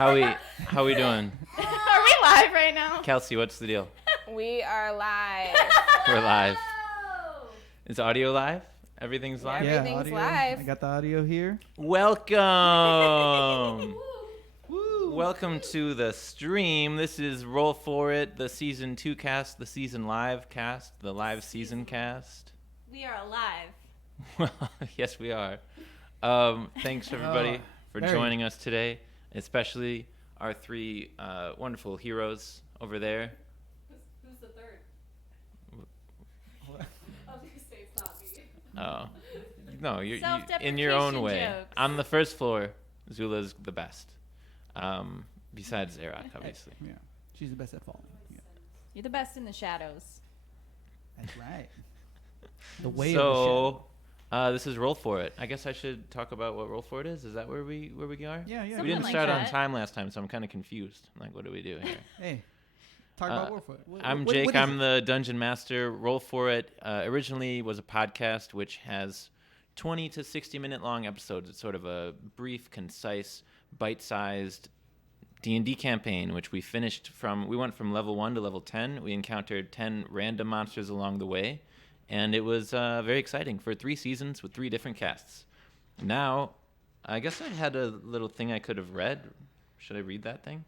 How we doing? Are we live right now? Kelsey, what's the deal? We are live. We're live. Is audio live? Everything's live? Yeah, everything's audio. live. I got the audio here. Welcome! Woo! Welcome to the stream. This is Roll For It, the Season 2 cast, the Season Live cast, the live season cast. We are alive. Well, yes, we are. Thanks, everybody, for joining us today, especially our three wonderful heroes over there. Who's the third? I was going to say it's not me. Oh. No, you're in Self-deprecation your own way. jokes. On the first floor, Zula's the best. Besides Heirak, obviously. Yeah, she's the best at falling. Yeah, You're the best in the shadows. that's right. The way of So, this is Roll For It. I guess I should talk about what Roll For It is. Is that where we are? the show. Yeah. We Something didn't like start on that. time last time, so I'm kind of confused. I'm like, what do we do here? Hey, talk about Warfoot. I'm Jake. I'm the Dungeon Master. Roll For It originally was a podcast which has 20 to 60 minute long episodes. It's sort of a brief, concise, bite-sized D&D campaign, which we finished from. We went from level 1 to level 10. We encountered 10 random monsters along the way, and it was very exciting for 3 seasons with 3 different casts. Now, I guess I had a little thing I could have read. Should I read that thing?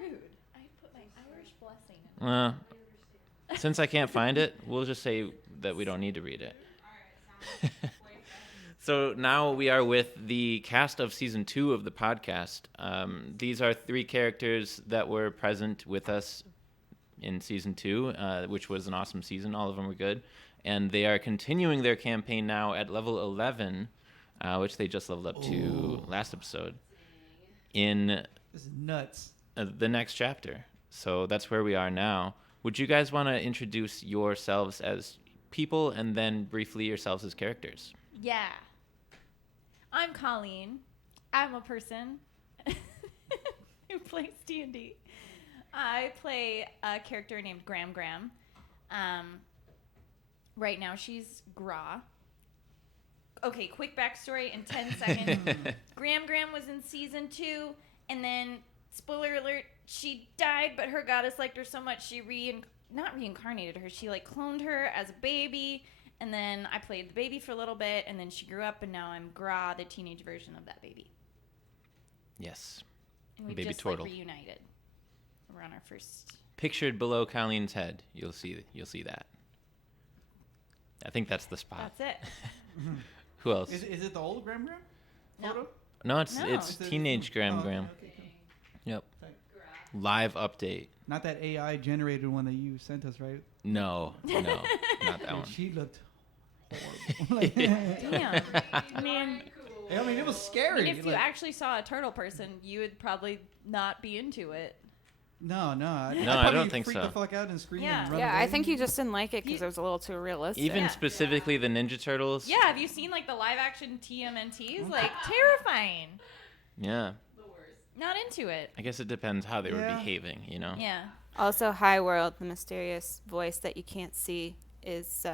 Rude. I put my Irish blessing in. Since I can't find it, we'll just say that we don't need to read it. So now we are with the cast of season 2 of the podcast. These are 3 characters that were present with us in season 2, which was an awesome season. All of them were good. And they are continuing their campaign now at level 11, which they just leveled up to last episode, in This is nuts. the next chapter. So that's where we are now. Would you guys want to introduce yourselves as people and then briefly yourselves as characters? Yeah. I'm Colleen. I'm a person who plays D&D. I play a character named Graham. Right now she's Gra. Okay, quick backstory in 10 seconds. Graham was in season 2, and then, spoiler alert, she died, but her goddess liked her so much she not reincarnated her, she cloned her as a baby, and then I played the baby for a little bit, and then she grew up, and now I'm Gra, the teenage version of that baby. Yes. And we Baby just turtle. reunited. We're on our first. Pictured below Colleen's head, you'll see that. I think that's the spot. That's it. Who else? Is it the old Graham No. photo? No, it's No. it's teenage Graham. Okay, cool. Yep. Live update. Not that AI generated one that you sent us, right? No, not that one. She looked horrible. Damn. I mean, I mean, it was scary. if you actually saw a turtle person, you would probably not be into it. No, I probably don't think freak so. the fuck out and scream Yeah. and run Yeah, away. I think he just didn't like it because it was a little too realistic. Even Yeah. specifically the Ninja Turtles. Yeah, have you seen the live action TMNTs? Terrifying. Yeah. The worst. Not into it. I guess it depends how they were Yeah. behaving, you know? Yeah. Also, High World, the mysterious voice that you can't see, is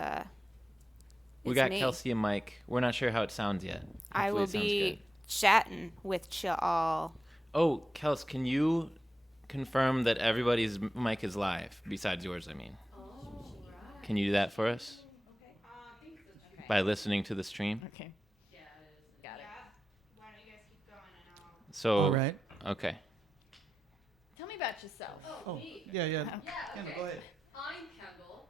We got me. Kelsey and Mike. We're not sure how it sounds yet. I Hopefully will it sounds be good. chatting with you all. Oh, Kels, can you confirm that everybody's mic is live, besides yours, I mean? Can you do that for us? By listening to the stream? Okay. Got it. Why don't you guys keep going and I'll... So, All right. okay. Tell me about yourself. Oh, Me. yeah. Yeah, Kendall, okay. go ahead. I'm Kendall.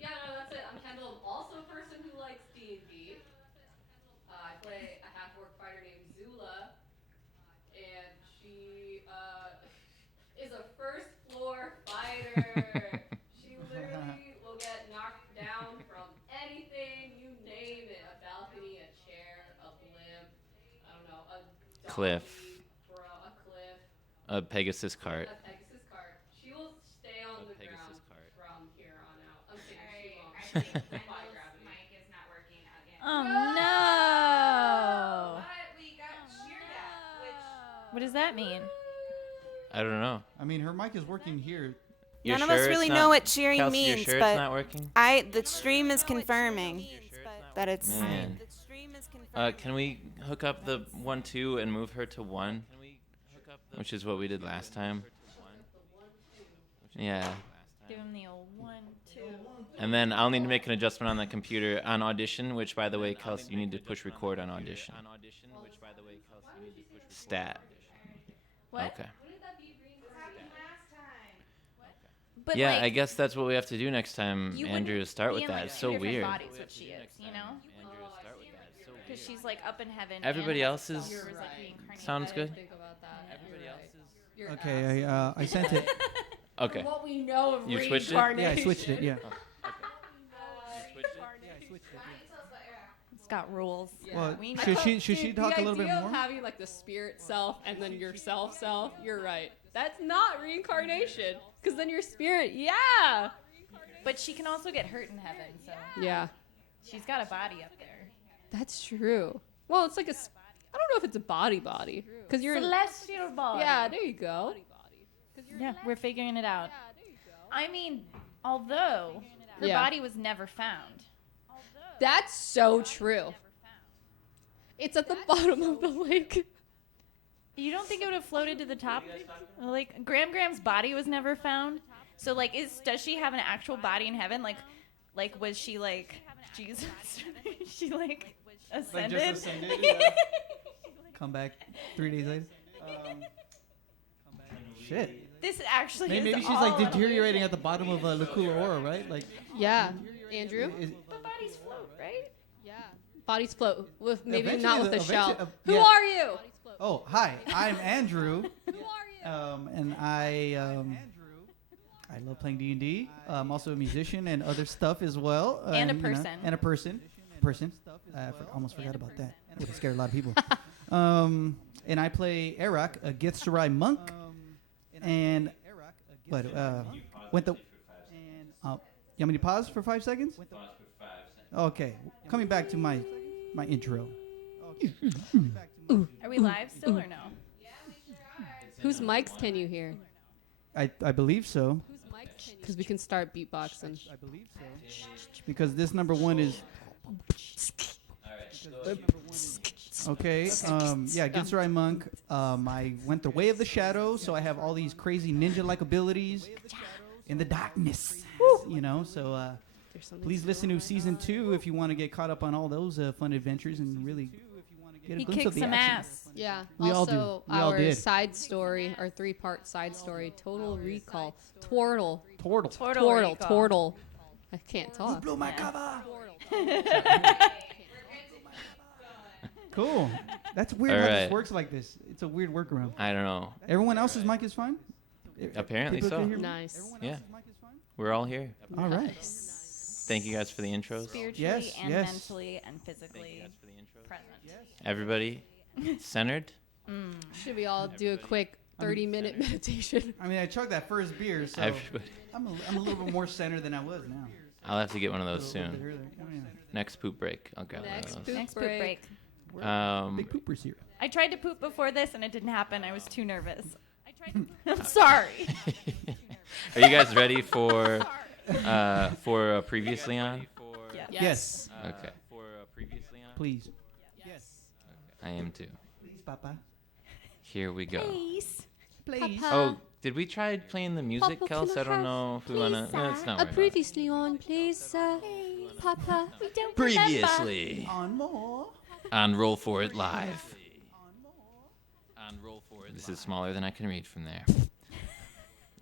Yeah, no, that's it. I'm Kendall. I'm also a person who likes D&D. I play a half-orc fighter named Zula, and she is a first-floor fighter. She literally will get knocked down from anything, you name it. A balcony, a chair, a blimp, I don't know, a donkey, Cliff. a cliff. A Pegasus cart. A Pegasus cart. She will stay on the ground Pegasus cart. from here on out. I'm kidding. She won't. I think Defy Kendall's gravity. mic is not working again. Oh, no. But we got cheered at, which... What does that mean? I don't know. I mean, her mic is working here. You're None of sure us it's really not- know what cheering Kelsey, means, you're sure but it's not working? the stream is confirming that it's. Man. The stream is confirming Can we hook up the 1-2 and move her to 1? Which is what we did last time. Yeah. Give him the old 1, 2. And then I'll need to make an adjustment on the computer on Audition, which, by the way, Kelsey, you need to push record on Audition. Stat. What? Okay. Wouldn't that be reincarnation? Last time. But Yeah, like, I guess that's what we have to do next time, you Andrew, wouldn't to start be with in, that. like, It's two so different weird. bodies, what she is, you know? Because she's like up in heaven. and Everybody has else's self, whereas, like, reincarnated. sounds good. Think about that. Everybody else's. Your Okay, ass. I sent it. Okay. What we know of You switched it? reincarnation. Yeah, I switched it. Yeah. It's got rules. Yeah. Well, We should know. she talk a little bit The idea more? of having like the spirit self and then your self, you're right. That's not reincarnation. Because then your spirit, yeah. But she can also get hurt in heaven, so Yeah. she's got a body up there. That's true. Well, it's like I don't know if it's a body. Because you're. Celestial body. Yeah, there you go. Yeah, we're figuring it out. I mean, although her Yeah. body was never found. That's so true. It's at the bottom of the lake. You don't think it would have floated to the top? Like Graham's body was never found. So like, does she have an actual body in heaven? Like was she like Jesus? She like ascended? Like just ascended. Yeah. Come back 3 days later. Shit. This actually Maybe is she's all like deteriorating at the bottom of Lukula Ora, right? Like, Yeah. Andrew? But bodies float, right? Yeah. Bodies float with maybe Eventually not with the- a shell. eventually- Who yeah. are you? oh, hi, I'm Andrew, Who are you? and I love playing D&D. I'm also a musician and other stuff as well. And a you know, person. and a person. Almost forgot about that. Would have scared a lot of people. And I play Heirak, a Githzerai monk. And what? Went the. You want me to pause for 5 seconds? Okay, coming back to my intro. Are we live still or no? Whose mics can you hear? I believe so. Because we can start beatboxing. I believe so. Because this number one is. Okay. Yeah, Githzerai monk. I went the way of the shadow, so I have all these crazy ninja-like abilities in the darkness. You know, so please listen to season 2 if you want to get caught up on all those fun adventures and really get a He glimpse kicked of the some action. ass. Yeah. We all do. also, We all our did. side story, our 3-part side story, Total Recall. Twirtle. Portal. Twirtle. I can't talk. Blew my Yeah. cover. Cool. That's weird All how right. this works like this. It's a weird workaround. I don't know. Everyone else's mic is fine? Apparently People so. can hear me? Nice. Everyone Yeah. else's mic is fine? We're all here. All right. Thank you guys for the intros. Spiritually Yes, and yes. mentally and physically present. Everybody centered? Should we all do a quick 30-minute meditation? I mean, I chugged that first beer, so Everybody. I'm a little bit more centered than I was now. I'll have to get one of those A little bit soon. earlier. Oh, yeah. Next poop break. I'll grab Next one of poop Next poop break. those. Big poopers here. I tried to poop before this and it didn't happen. I was too nervous. I'm sorry. Are you guys ready for previously on? Yeah. Yes. Okay. Please. I am too. Please, Papa. Here we go. Please. Please. Oh, did we try playing the music, Papa, Kels? can I I don't have- know if we wanna. No, it's not. worrying about it. Previously on, please, Papa. We don't Previously On more. on Roll For It Live. This is smaller than I can read from there.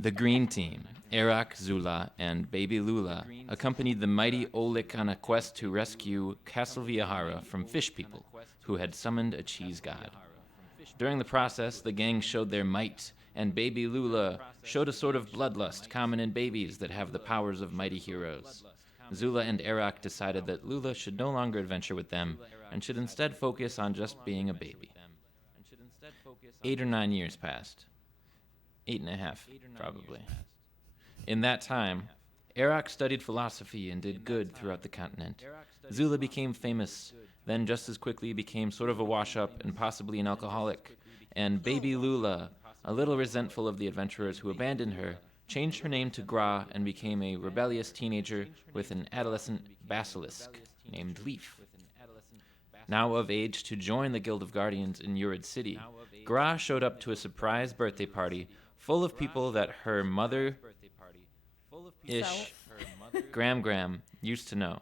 The Green Team, Heirak, Zula, and Baby Lula, accompanied the mighty Olik on a quest to rescue Castle Viahara from fish people who had summoned a cheese god. During the process, the gang showed their might, and Baby Lula showed a sort of bloodlust common in babies that have the powers of mighty heroes. Zula and Heirak decided that Lula should no longer adventure with them and should instead focus on just being a baby. 8 or 9 years passed. 8.5, probably. In that time, Heirak studied philosophy and did good throughout the continent. Zula became famous, then just as quickly became sort of a wash-up and possibly an alcoholic. And Baby Lula, a little resentful of the adventurers who abandoned her, changed her name to Gra and became a rebellious teenager with an adolescent basilisk named Leaf. now of age to join the Guild of Guardians in Yurid City, Gra showed up to a surprise birthday party full of people that her mother-ish Gram used to know.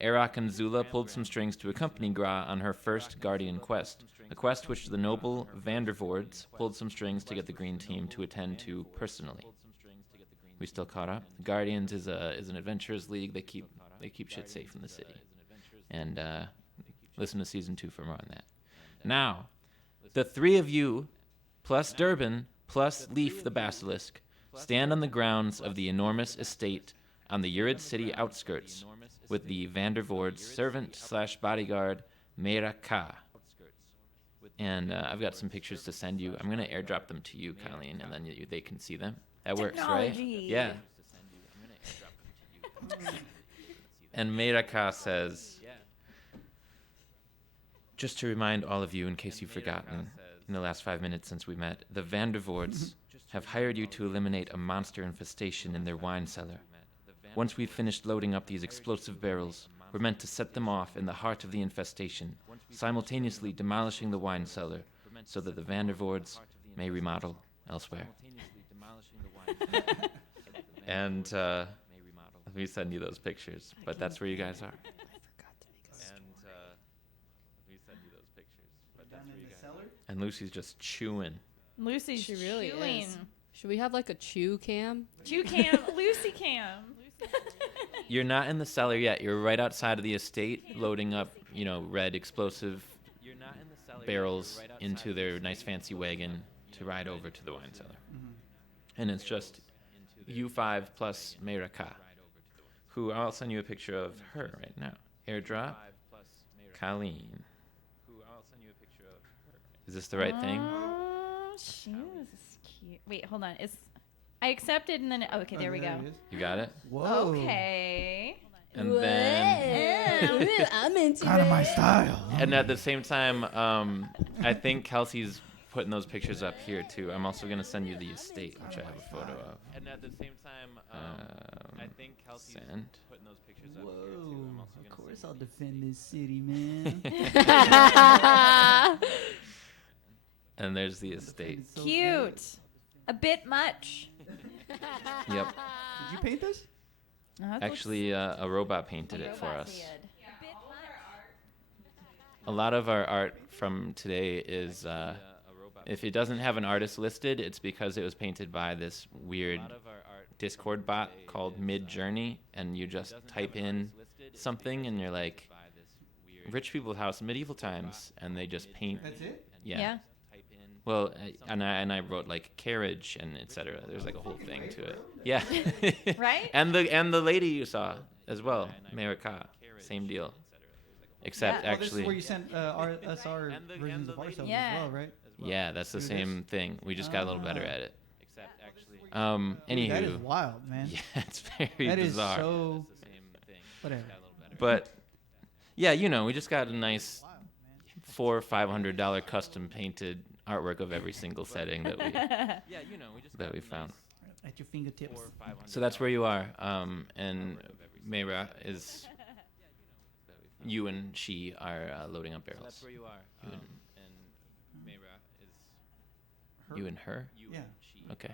Heirak and Zula pulled some strings to accompany Gra on her first Guardian quest, a quest which the noble Vandervoords pulled some strings to get the Green Team to attend to personally. We still caught up. The Guardians is an adventurers league. They keep shit safe in the city. And listen to season 2 for more on that. Now, the 3 of you, plus Durbin, plus Leaf the Basilisk, stand on the grounds of the enormous estate on the Yurid City outskirts with the Vandervoords servant/bodyguard Meira Ka. And I've got some pictures to send you. I'm going to airdrop them to you, Colleen, and then they can see them. That works, right? Technology. Yeah. And Meira Ka says, just to remind all of you, in case you've forgotten, in the last 5 minutes since we met, the Vandervoords have hired you to eliminate a monster infestation in their wine cellar. Once we've finished loading up these explosive barrels, we're meant to set them off in the heart of the infestation, simultaneously demolishing the wine cellar so that the Vandervoords may remodel elsewhere. And let me send you those pictures, but that's where you guys are. And Lucy's just chewing. Lucy's She really chewing. is. Should we have like a chew cam? Chew cam. Lucy cam. You're not in the cellar yet. You're right outside of the estate, loading up, red explosive barrels into their nice fancy wagon to ride over to the wine cellar. And it's just U5 plus Meira Ka, who I'll send you a picture of her right now. Airdrop, Colleen. Is this the right thing? She is cute. Wait, hold on. I accepted and then okay, there we go. You got it? Whoa. Okay. And then, I'm into Kind of my style. and at the same time, I think Kelsey's putting those pictures up here too. I'm also gonna send you the estate, which I have a photo of. And at the same time, I think Kelsey's putting those pictures up here too. I'm also Of course, I'll defend this city, man. And there's the estate. It's so Cute. good. A bit much. Yep. Did you paint this? Actually, a robot painted it for us. A bit much. A lot of our art from today is, if it doesn't have an artist listed, it's because it was painted by this weird Discord bot called Mid Journey, and you just type in something, and you're like, rich people's house, medieval times, and they just paint. That's it? Yeah. Well, and I wrote like carriage and etc. There's like a whole thing to it. Yeah. Right? And the lady you saw as well, Meira Ka, same deal. Except Yeah. Well, this is where you actually, sent us our versions of ourselves Yeah. as well, right? yeah, that's the Do same thing. We just got a little better Ah. at it. Dude, that is Anywho, wild, man. yeah, it's very That is bizarre. so. Whatever. But yeah, we just got a nice $400 or $500 custom painted artwork of every single setting that we found. At your fingertips. So that's where you are. And Meira is. You and she are loading up barrels. That's where you are. You and her. Yeah. Okay.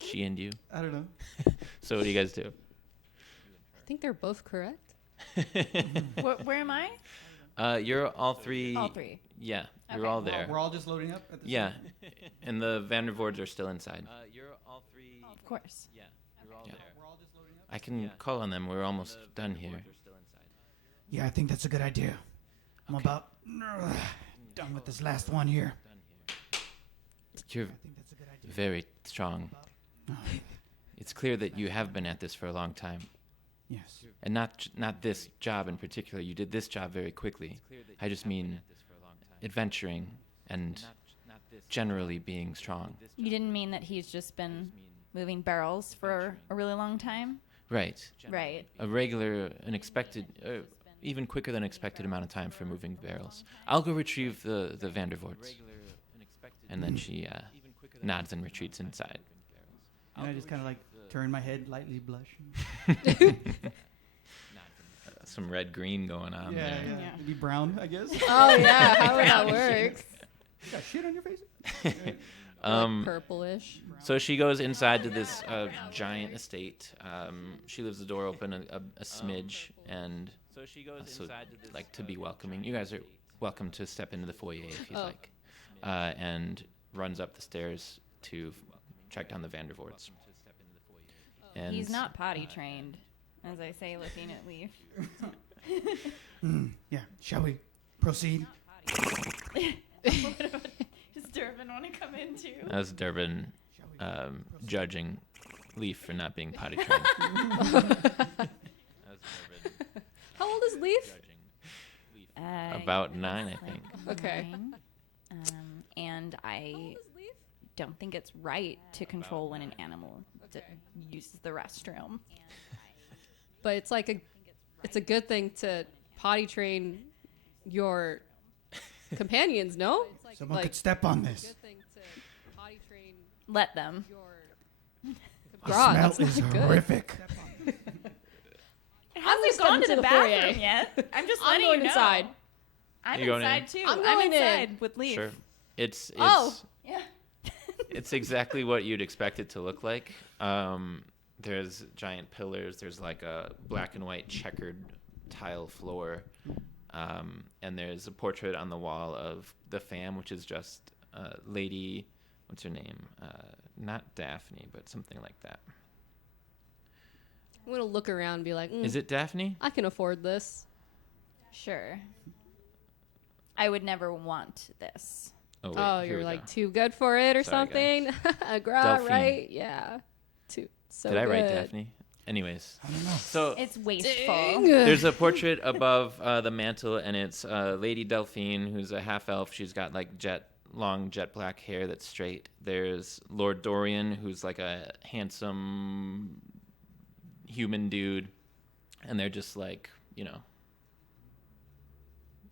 She and you. I don't know. So what do you guys do? I think they're both correct. Where am I? You're all three. All three. Yeah, you're Okay. all there. We're all just loading up at the Yeah, same and the Vandervoords are still inside. Of course. Yeah. I can call on them. We're almost done here. Yeah, I think that's a good idea. I'm about done with this last one here. You're I think that's a good idea. very strong. Oh, It's clear that you have been at this for a long time, yes. and not this job in particular. You did this job very quickly. I just mean adventuring and generally being strong. You didn't mean that he's just been moving barrels for a really long time? Right. Right. A regular, unexpected, even quicker than expected amount of time for moving barrels. I'll go retrieve the Vandervoords. And then she nods and retreats inside. And I just kind of like turn my head, lightly blush. some red green going on Yeah, there. yeah. Maybe brown, I guess. Oh yeah, how would that Brown work? You got shit on your face? Like purplish. So she goes inside to this giant estate. She leaves the door open a smidge, and so like to be welcoming. You guys are welcome to step into the foyer if you'd like, and runs up the stairs to track down the Vandervoorts. And He's not potty trained, as I say, looking at Leaf. Yeah. Shall we proceed? Does Durbin want to come in too? As Durbin judging Leaf for not being potty trained. How old is Leaf? About 9, I think. Okay. 9. And I don't think it's right to control when an animal uses the restroom. But it's like it's a good thing to potty train your companions, no? Someone Like- could step on this. Good thing to potty train Let them. your The God, smell that's is not good. horrific. It I'm hasn't gonna gone to step the into the foyer. bathroom yet. I'm just I'm letting going you know. inside. I'm You going inside in? too. I'm going inside in. with Leaf. Sure. It's Oh. Yeah. it's exactly what you'd expect it to look like. There's giant pillars. There's like a black and white checkered tile floor. And there's a portrait on the wall of the fam, which is just Lady, what's her name? Not Daphne, but something like that. I'm gonna look around and be like, Is it Daphne? I can afford this. Sure. I would never want this. Wait, Oh, here you're we like go. too good for it or Sorry, something. Gra, Delphine. right? Yeah. Too so Did I write good. Daphne? Anyways. I don't know. So It's wasteful. Dang. there's a portrait above the mantle, and it's Lady Delphine, who's a half elf. She's got like long jet black hair that's straight. There's Lord Dorian, who's like a handsome human dude, and they're just like,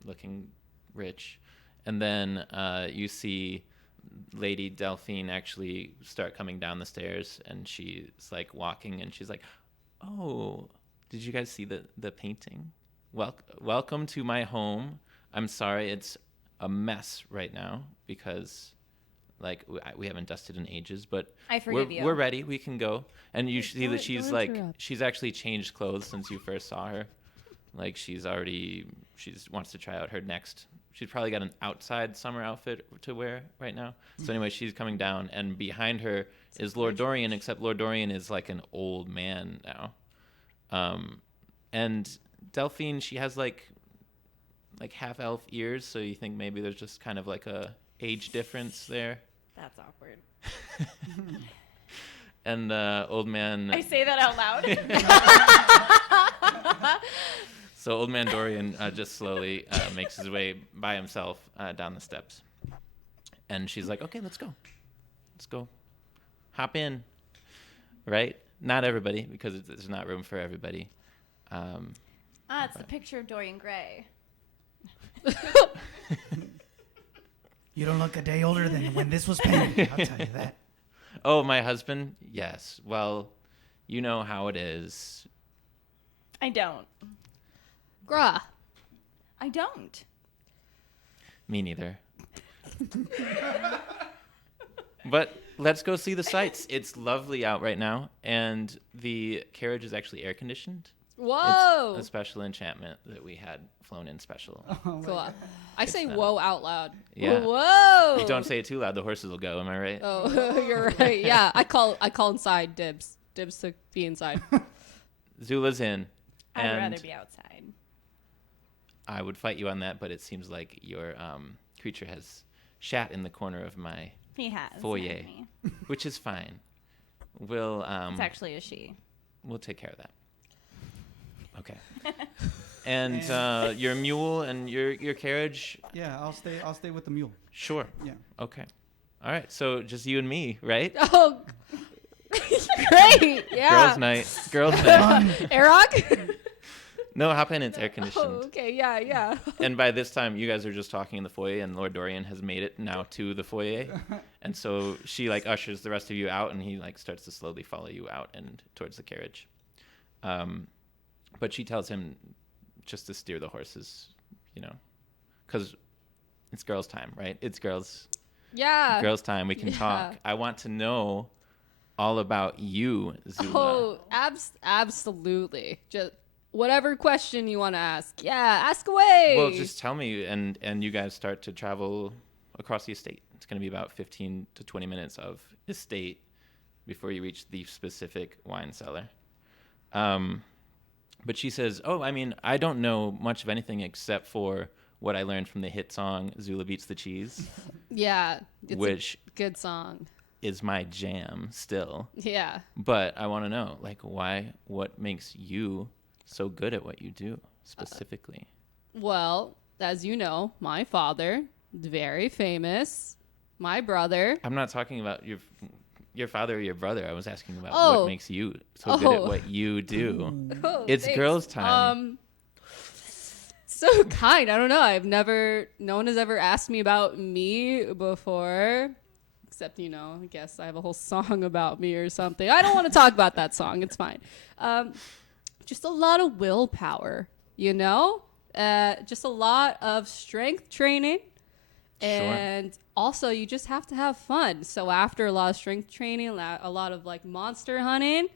looking rich. And then you see Lady Delphine actually start coming down the stairs, and she's like walking, and she's like, "Oh, did you guys see the painting? Welcome to my home. I'm sorry it's a mess right now because like we haven't dusted in ages, but I forgive you. we're ready. We can go." And you see that she's don't like interrupt. she's actually changed clothes since you first saw her. Like she wants to try out her next. She's probably got an outside summer outfit to wear right now. So anyway, she's coming down, and behind her is Lord Dorian, except Lord Dorian is like an old man now. And Delphine, she has like half elf ears, so you think maybe there's just kind of like a age difference there. That's awkward. And old man. I say that out loud. So old man Dorian just slowly makes his way by himself down the steps. And she's like, "Okay, let's go. Let's go. Hop in." Right? Not everybody, because there's not room for everybody. It's the picture of Dorian Gray. You don't look a day older than when this was painted. I'll tell you that. Oh, my husband? Yes. Well, you know how it is. I don't. Gra. I don't. Me neither. But let's go see the sights. It's lovely out right now, and the carriage is actually air conditioned. Whoa. It's a special enchantment that we had flown in special. Cool. I say not- whoa out loud. Yeah. Whoa. Don't say it too loud; the horses will go. Am I right? Oh, you're right. Yeah, I call inside dibs. Dibs to be inside. Zula's in, I'd and rather be outside. I would fight you on that, but it seems like your creature has shat in the corner of my He has. foyer, not me. which is fine. We'll It's actually a she. we'll take care of that. Okay. And your mule and your carriage, Yeah, I'll stay with the mule. sure. Yeah. Okay. All right. So just you and me, right? Oh, great. Yeah. Girls' night. Girls' night. Heirak? No, hop in. It's air Oh, conditioned. okay. Yeah, yeah. And by this time, you guys are just talking in the foyer, and Lord Dorian has made it now to the foyer, and so she like ushers the rest of you out, and he like starts to slowly follow you out and towards the carriage. But she tells him just to steer the horses, you know, because it's girls' time, right? It's girls' time. We can talk. I want to know all about you, Zula. Oh, absolutely. Just whatever question you want to ask. Yeah, ask away. Well, just tell me, and you guys start to travel across the estate. It's going to be about 15 to 20 minutes of estate before you reach the specific wine cellar. But she says, oh, I mean, I don't know much of anything except for what I learned from the hit song Zula Beats the Cheese. Yeah, it's which a good song. Is my jam still. Yeah. But I want to know, like, what makes you so good at what you do specifically? Well, as you know, my father, very famous. My brother. I'm not talking about your father or your brother. I was asking about what makes you so good at what you do. It's thanks. girls' time. So kind. I don't know. No one has ever asked me about me before. Except, you know, I guess I have a whole song about me or something. I don't want to talk about that song. It's fine. Just a lot of willpower, you know? Just a lot of strength training. And also, you just have to have fun. So after a lot of strength training, a lot of, like, monster hunting,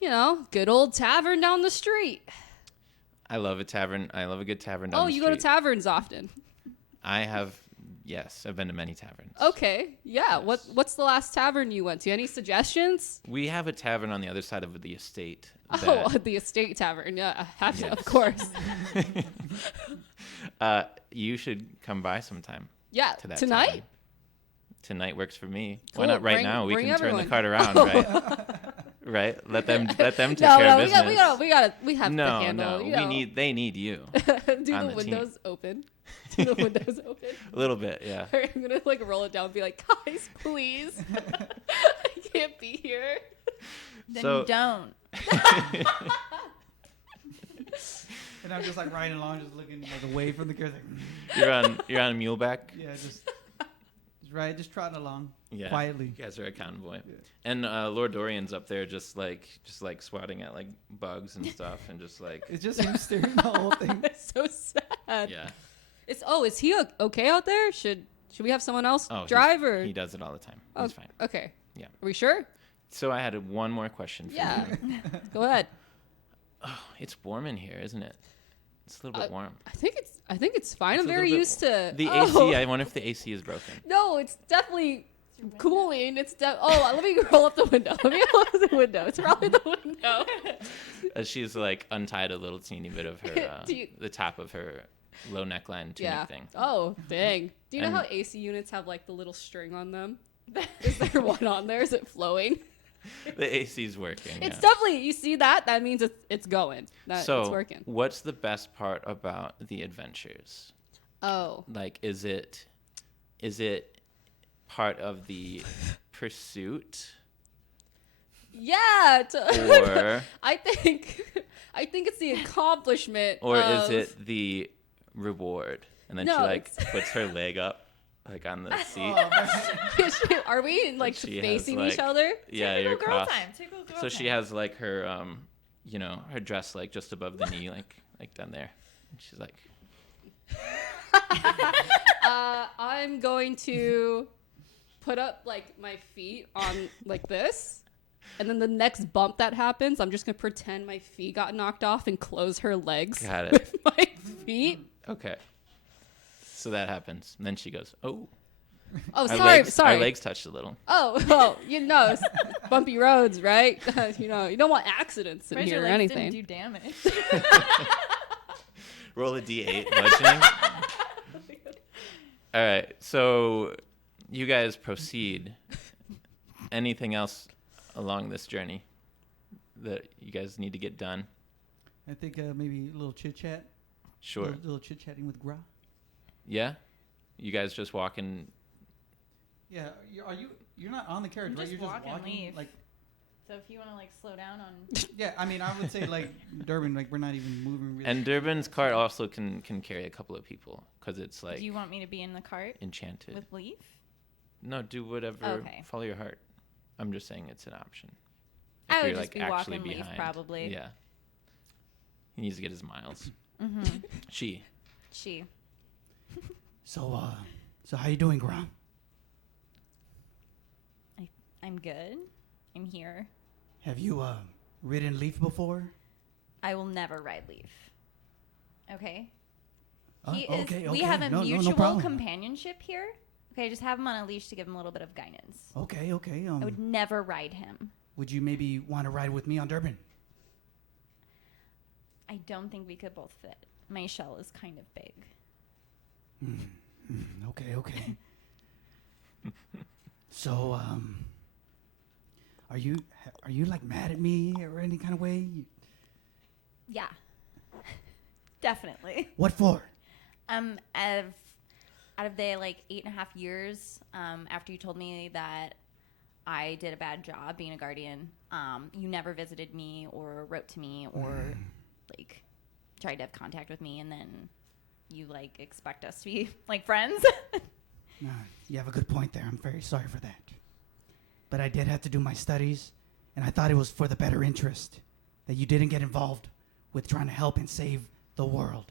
you know, good old tavern down the street. I love a tavern. I love a good tavern down the street. Oh, you go to taverns often? I have, yes. I've been to many taverns. Okay. Yeah. Yes. What's the last tavern you went to? Any suggestions? We have a tavern on the other side of the estate. The estate tavern. Yeah, of course. You should come by sometime. Yeah, to that tonight? tavern. Tonight works for me. Cool. Why not right now? We can everyone. turn the cart around, right? Right? Let them take care of business. We have to handle. No, they need you. Do the windows open? Do the windows open? A little bit, yeah. I'm gonna like roll it down and be like, guys, please, I can't be here. Then So- you don't. And I'm just like riding along, just looking like away from the car. Like, You're on a muleback. yeah, just trotting along Yeah. quietly. You guys are a convoy. Yeah. And Lord Dorian's up there just like swatting at like bugs and stuff and just like It's just him staring the whole thing. It's so sad. yeah. Is he okay out there? Should we have someone else Oh, drive or? he does it all the time. Oh, He's fine. Okay. Yeah. Are we sure? So I had one more question for Yeah. you. Go ahead. Oh, it's warm in here, isn't it? It's a little bit warm. I think it's fine. It's I'm a very little bit used to The Oh. AC. I wonder if the AC is broken. No, it's definitely cooling. Let me roll up the window. Let me roll up the window. It's probably the window. She's like untied a little teeny bit of her Do the top of her low neckline tunic thing. Oh, dang. Do you know And- how AC units have like the little string on them? Is there one on there? Is it flowing? The AC's working. It's yeah. definitely, you see that? That means it's going. It's So, working. what's the best part about the adventures? Oh. Like, is it part of the pursuit, Yeah. or I think it's the accomplishment. or is of- it the reward? And then No, she like it's- puts her leg up, like on the seat. Are we like She has, facing like- each other? Yeah, Typical you're girl crossed. time. Typical girl So she time. has like her, her dress like just above the knee, like down there. And she's like, I'm going to put up like my feet on like this. And then the next bump that happens, I'm just going to pretend my feet got knocked off and close her legs got it. with my feet. Okay. So that happens, and then she goes, "Oh, Oh, our sorry. Our legs touched a little." Oh, well, you know, it's bumpy roads, right? You don't want accidents in Surprised here your or legs anything. Didn't do damage. Roll a d8 bludgeoning. All right, so you guys proceed. Anything else along this journey that you guys need to get done? I think maybe a little chit chat. Sure. Little chit chatting with Gra. Yeah? You guys just walking. Yeah, you're not on the carriage, I'm right? just You're just walk and walking. leave. Like, So if you want to like slow down on. yeah, I mean, I would say like Durban, like we're not even moving. Really And Durban's cart also can carry a couple of people because it's like Do you want me to be in the cart enchanted. with Leaf? No, do whatever. Okay. Follow your heart. I'm just saying it's an option. I If would you're, just be walking Leaf, probably. Yeah. He needs to get his miles. She. She. So how you doing, Grom? I'm good. I'm here. Have you ridden Leaf before? I will never ride Leaf. Okay? Okay. We have a No mutual problem. companionship here. Okay, just have him on a leash to give him a little bit of guidance. Okay. I would never ride him. Would you maybe want to ride with me on Durban? I don't think we could both fit. My shell is kind of big. Okay. So, are you like mad at me or any kind of way? Yeah. Definitely. What for? Out of the like 8.5 years after you told me that I did a bad job being a guardian, you never visited me or wrote to me or like tried to have contact with me, and then you like expect us to be like friends. No, you have a good point there. I'm very sorry for that. But I did have to do my studies, and I thought it was for the better interest that you didn't get involved with trying to help and save the world.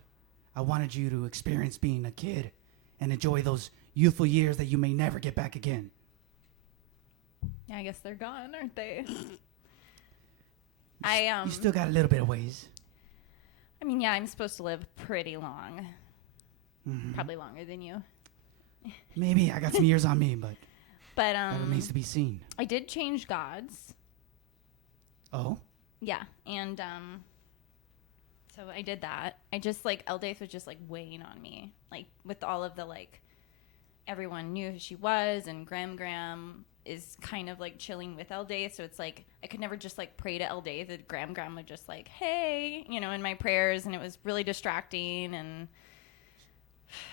I wanted you to experience being a kid and enjoy those youthful years that you may never get back again. Yeah, I guess they're gone, aren't they? You still got a little bit of ways. I mean, yeah, I'm supposed to live pretty long. Mm-hmm. Probably longer than you. Maybe I got some years on me, but But that remains to be seen. I did change gods. Oh? Yeah, and so I did that. I just like Eldaith was just like weighing on me, like with all of the like everyone knew who she was, and Gram is kind of like chilling with Eldaith, so it's like I could never just like pray to Eldaith. And Gram would just like, hey, in my prayers, and it was really distracting, and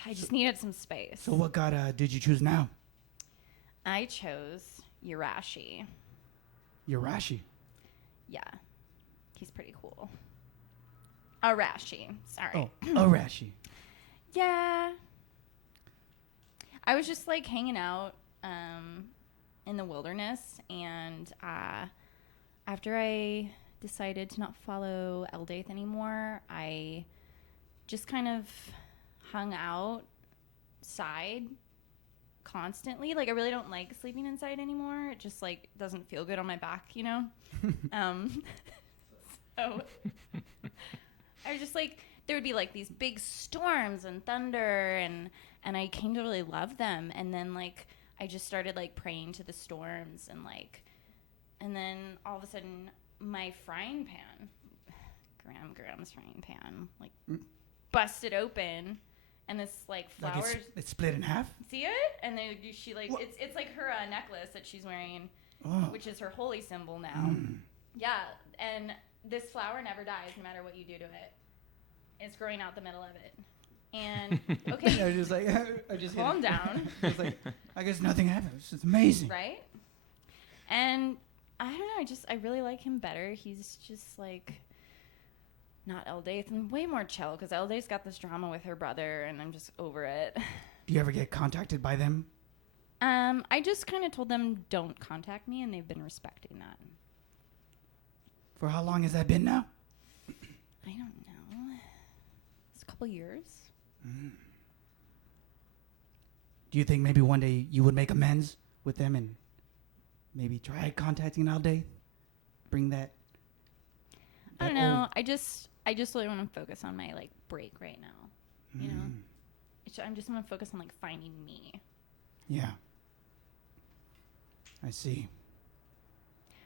I just needed some space. So what god did you choose now? I chose Yurashi. Yurashi. Yeah, he's pretty cool. Arashi, sorry. Oh, Arashi. Yeah. I was just like hanging out in the wilderness, and after I decided to not follow Eldaith anymore, I just kind of hung outside constantly. Like I really don't like sleeping inside anymore. It just like doesn't feel good on my back, So I was just like, there would be like these big storms and thunder, and I came to really love them. And then like I just started like praying to the storms, and then all of a sudden my frying pan, Gram's frying pan, like busted open, and this like flower. Like it's split in half? See it? And then she like it's like her necklace that she's wearing, which is her holy symbol now. Yeah, and this flower never dies no matter what you do to it. It's growing out the middle of it. And okay, I was just like, I just calm down. It's like, I guess nothing happens. It's amazing. Right? And I don't know, I really like him better. He's just like not Eldaith, and way more chill, because Eldaith's got this drama with her brother, and I'm just over it. Do you ever get contacted by them? I just kind of told them don't contact me, and they've been respecting that. For how long has that been now? I don't know. It's a couple years. Do you think maybe one day you would make amends with them and maybe try contacting Alday? Bring that I don't know. I just really want to focus on my like break right now. You know, I just want to focus on like finding me. Yeah. I see.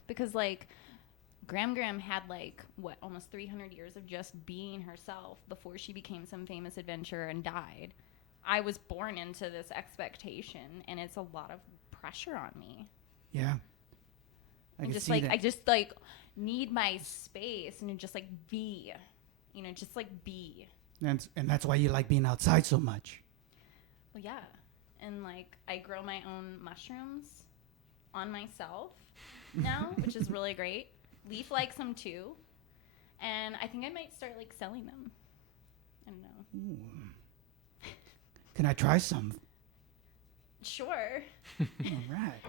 Because like Gram had like almost 300 years of just being herself before she became some famous adventurer and died. I was born into this expectation, and it's a lot of pressure on me. Yeah. I just like need my space and just like be, just like be. And that's why you like being outside so much. Well, yeah. And like I grow my own mushrooms on myself now, which is really great. Leaf likes them too. And I think I might start like selling them. I don't know. Ooh. Can I try some? Sure. All right.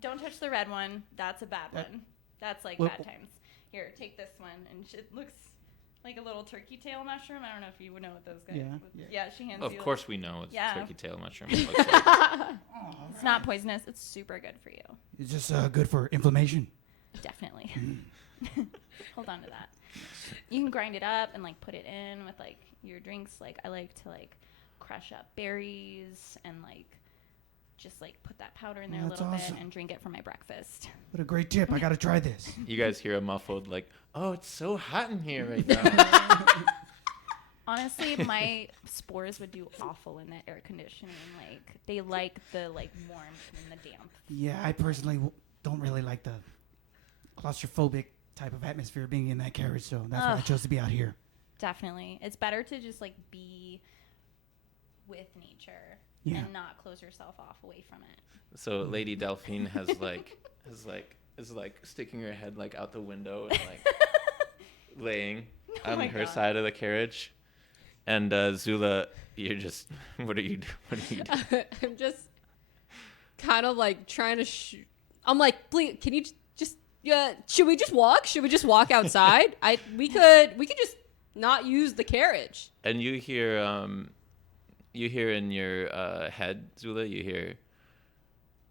Don't touch the red one. That's a bad one. That's like Well, bad times. Here, take this one, and it looks Like a little turkey tail mushroom. I don't know if you would know what those guys. Yeah. Yeah, she hands Of you. course we know what Yeah. turkey tail mushroom looks like. It's not poisonous. It's super good for you. It's just good for inflammation. Definitely. Hold on to that. You can grind it up and like put it in with like your drinks. Like I like to like crush up berries and like just like put that powder in there a That's little awesome. bit and drink it for my breakfast. What a great tip. I got to try this. You guys hear a muffled like, "Oh, it's so hot in here right now." Honestly, my spores would do awful in that air conditioning. Like they like the like warmth and the damp. Yeah, I personally don't really like the claustrophobic type of atmosphere being in that carriage, so that's why I chose to be out here. Definitely. It's better to just like be with nature and not close yourself off away from it. So Lady Delphine is sticking her head like out the window and like laying Oh on my her God. side of the carriage. And Zula, you're just what are you doing? I'm just kind of like trying to. I'm like, please, can you just? Should we just walk? Should we just walk outside? We could just not use the carriage. And you hear in your head, Zula, you hear,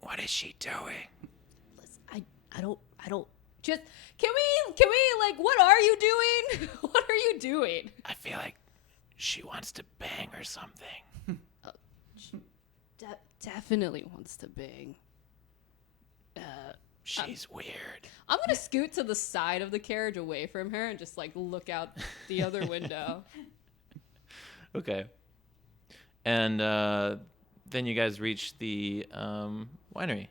"What is she doing?" Listen, I don't. Just can we like? What are you doing? What are you doing? I feel like she wants to bang or something. Definitely wants to bang. She's weird. I'm gonna scoot to the side of the carriage away from her and just like look out the other window. Okay. And then you guys reach the winery,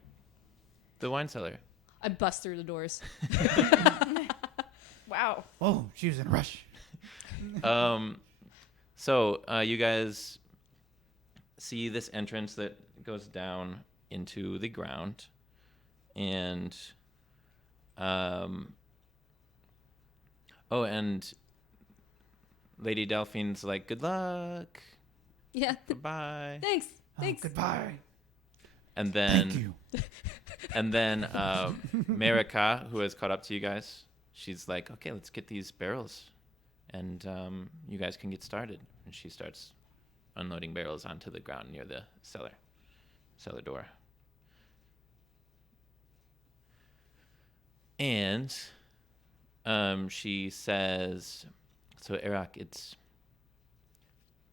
the wine cellar. I bust through the doors. Wow. Oh, she was in a rush. So you guys see this entrance that goes down into the ground, and and Lady Delphine's like, "Good luck, Yeah. goodbye," Thanks. Oh, goodbye. and then Thank you. and then Marika, who has caught up to you guys, she's like, "Okay, let's get these barrels, and you guys can get started." And she starts unloading barrels onto the ground near the cellar door. And she says, "So Heirak, it's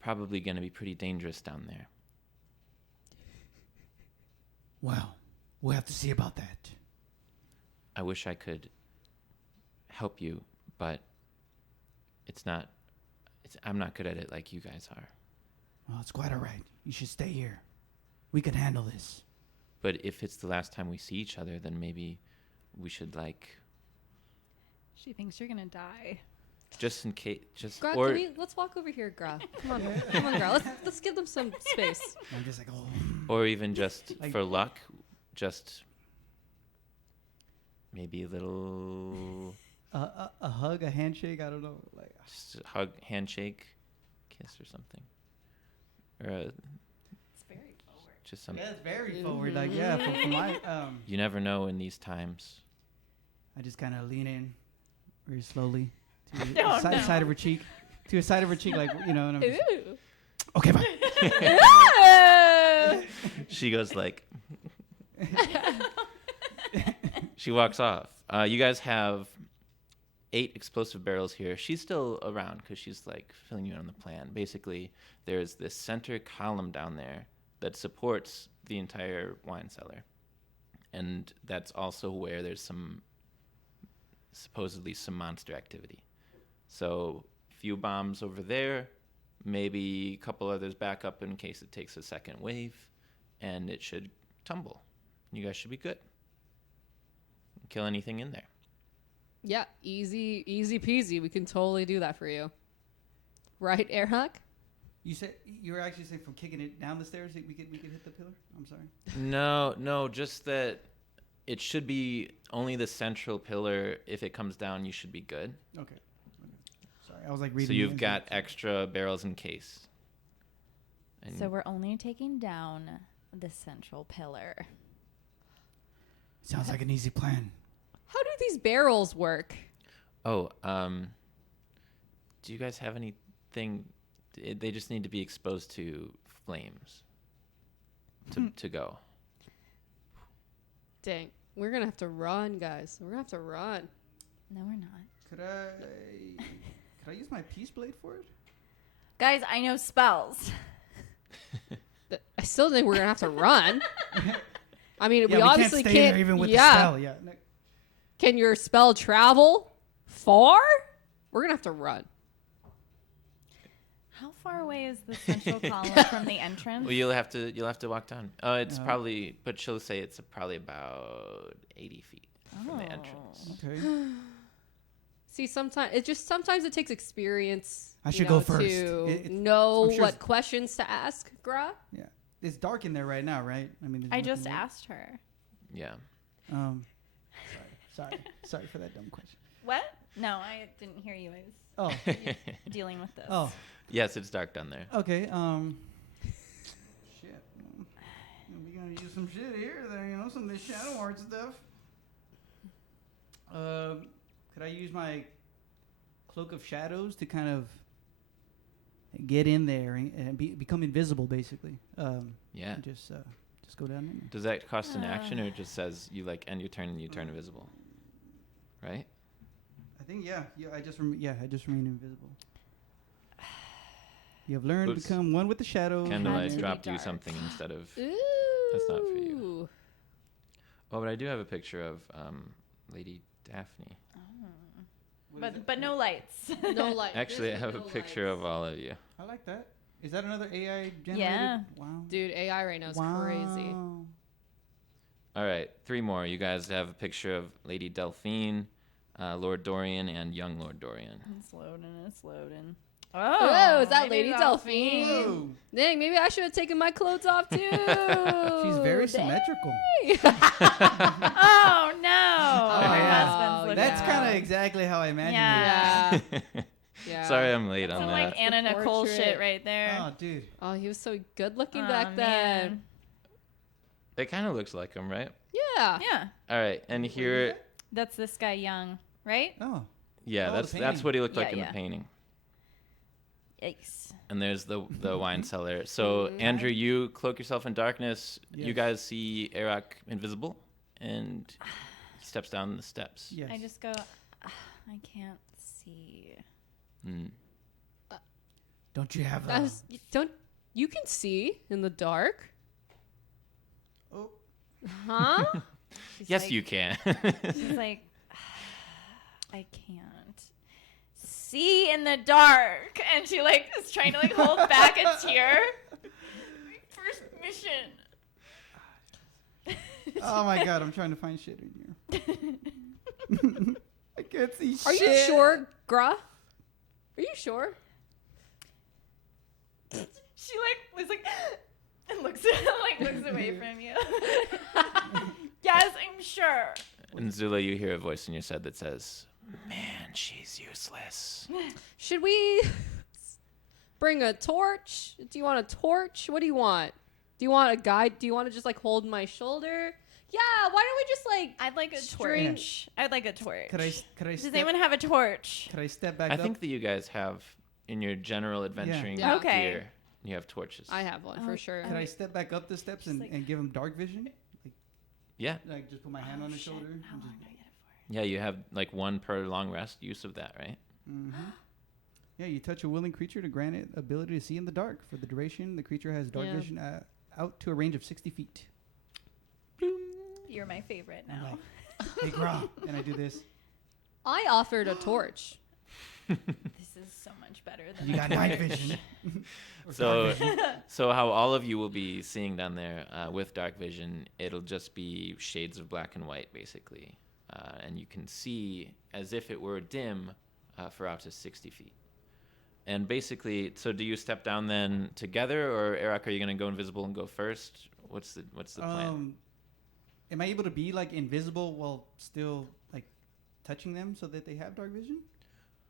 probably going to be pretty dangerous down there." Well, we'll have to see about that. I wish I could help you, but I'm not good at it like you guys are. Well, it's quite all right. You should stay here. We can handle this. But if it's the last time we see each other, then maybe we should She thinks you're gonna die. just in case, Gra, let's walk over here, Gra. Come on, Gra. Let's give them some space. I'm just like, oh. or even just Like- for luck, just maybe a little A hug, a handshake, I don't know. Like, just a hug, handshake, kiss, or something, or It's very forward. just some. yeah, it's very forward. Like, yeah, for my, You never know in these times. I just kind of lean in very slowly to the No, side, no. side of her cheek. To a side of her cheek, like, you know, and I'm just, Ooh. okay, bye. She goes like. She walks off. You guys have 8 explosive barrels here. She's still around because she's like filling you in on the plan. Basically, there's this center column down there that supports the entire wine cellar, and that's also where there's supposedly some monster activity. So, few bombs over there, maybe a couple others back up in case it takes a second wave, and it should tumble. You guys should be good. Kill anything in there. Yeah, easy peasy. We can totally do that for you. Right, Heirak? You said you were actually saying from kicking it down the stairs, we could hit the pillar. I'm sorry. No, just that it should be only the central pillar. If it comes down, you should be good. Okay. Sorry, I was like reading. So you've got extra barrels in case. And So we're only taking down the central pillar. Sounds like an easy plan. How do these barrels work? oh, do you guys have anything? They just need to be exposed to flames to go. Dang. We're going to have to run, guys. We're going to have to run. No, we're not. Could I use my peace blade for it? Guys, I know spells. I still think we're going to have to run. I mean, we obviously can't stay there even with the spell. Yeah. Can your spell travel far? We're going to have to run. How far away is the central column from the entrance? Well, you'll have to walk down. It's probably, but she'll say it's probably about 80 feet from the entrance. Okay. See, sometimes it takes experience. I should go first. To know I'm sure what questions to ask, Gra. Yeah. It's dark in there right now, right? I mean, I just asked her. Yeah. Sorry for that dumb question. What? No, I didn't hear you. I was dealing with this. Oh. Yes, it's dark down there. Okay. Shit. We're gonna use some shit here. There, some of this shadow art stuff. Could I use my cloak of shadows to kind of get in there and become invisible, basically? Yeah. And just go down in there. Does that cost an action, or it just says you end your turn and you turn invisible? Right? I think yeah. I just remain invisible. You have learned to become one with the shadows. Candlelight to be dropped you dark. something instead of. Ooh. That's not for you. Oh, but I do have a picture of Lady Daphne. But no lights. No light. Actually, I have a picture of all of you. I like that. Is that another AI generated? Yeah. Wow. Dude, AI right now is crazy. All right, 3 more. You guys have a picture of Lady Delphine, Lord Dorian, and young Lord Dorian. It's loading. Oh, is that Lady Delphine? Whoa. Dang, maybe I should have taken my clothes off too. She's very symmetrical. Oh no! My yeah. husband's looking That's at kind of me. exactly how I imagined Yeah. Yeah. Sorry, I'm late on Some that. like Anna Nicole portrait. shit right it. there. Oh, dude. Oh, he was so good looking Aw, back then. man. It kind of looks like him, right? Yeah. Yeah, All right, and here, that's this guy Young, right? Oh. yeah, Oh, that's the that's painting. what he looked like Yeah, in yeah. the painting. Yikes. And there's the wine cellar. So Andrew, you cloak yourself in darkness. You Yes. guys see Heirak invisible, and he steps down the steps. Yes. I just go. I can't see. Mm. Don't you have Don't you can see in the dark? Oh. Huh? She's Yes, like, you can. She's like, I can't see in the dark, and she is trying to hold back a tear. First mission. Oh my god, I'm trying to find shit in here. I can't see Are shit. you sure, Gra? Are you sure? She was and looks away from you. Yes, I'm sure. And Zula, you hear a voice in your head that says, "Man, she's useless." Should we bring a torch? Do you want a torch? What do you want? Do you want a guide? Do you want to just hold my shoulder? Yeah, why don't we just I'd like a string- torch. I'd like a torch. Could I Does step, anyone have a torch? could I step back I up? think that you guys have in your general adventuring Yeah. Okay. gear, you have torches. I have one for sure. Could I step back up the steps Just and give him dark vision? Yeah, Like just put my hand on his Shit. shoulder. How and long just- do I get it for? yeah, you have one per long rest use of that, right? Yeah, you touch a willing creature to grant it ability to see in the dark. For the duration, the creature has dark Yeah. vision out to a range of 60 feet. You're my favorite I'm now. like, hey, Gra. And I do this. I offered a torch. This is so much better than You got night vision. Or So, dark vision. so how all of you will be seeing down there with dark vision, it'll just be shades of black and white, basically, and you can see as if it were dim for out to 60 feet. And basically, so do you step down then together, or Heirak, are you going to go invisible and go first? What's the plan? Am I able to be invisible while still touching them so that they have dark vision?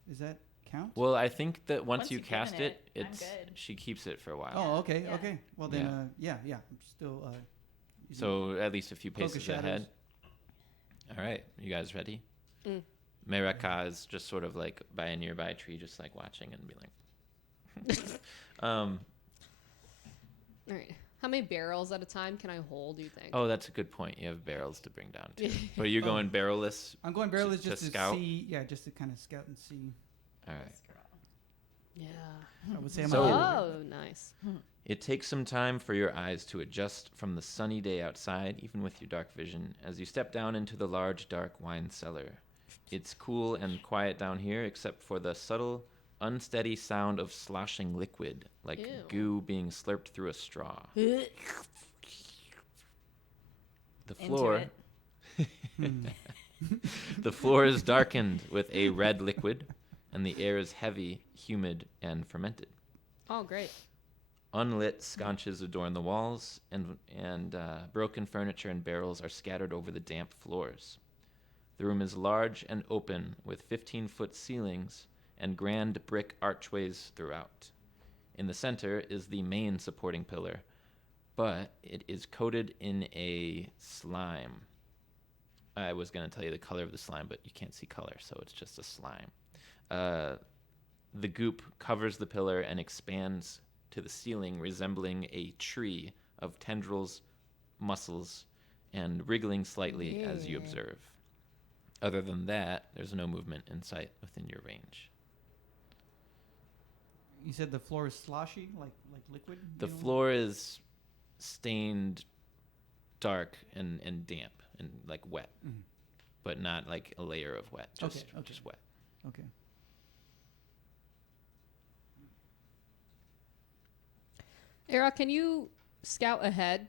Does that count? Well, I think that once Once you you've given cast it, I'm it's good. she keeps it for a while. Oh, okay, yeah. okay. Well then, yeah. I'm still. using So at least a few Cloak of paces Shadows. ahead. All right, you guys ready? Meraka is just sort of like by a nearby tree, just like watching and being like. All right. How many barrels at a time can I hold, do you think? Oh, that's a good point. You have barrels to bring down too. But you're going barrelless. I'm going barrelless To just to scout? see. Yeah, just to kind of scout and see. All right. Yeah. I would say I'm So- Oh, nice. It takes some time for your eyes to adjust from the sunny day outside, even with your dark vision, as you step down into the large, dark wine cellar. It's cool and quiet down here, except for the subtle, unsteady sound of sloshing liquid, like Ew. goo being slurped through a straw. Into The floor, it. the floor is darkened with a red liquid, and the air is heavy, humid, and fermented. Oh, great. Unlit sconces adorn the walls, and broken furniture and barrels are scattered over the damp floors. The room is large and open, with 15-foot ceilings and grand brick archways throughout. In the center is the main supporting pillar, but it is coated in a slime. I was going to tell you the color of the slime, but you can't see color, so it's just a slime. The goop covers the pillar and expands to the ceiling, resembling a tree of tendrils, muscles, and wriggling slightly as you observe. Other than that, there's no movement in sight within your range. You said the floor is sloshy, like liquid. The you know? floor is stained dark and damp and like wet, Mhm. but not like a layer of wet, just Okay. just wet. Okay. Era, can you scout ahead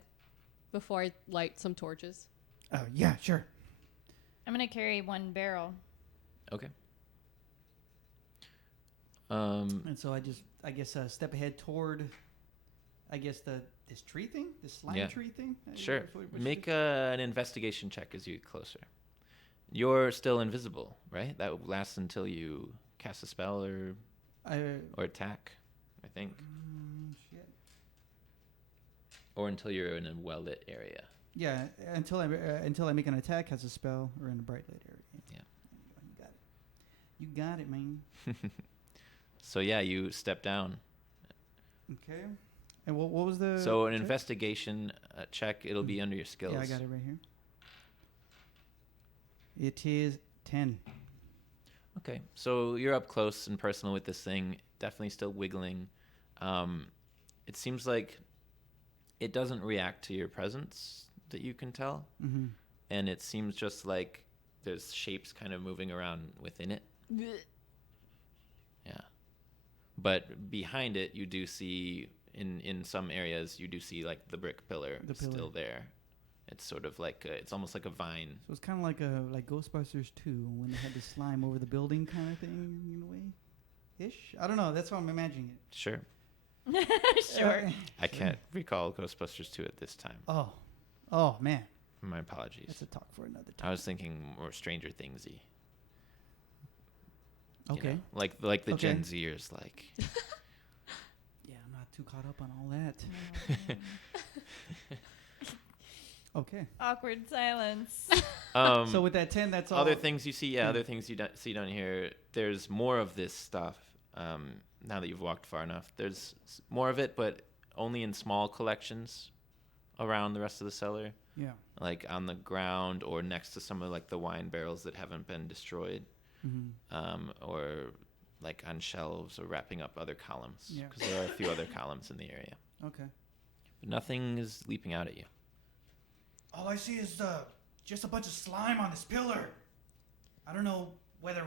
before I light some torches? Yeah, sure. I'm gonna carry one barrel. Okay. And so I guess step ahead toward, I guess this tree thing, this slime Yeah. tree thing. Sure. What Make an investigation check as you get closer. You're still invisible, right? That lasts until you cast a spell or attack, I think, shit. or until you're in a well-lit area. Yeah, until I make an attack, has a spell or in a bright light area. Yeah. You got it. You got it, man. So yeah, you step down. Okay. And what was the? So an check? investigation check. It'll be under your skills. Yeah, I got it right here. It is 10. Okay, so you're up close and personal with this thing. Definitely still wiggling. It seems like it doesn't react to your presence that you can tell, Mm-hmm. and it seems just like there's shapes kind of moving around within it. Yeah, but behind it, you do see in some areas you do see like the brick pillar The pillar. still there. It's sort of like it's almost like a vine. So it's kind of like Ghostbusters 2 when they had the slime over the building kind of thing in a way, ish. I don't know. That's how I'm imagining it. Sure, Sure. I can't recall Ghostbusters 2 at this time. Oh man, My apologies. that's a talk for another I time. was thinking more Stranger Thingsy. you Okay. know, like the Okay. Gen Zers, like. Yeah, I'm not too caught up on all that. Okay. Awkward silence. So with that 10, that's all. Other things you see, Yeah. other things you see down here. There's more of this stuff. Now that you've walked far enough, there's more of it, but only in small collections around the rest of the cellar, Yeah. like on the ground or next to some of like the wine barrels that haven't been destroyed, Mm-hmm. or like on shelves or wrapping up other columns. Yeah. Because there are a few other columns in the area, Okay. but nothing is leaping out at you. All I see is just a bunch of slime on this pillar. I don't know whether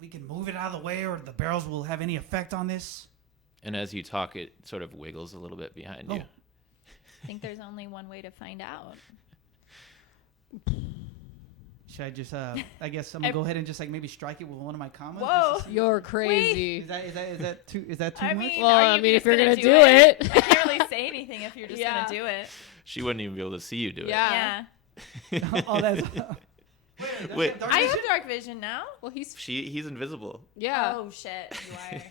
we can move it out of the way or the barrels will have any effect on this. And as you talk, it sort of wiggles a little bit behind you. I think there's only one way to find out. Should I just, I guess I'm going to go ahead and just like maybe strike it with one of my commas? Whoa. just to see- You're crazy. Is that too I much? mean, Well, are I you mean, if just you're gonna gonna do it. I can't really say anything if you're just Yeah. gonna do it. She wouldn't even be able to see you do it. Yeah. Yeah. Oh, that's... Wait. I have dark vision now. Well, he's He's invisible. yeah. Oh shit, you are.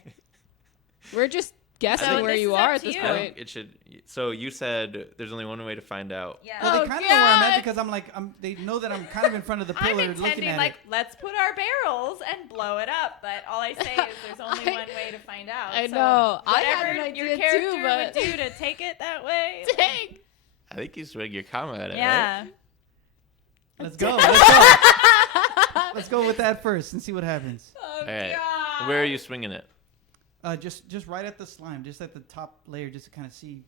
We're just guessing So where this you is are up at to this you. point. It should. So you said there's only one way to find out. Yeah. Well, Oh, they kind of know where I'm at God. because I'm like, they know that I'm kind of in front of the I'm pillar looking intending at like, it. let's put our barrels and blow it up. But all I say is there's only one way to find out. I So know. I had whatever an your idea character too, but would do to take it that way. dang. I think you swing your comma at it, right? Yeah. Let's go. Let's go. Let's go with that first and see what happens. Oh, All right. God. Where are you swinging it? Just right at the slime, just at the top layer, just to kind of see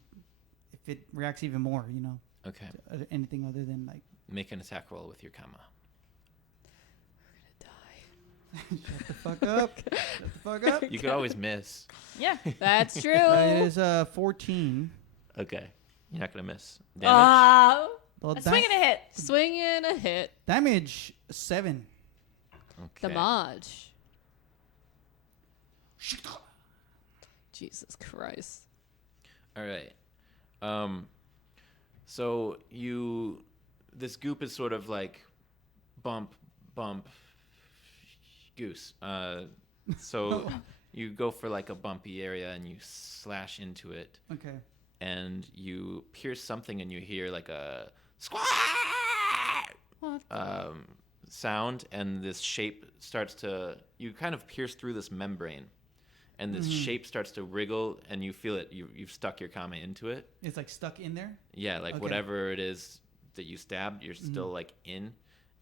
if it reacts even more. Okay. Anything other than like. Make an attack roll with your comma. Shut the fuck up. Shut the fuck up. You could always miss. Yeah. That's true. It is 14. Okay. You're not gonna miss. Damage. Well, A swing and a hit. Swinging a hit. damage 7. Okay. Damage. Jesus Christ. All right. So this goop is sort of like bump, goose. So you go for like a bumpy area and you slash into it Okay. and you pierce something and you hear like a squawk sound, and this shape starts to, you kind of pierce through this membrane and this shape starts to wriggle and you feel it. You've stuck your kama into it. It's like stuck in there. Yeah, like Okay. whatever it is that you stabbed, you're still like in,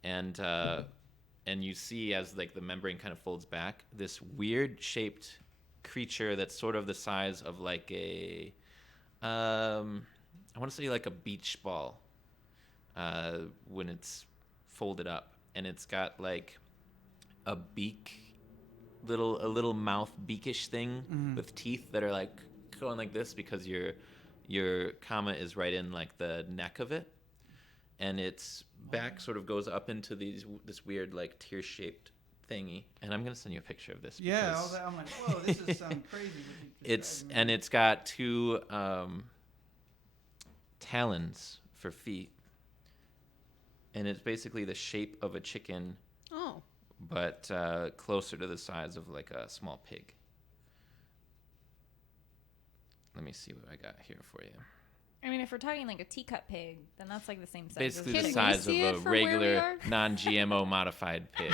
and you see as like the membrane kind of folds back, this weird shaped creature that's sort of the size of like a, I want to say like a beach ball, when it's folded up, and it's got like a beak, a little mouth beakish thing with teeth that are like going like this because your comma is right in like the neck of it, and its back sort of goes up into this weird like tear-shaped thingy. And I'm gonna send you a picture of this. Yeah, because I'm like, whoa, this is sound crazy. it's got two talons for feet, and it's basically the shape of a chicken, Oh. but closer to the size of like a small pig. Let me see what I got here for you. I mean, if we're talking like a teacup pig, then that's like the same size. Basically as the a Can we size of see it a from where we regular are? non-GMO modified pig.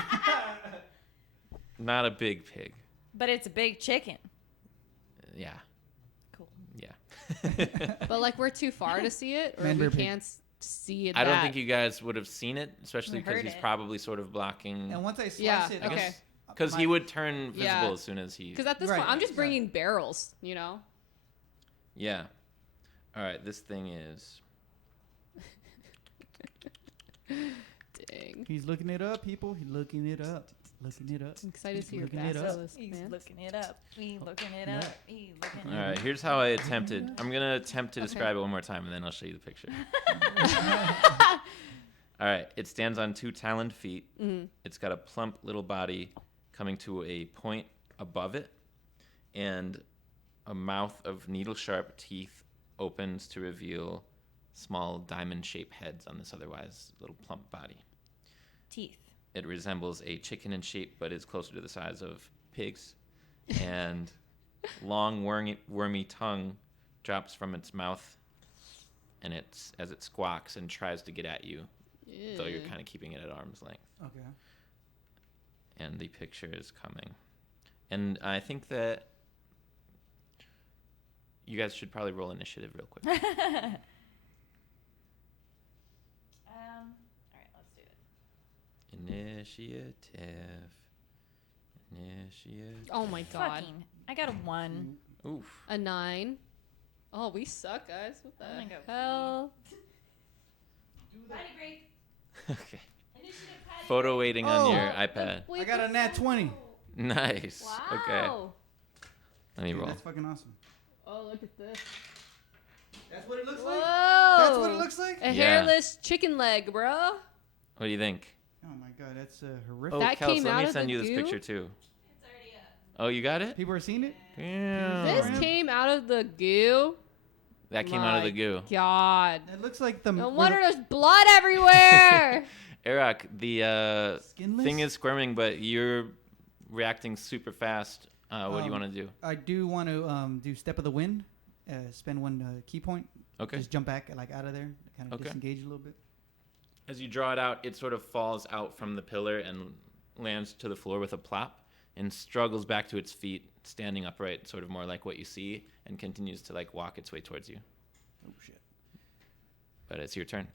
Not a big pig. But it's a big chicken. Yeah. Cool. Yeah. But like we're too far to see it, or Man, we bear pig. can't see it. I don't that- think you guys would have seen it, especially We because heard he's it. probably sort of blocking. And once I slice Yeah, it, okay. Because he would turn visible Yeah. as soon as he. Because at this Right, point, I'm just yeah. bringing barrels, you know? Yeah. All right. This thing is. Dang. He's looking it up, people. He's looking it up. Looking it up. I'm excited to He's see your looking it up. basilisk, He's man. looking it up. He looking it up. He looking All it right. up. Here's how I attempted. I'm gonna attempt to Okay. describe it one more time, and then I'll show you the picture. All right. It stands on two taloned feet. Mhm. It's got a plump little body coming to a point above it, and a mouth of needle-sharp teeth opens to reveal small diamond-shaped heads on this otherwise little plump body. Teeth. It resembles a chicken in shape, but is closer to the size of pigs. And long, wormy tongue drops from its mouth, and as it squawks and tries to get at you, though you're kind of keeping it at arm's length. Okay. And the picture is coming. And I think that you guys should probably roll initiative real quick. All right, let's do it. Initiative. Oh my god. Fucking, I got a 1. Oof. A 9. Oh, we suck, guys. What the I'm gonna go hell? Patty break. Okay. Initiative patty Photo waiting on Oh. your iPad. I got a nat 20. Nice. Okay. Wow. Let me Dude, roll. that's fucking awesome. Oh, look at this. That's what it looks Whoa. like? That's what it looks like? A Yeah. hairless chicken leg, bro. What do you think? Oh my god, that's horrific. Oh, That Kels, came let out me of send the you this goo? picture too. It's already up. Oh, you got it? People are seeing it? Damn. This Yeah. came out of the goo. That came out of the My goo. God. It looks like the No wonder there's blood everywhere. Heirak, the skinless. thing is squirming, but you're reacting super fast. What do you want to do? I do want to do Step of the Wind. Spend one key point. Okay. Just jump back like out of there. Kind of Okay. disengage a little bit. As you draw it out, it sort of falls out from the pillar and lands to the floor with a plop and struggles back to its feet, standing upright, sort of more like what you see, and continues to like walk its way towards you. Oh shit. But it's your turn.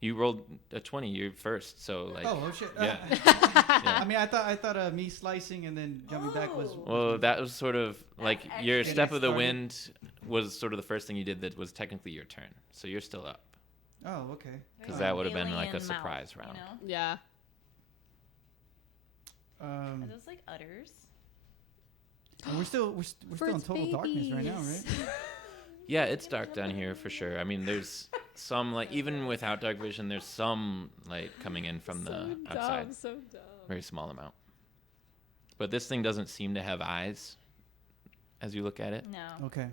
You rolled a 20. You're first, so like. Oh shit. Yeah. I mean, I thought me slicing and then jumping back was. Well, that was sort of like your Getting step of the started. wind was sort of the first thing you did that was technically your turn. So you're still up. Oh, okay. Because that would have been like a Alien surprise mouth, round. You know? Yeah. Are those like udders? And we're still in total darkness right now, right? Yeah, it's dark down here for sure. I mean, there's some like even without dark vision, there's some light coming in from the outside. So dumb. Very small amount. But this thing doesn't seem to have eyes as you look at it. No. Okay.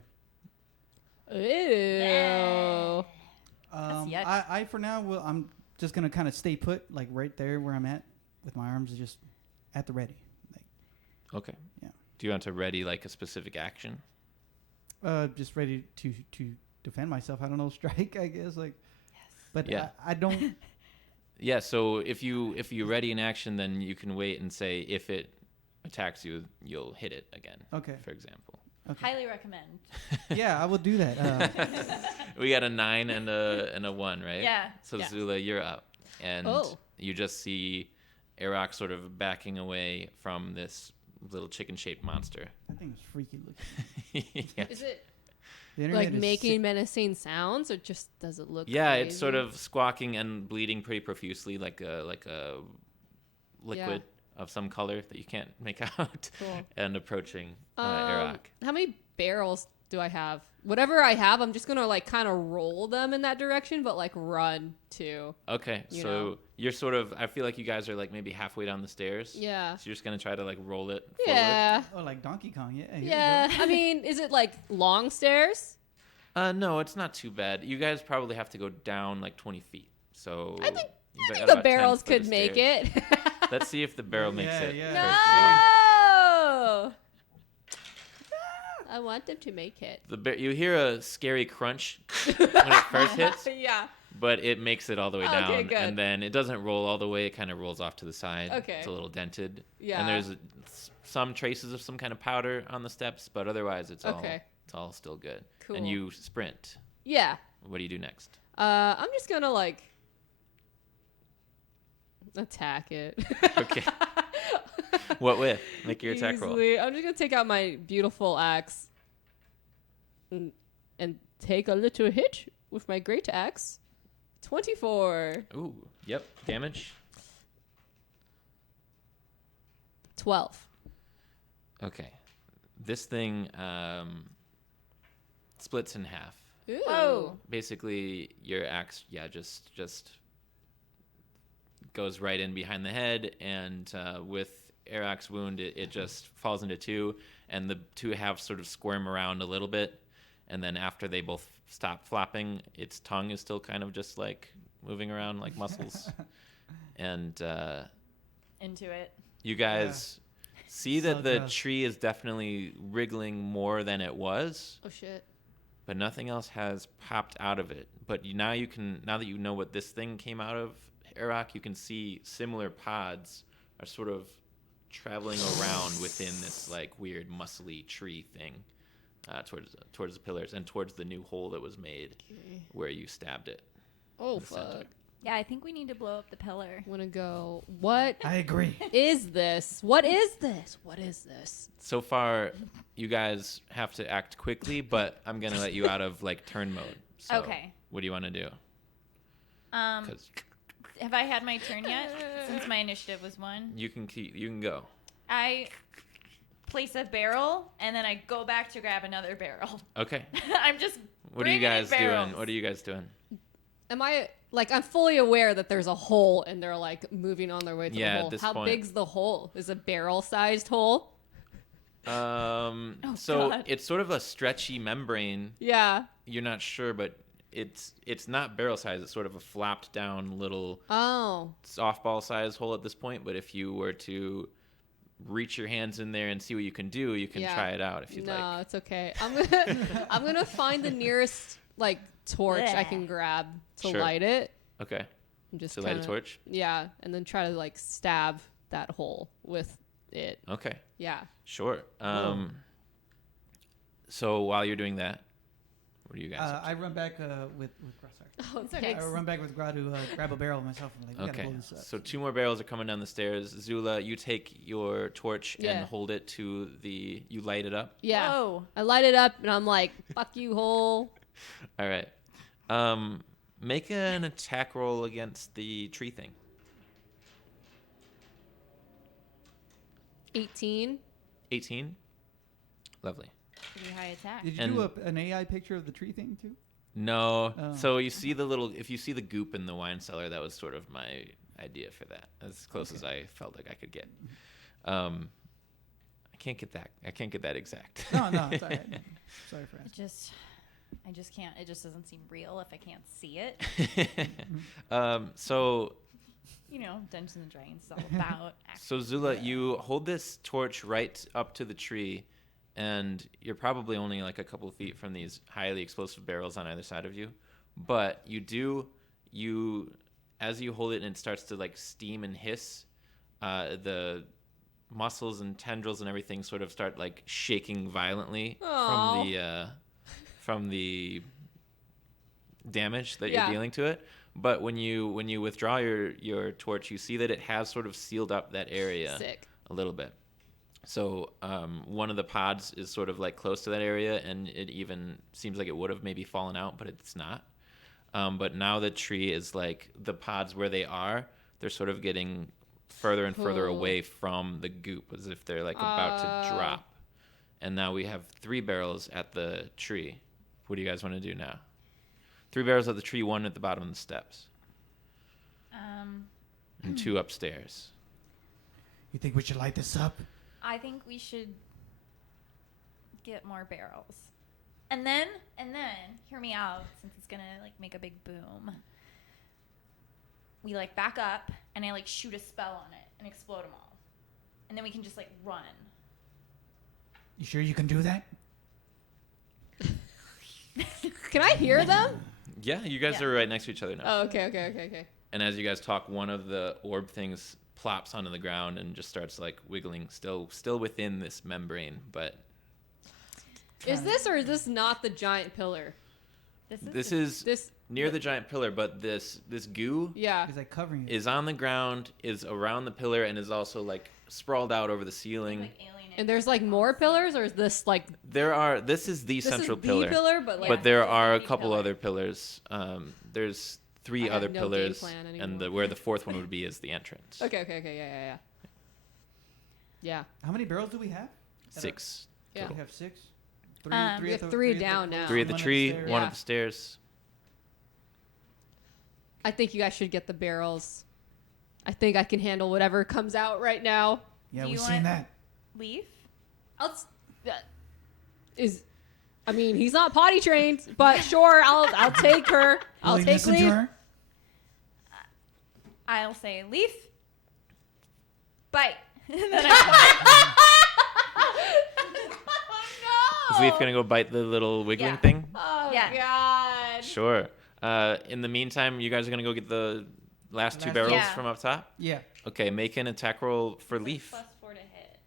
Ew. yuck. I for now I'm just gonna kind of stay put, like right there where I'm at, with my arms just at the ready. Like, Okay. Yeah. Do you want to ready like a specific action? just ready to defend myself. I don't know, strike, I guess. Like, but Yeah. I don't. Yeah, so if you ready an action, then you can wait and say if it attacks you, you'll hit it again. Okay. For example. Okay. Highly recommend. Yeah, I will do that. We got a 9 and a 1, right? Yeah. So Yeah. Zula, you're up, and Oh. you just see Heirak sort of backing away from this little chicken-shaped monster. That thing is freaky looking. Yeah. Is it The internet like is making sick. menacing sounds, or just does it look? Yeah, crazy? it's sort of squawking and bleeding pretty profusely, like a liquid of some color that you can't make out, Cool. and approaching Heirak. How many barrels do I have? Whatever I have, I'm just gonna like kind of roll them in that direction, but like run too. Okay, you so know. you're sort of. I feel like you guys are like maybe halfway down the stairs. Yeah. So you're just gonna try to like roll it. Yeah. Oh, like Donkey Kong. Yeah. Here we Yeah. go. I mean, is it like long stairs? No, it's not too bad. You guys probably have to go down like 20 feet. So I think you've got The about 10 barrels foot of could make stairs. it. Let's see if the barrel makes Yeah, it. yeah. first of all. No. I want them to make it. You hear a scary crunch when it first hits, Yeah. but it makes it all the way Okay, down, good. and then it doesn't roll all the way. It kind of rolls off to the side. Okay. It's a little dented. Yeah. And there's some traces of some kind of powder on the steps, but otherwise it's Okay. all still good. Cool. And you sprint. Yeah. What do you do next? I'm just gonna like attack it. Okay. What with? Make your attack roll. Easily. I'm just gonna take out my beautiful axe and take a little hit with my great axe. 24. Ooh. Yep. Damage. 12. Okay. This thing splits in half. Ooh. Whoa. Basically, your axe, just goes right in behind the head, and with Heirak's wound, it just falls into two, and the two halves sort of squirm around a little bit, and then after they both stop flopping, its tongue is still kind of just like moving around like muscles, and Into it. you guys see that So the gross. tree is definitely wriggling more than it was. Oh shit. But nothing else has popped out of it. But now that you know what this thing came out of, Heirak, you can see similar pods are sort of traveling around within this like weird muscly tree thing, towards the pillars and towards the new hole that was made where you stabbed it. Oh The center. fuck. Yeah, I think we need to blow up the pillar. I'm gonna go. What I agree. is this? What is this? What is this? So far, you guys have to act quickly, but I'm gonna let you out of like turn mode. So Okay. What do you want to do? 'Cause Have I had my turn yet? Since my initiative was 1. you can go. I place a barrel and then I go back to grab another barrel. Okay. I'm just. What are you bringing in guys doing? barrels. What are you guys doing? Am I like I'm fully aware that there's a hole and they're like moving on their way to Yeah, the at hole. this How point- big's the hole? Is a barrel-sized hole? So God. it's sort of a stretchy membrane. Yeah. You're not sure, but it's not barrel size. It's sort of a flopped down little Oh. softball size hole at this point. But if you were to reach your hands in there and see what you can do, you can try it out if you'd like. No, it's okay. I'm gonna find the nearest like torch I can grab to light it. Okay. And just to light a torch? Yeah, and then try to like stab that hole with it. Okay. Yeah. Sure. So while you're doing that, what do you guys up to? I run back with Gra. Oh, It's okay. I run back with Gra to grab a barrel myself. I'm like, we gotta Okay, blow this up. so 2 more barrels are coming down the stairs. Zula, you take your torch and hold it to you light it up. Yeah. Whoa. I light it up and I'm like, fuck you, hole. All right. Make an attack roll against the tree thing. 18. 18. Lovely. Pretty high attack. Did you And- do an AI picture of the tree thing too? No. Oh. So if you see the goop in the wine cellar, that was sort of my idea for that. As close as I felt like I could get. I can't get that exact. No, it's all right. Sorry for asking. I just can't. It just doesn't seem real if I can't see it. So Dungeons and Dragons is all about. So Zula, you hold this torch right up to the tree, and you're probably only like a couple of feet from these highly explosive barrels on either side of you. But as you hold it and it starts to like steam and hiss, the muscles and tendrils and everything sort of start like shaking violently from the damage that you're dealing to it. But when you withdraw your torch, you see that it has sort of sealed up that area a little bit. So one of the pods is sort of like close to that area, and it even seems like it would have maybe fallen out, but it's not. But now the tree is like the pods where they are, they're sort of getting further and further away from the goop, as if they're like about to drop. And now we have 3 barrels at the tree. What do you guys want to do now? 3 barrels at the tree, 1 at the bottom of the steps. And 2 upstairs. You think we should light this up? I think we should get more barrels. And then, hear me out, since it's gonna like make a big boom. We like back up, and I like shoot a spell on it and explode them all. And then we can just like run. You sure you can do that? Can I hear them? Yeah, you guys are right next to each other now. Oh, okay. And as you guys talk, one of the orb things plops onto the ground and just starts like wiggling, still within this membrane. But Is this not the giant pillar? this is near the giant pillar, but this goo Yeah. It's like covering it. is on the ground, is around the pillar, and is also like sprawled out over the ceiling. Like alien. And there's like more pillars, or is this like This is the this central is pillar. the pillar, but like But there this is are a the couple pillar. other pillars. There's 3 I have other no game pillars, plan and anymore. where the 4th one would be is the entrance. Okay, yeah. How many barrels do we have? 6. Yeah. We have 6. We have 3 down now. 3 at the one tree, upstairs. 1 Yeah. up the stairs. I think you guys should get the barrels. I think I can handle whatever comes out right now. Yeah, Do we've you seen want- that. Leaf? I mean, he's not potty trained, but sure, I'll take her. I'll Will you take listen to leave. her? I'll say leaf. Bite. And then I Is Leaf gonna go bite the little wiggling Yeah. thing? Oh Yeah. God. Sure. In the meantime, you guys are gonna go get the last 2 Last barrels Yeah. from up top? Yeah. Okay, make an attack roll for Leaf. +4 to hit.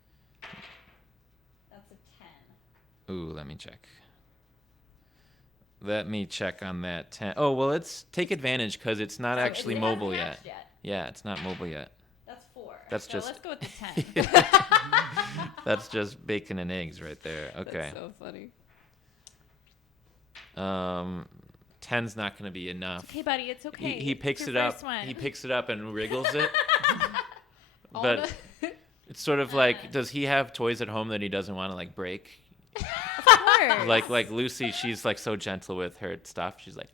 That's a 10. Ooh, let me check. Let me check on that 10. Oh, well, let's take advantage because it's not actually It mobile hasn't yet. hatched Yeah, it's not mobile yet. That's 4. That's so just- let's go with the 10. That's just bacon and eggs right there. Okay. That's so funny. 10's not going to be enough. Okay, buddy, it's okay. He It's picks your it up. first one. He picks it up and wriggles it. All But the- it's sort of like, does he have toys at home that he doesn't want to like break? Of course. Like Lucy, she's like so gentle with her stuff. She's like,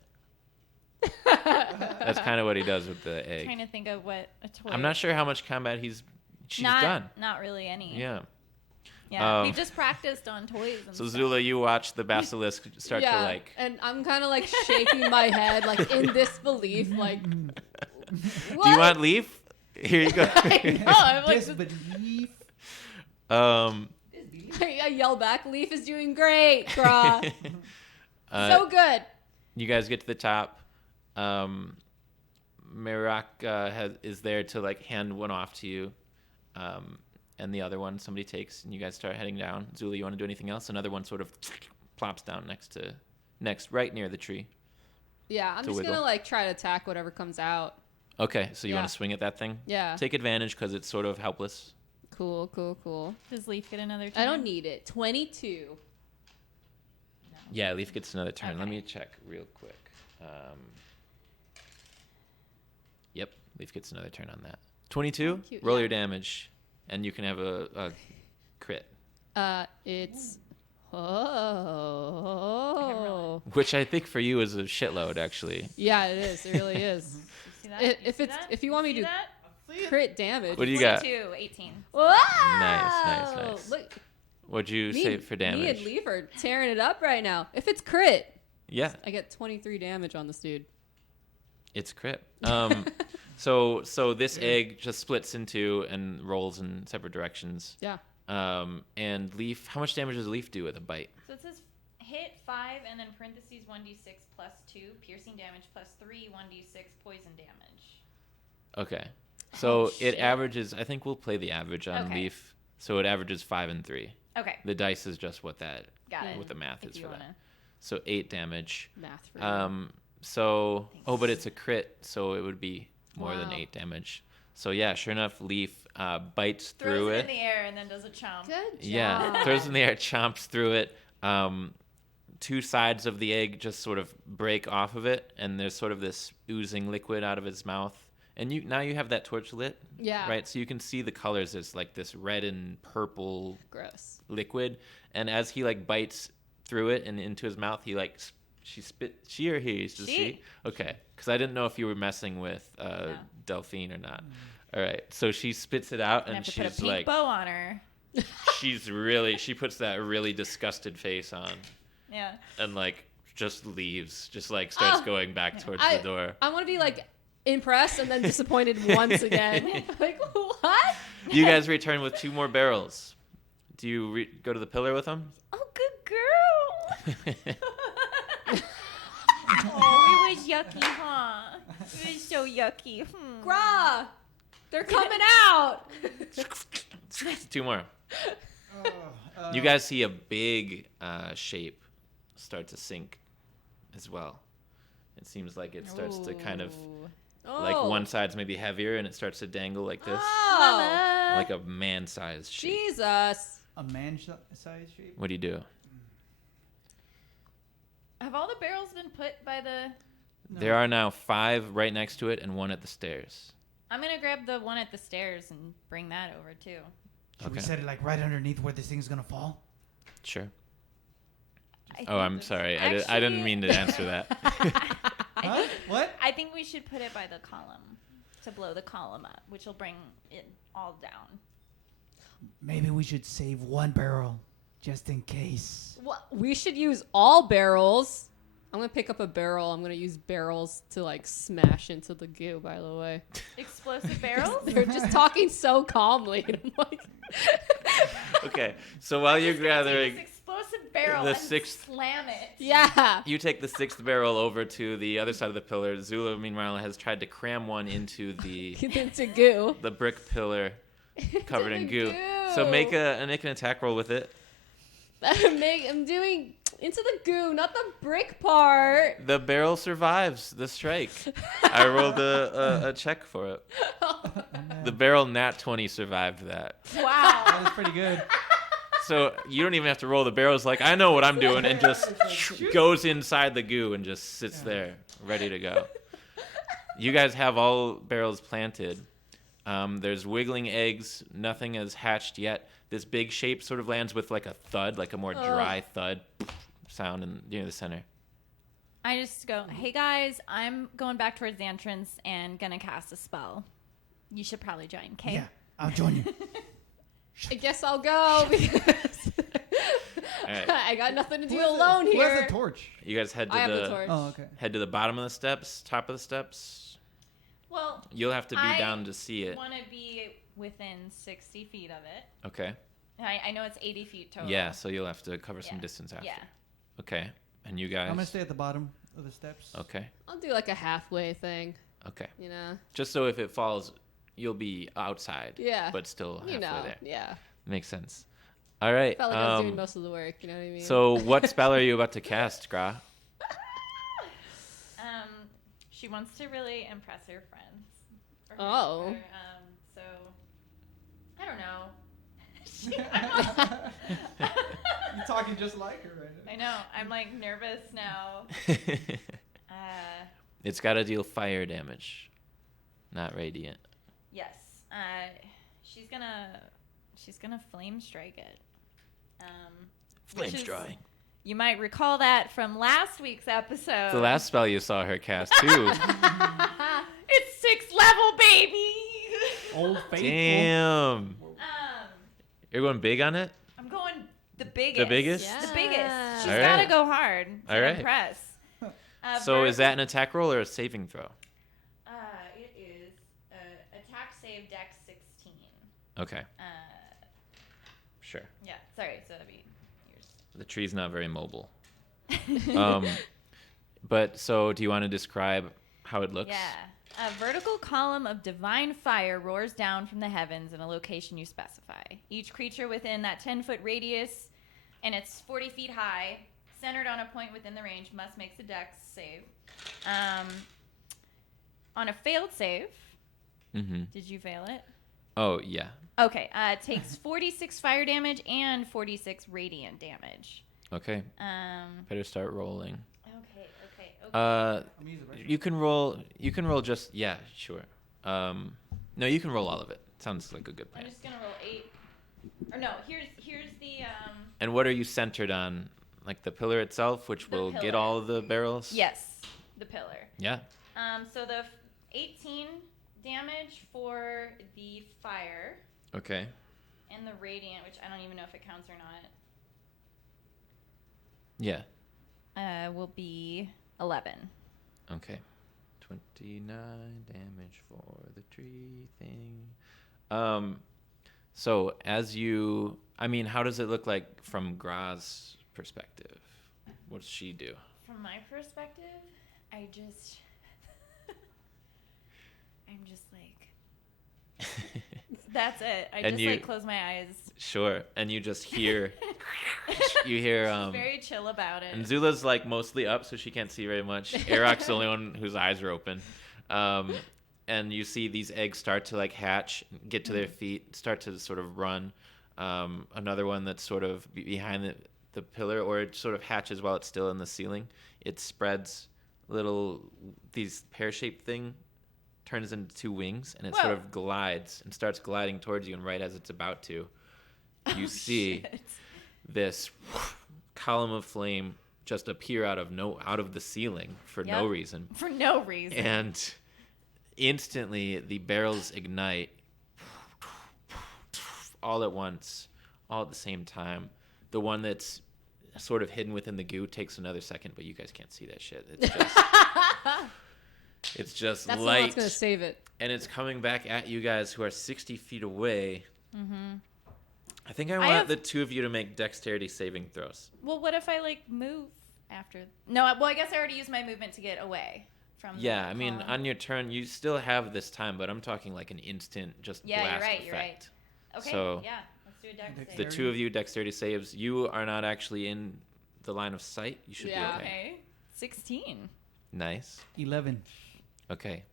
that's kind of what he does with the egg. trying to think of what a toy. I'm not sure how much combat she's not, done. Not really any. Yeah. Yeah. Um, We've just practiced on toys. And So stuff. Zula, you watch the basilisk start yeah, to like. and I'm kind of like shaking my head, like in disbelief, like. Do you want Leaf? Here you go. I know. I'm like, Disbelief. I yell back, Leaf is doing great, Gra. So good. You guys get to the top. Merak is there to like hand one off to you, and the other one somebody takes, and you guys start heading down. Zula, you want to do anything else? Another one sort of plops down right near the tree. Yeah, I'm just gonna like try to attack whatever comes out. Okay, so you want to swing at that thing? Yeah. Take advantage because it's sort of helpless. Cool. Does Leaf get another turn? I don't need it. 22. Yeah, Leaf gets another turn. Okay. Let me check real quick. Yep, Leaf gets another turn on that. 22. Cute, Roll yeah. your damage, and you can have a crit. It's oh. Which I think for you is a shitload, actually. Yeah, it is. It really is. You see that? If you want me see to that? crit damage. What do you got? 22, 18. Whoa! Nice. Look, What'd you say for damage? me and Leaf are tearing it up right now. If it's crit, Yeah, I get 23 damage on this dude. it's crit. So this egg just splits in two and rolls in separate directions. Yeah. And Leaf, how much damage does Leaf do with a bite? So it says hit 5 and then parentheses 1d6 plus 2, piercing damage plus 3, 1d6 poison damage. Okay. So it shit. averages, I think we'll play the average on Okay. Leaf. So it averages 5 and 3. Okay, The dice is just what that, got it. what the math If is you for wanna. that. So 8 damage. Math for So, but it's a crit, so it would be more than Wow. 8 damage. So yeah, sure enough, Leaf bites Throws through it it. in the air and then does a chomp. Good job. Yeah, throws it in the air, chomps through it. Two sides of the egg just sort of break off of it, and there's sort of this oozing liquid out of his mouth. And now you have that torch lit, Yeah. right? So you can see the colors. There's like this red and purple Gross. liquid, and as he like bites through it and into his mouth, he like she or he? Does she? Okay, because I didn't know if you were messing with Delphine or not. All right, so she spits it out, I and have to put a she's pink like, bow on her. she puts that really disgusted face on, Yeah. and like just leaves, just like starts going back towards the door. I want to be like impressed and then disappointed once again. Like, what? You guys return with 2 more barrels. Do you go to the pillar with them? Oh, good girl. Oh, it was yucky, huh? It was so yucky. Gra! They're coming out! 2 more. You guys see a big shape start to sink as well. It seems like it starts to kind of, like one side's maybe heavier and it starts to dangle like this. Oh! Like a man-sized shape. Jesus. A man-sized shape. What do you do? Have all the barrels been put by the... There are now 5 right next to it and 1 at the stairs. I'm going to grab the one at the stairs and bring that over, too. Should we Okay. set it like right underneath where this thing's gonna fall? Sure. I Oh, I'm think- sorry. I didn't Actually- mean to answer that. Huh? What? I think we should put it by the column to blow the column up, which will bring it all down. Maybe we should save 1 barrel just in case. What? We should use all barrels. I'm going to pick up a barrel. I'm going to use barrels to like smash into the goo, by the way. Explosive barrels? They're just talking so calmly. And I'm like, Okay, so while you're This gathering, explosive barrel the and sixth- slam it. yeah. you take the 6th barrel over to the other side of the pillar. Zula, meanwhile, has tried to cram one into the Into goo. the brick pillar covered in Into the goo. So goo. make an attack roll with it. I'm doing into the goo, not the brick part. The barrel survives the strike. I rolled a check for it. The barrel nat 20 survived that. Wow. That was pretty good. So you don't even have to roll. The barrel's like, I know what I'm doing, and just goes inside the goo and just sits there, ready to go. You guys have all barrels planted. There's wiggling eggs. Nothing has hatched yet. This big shape sort of lands with like a thud, like a more dry thud sound near the center. I just go, hey guys, I'm going back towards the entrance and gonna cast a spell. You should probably join, okay? Yeah, I'll join you. I guess I'll go because All right. I got nothing to do Who has alone Who here. has the torch? You guys head to I have the torch. Oh, okay. head to the bottom of the steps, top of the steps. Well, You'll have to be I down to see it. want to be within 60 feet of it. Okay. I know it's 80 feet total. Yeah, so you'll have to cover some Yeah. distance after. Yeah. Okay. And you guys? I'm gonna stay at the bottom of the steps. Okay. I'll do like a halfway thing. Okay. You know. Just so if it falls, you'll be outside. Yeah. But still halfway You know. there. Yeah. Makes sense. All right. Felt like I was doing most of the work. You know what I mean? So what spell are you about to cast, Gra? She wants to really impress her friends. Oh. So I don't know. You're talking just like her right now. I know. I'm like nervous now. It's got to deal fire damage, not radiant. Yes. She's gonna flame strike it. Flame which is- strike. You might recall that from last week's episode. The last spell you saw her cast too. It's 6th level, baby. Old faithful. Damn. You're going big on it? I'm going the biggest. The biggest? The biggest. She's All gotta right. go hard to All right. impress. So is that an attack roll or a saving throw? It is attack save dex 16. Okay. Sure. Yeah. Sorry. So that'd be yours. The tree's not very mobile. But so do you want to describe how it looks? Yeah. A vertical column of divine fire roars down from the heavens in a location you specify. Each creature within that 10-foot radius, and it's 40 feet high, centered on a point within the range, must make the dex save. On a failed save, did you fail it? Oh, yeah. Okay. It takes 46 fire damage and 46 radiant damage. Okay. Better start rolling. Okay. You can roll just, yeah, sure. No, you can roll all of it. Sounds like a good plan. I'm just gonna roll 8. Or no, here's the And what are you centered on? Like the pillar itself, which The will get pillar. all of the barrels? yes, the pillar. Yeah. So the 18 damage for the fire Okay. and the radiant, which I don't even know if it counts or Yeah. not, will be 11. Okay. 29 damage for the tree thing. So as you, I mean, how does it look like from Gra's perspective? What does she do? From my perspective, I'm just like, that's it. I And just you- like close my eyes. Sure. And you just hear, you hear, She's very chill about it. and Zula's like mostly up, so she can't see very much. Heirak's the only one whose eyes are open. And you see these eggs start to like hatch, get to their feet, start to sort of run. Another one that's sort of behind the pillar, or it sort of hatches while it's still in the ceiling. It spreads these pear-shaped thing, turns into 2 wings, and it sort Whoa. of glides and starts gliding towards you. And right as it's about to, you see Shit. this column of flame just appear out of the ceiling for no Yep. reason. For no reason. And instantly the barrels ignite all at once, all at the same time. The one that's sort of hidden within the goo takes another second, but you guys can't see that shit. It's just That's the one light, that's gonna save it. and it's coming back at you guys who are 60 feet away. I think I I want have- the 2 of you to make dexterity saving throws. Well, what if I like move after? No, well, I guess I already used my movement to get away from. Yeah, the I mean, column. on your turn, you still have this time, but I'm talking like an instant just Yeah, you're blast right, effect. you're right. Okay, so- yeah, let's do a dex The save. The 2 of you dexterity saves. You are not actually in the line of sight. You should Yeah. be okay. Okay, 16. Nice. 11. Okay.